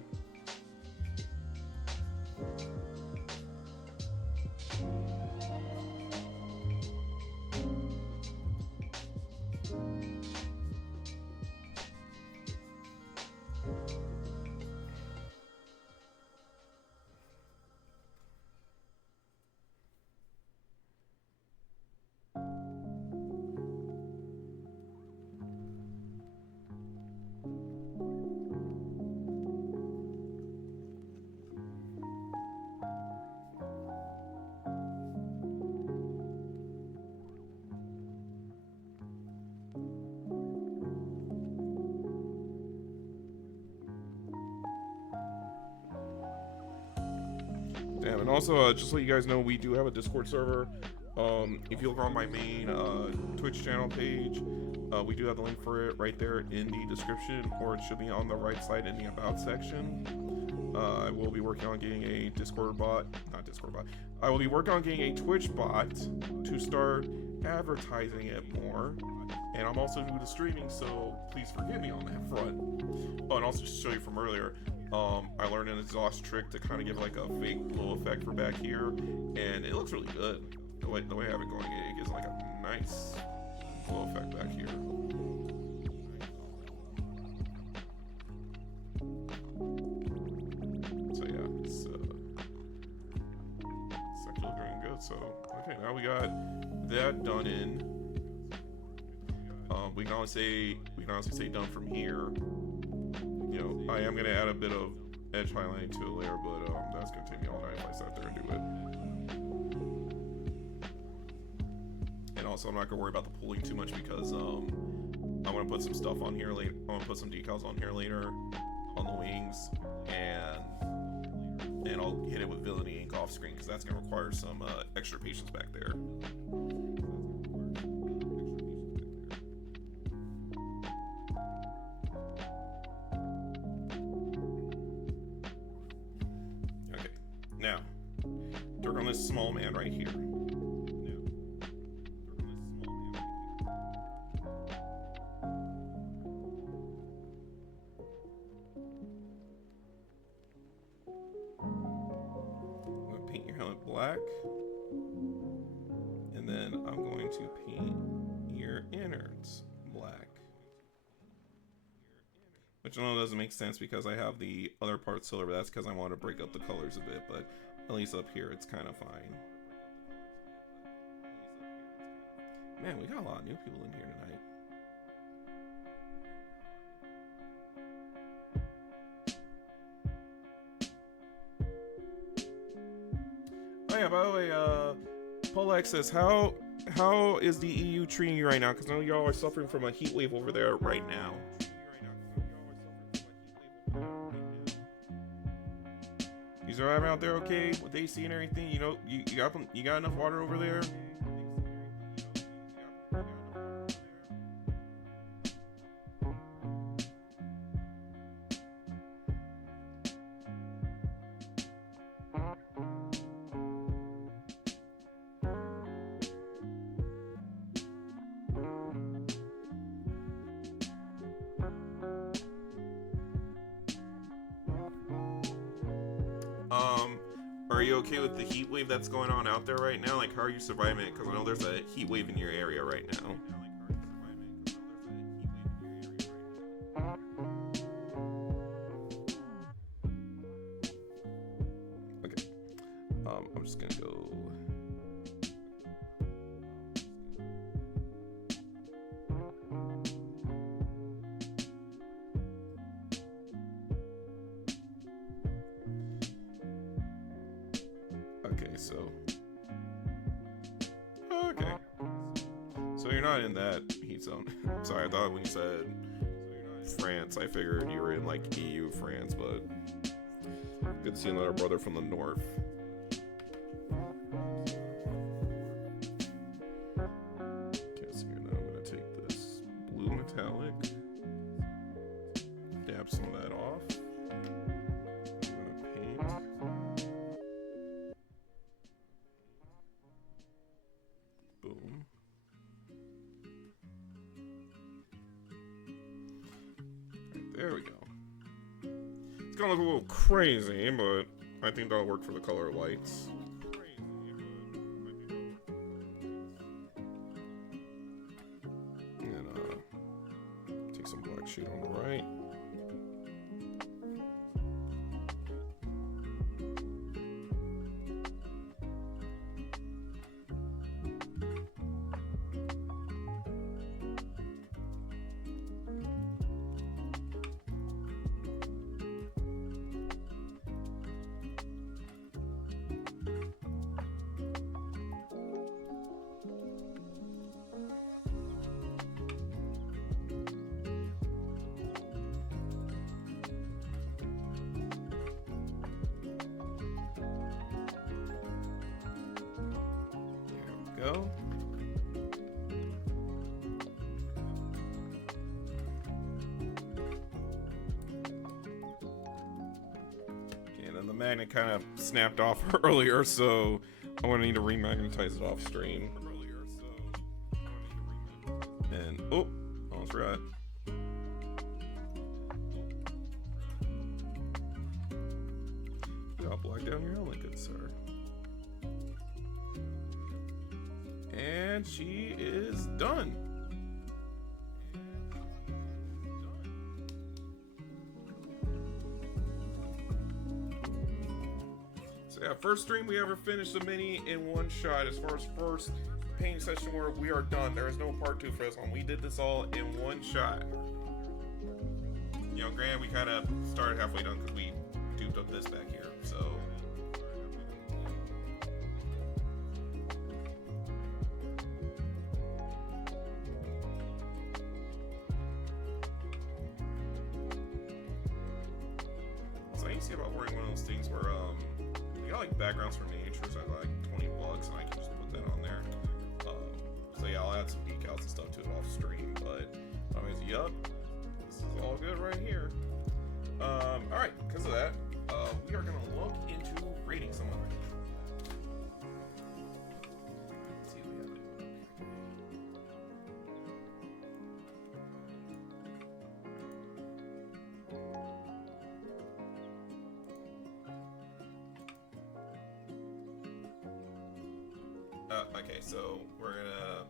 Damn, and also, just to let you guys know, we do have a Discord server. If you look on my main Twitch channel page, we do have the link for it right there in the description, or it should be on the right side in the About section. I will be working on getting a I will be working on getting a Twitch bot to start advertising it more. And I'm also new to streaming, so please forgive me on that front. Oh, and also to show you from earlier, I learned an exhaust trick to kind of give like a fake glow effect for back here, and it looks really good. The way I have it going, it gives like a nice glow effect back here. So yeah, it's actually looking good. So okay, now we got that done in. We can honestly say done from here. You know, I am gonna add a bit of edge highlighting to it later, but that's gonna take me all night if I sat there and do it. And also, I'm not gonna worry about the pulling too much because I'm gonna put some stuff on here later. I'm gonna put some decals on here later on the wings, and I'll hit it with Villainy ink off screen because that's gonna require some extra patience back there. Now, work on this small man right here. I'm going to paint your helmet black. And then I'm going to paint your innards black. Which I know doesn't make sense because I have the other part silver. That's because I want to break up the colors a bit, but at least up here it's kind of fine. Man, we got a lot of new people in here tonight. Oh yeah, by the way, Polex says, how is the EU treating you right now? Because I know y'all are suffering from a heat wave over there right now. You surviving out there okay with AC and everything? You know, you got enough water over there? Are you okay with the heat wave that's going on out there right now? Like, how are you surviving it? Because I know there's a heat wave in your area right now. Okay. I'm just gonna go... So you're not in that heat zone. Sorry, I thought when you said France, I figured you were in like EU France, but good to see another brother from the north. Okay, so now I'm gonna take this blue metallic, dab some of that off. I'm gonna paint. Boom. Right, there we go. gonna look a little crazy, but I think that'll work for the color lights. And take some black sheet on the right. Go. Okay, and then the magnet kind of snapped off earlier, so I'm gonna need to remagnetize it off stream. And oh, almost forgot. I'll black down your helmet, good sir. And she is done. So yeah, first stream we ever finished the mini in one shot. As far as first painting session where we are done. There is no part 2 for this one. We did this all in one shot. You know, granted we kind of started halfway done because we duped up this back here, so. About wearing one of those things where you got like backgrounds for miniatures at like $20 and I can just put that on there. So yeah, I'll add some decals and stuff to it off stream, but anyways, yup, this is all good right here. Alright, because of that, we are gonna look into rating someone. Let's see what we have to do. Okay, so we're gonna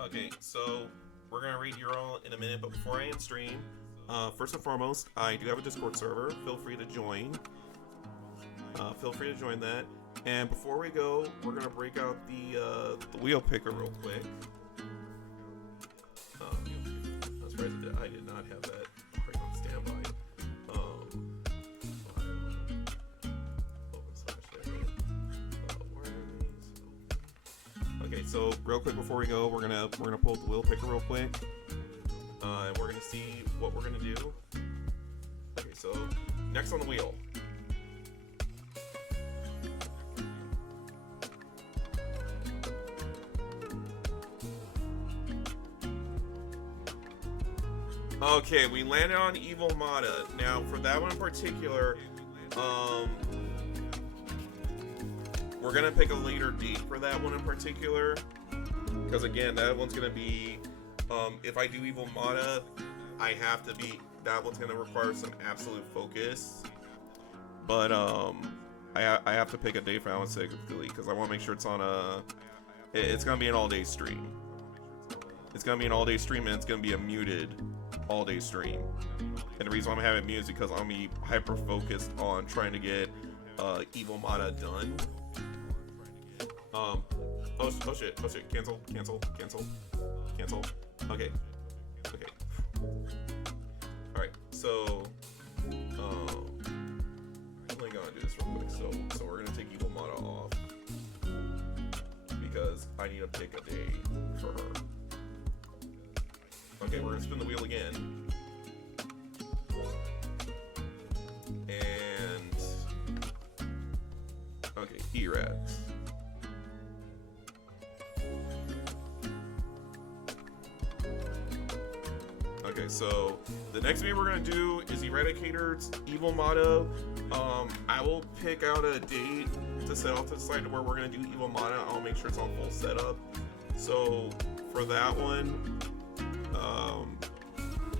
Okay, so we're gonna read your all in a minute, but before I end stream, first and foremost, I do have a Discord server. Feel free to join. Feel free to join that. And before we go, we're gonna break out the wheel picker real quick. I'm surprised that I did not have that already on standby. Okay, so real quick before we go, we're gonna pull up the wheel picker real quick, and we're gonna see what we're gonna do. Okay, so next on the wheel. Okay, we landed on Evil Mata. Now, for that one in particular, we're gonna pick a later date for that one in particular, because again, that one's gonna be, if I do Evil Mata, that one's gonna require some absolute focus. But I have to pick a date for that one specifically because I want to make sure it's on it's gonna be an all-day stream. It's gonna be an all-day stream and it's gonna be a muted all-day stream. And the reason why I'm having it muted is because I'm gonna be hyper focused on trying to get Evil Mata done. Oh shit, cancel. Okay. Alright, so I'm only gonna do this real quick. So we're gonna take Evil Mata off because I need to pick a day for her. Okay, we're gonna spin the wheel again. And okay, E-Rats. Okay, so the next video we're gonna do is Eradicator's Evil Mata I will pick out a date to set off to the side where we're gonna do Evil Mana. I'll make sure it's on full setup. So for that one,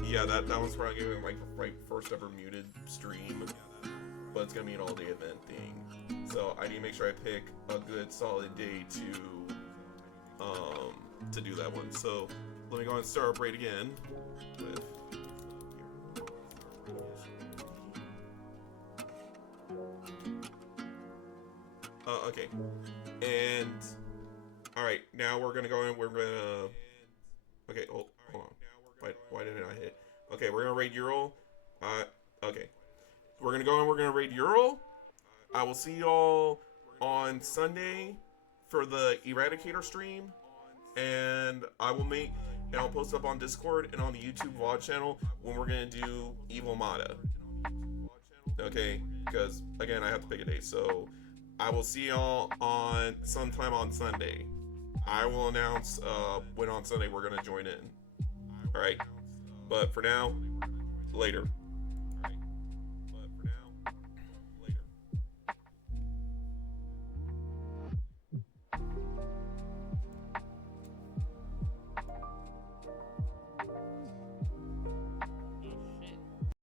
yeah, that one's probably gonna be like my first ever muted stream, but it's gonna be an all-day event thing. So I need to make sure I pick a good solid day to do that one. So let me go ahead and start up right again with. Okay, and all right, now we're gonna go in. We're gonna. Okay, hold on. Why didn't I hit? Okay, we're gonna raid Ural. Okay, we're gonna go in. We're gonna raid Ural. I will see y'all on Sunday for the Eradicator stream, and I'll post up on Discord and on the YouTube VOD channel when we're gonna do Evil Mata. Okay, because again, I have to pick a date, so. I will see y'all on sometime on Sunday. I will announce when on Sunday we're gonna join in. All right, but for now, later.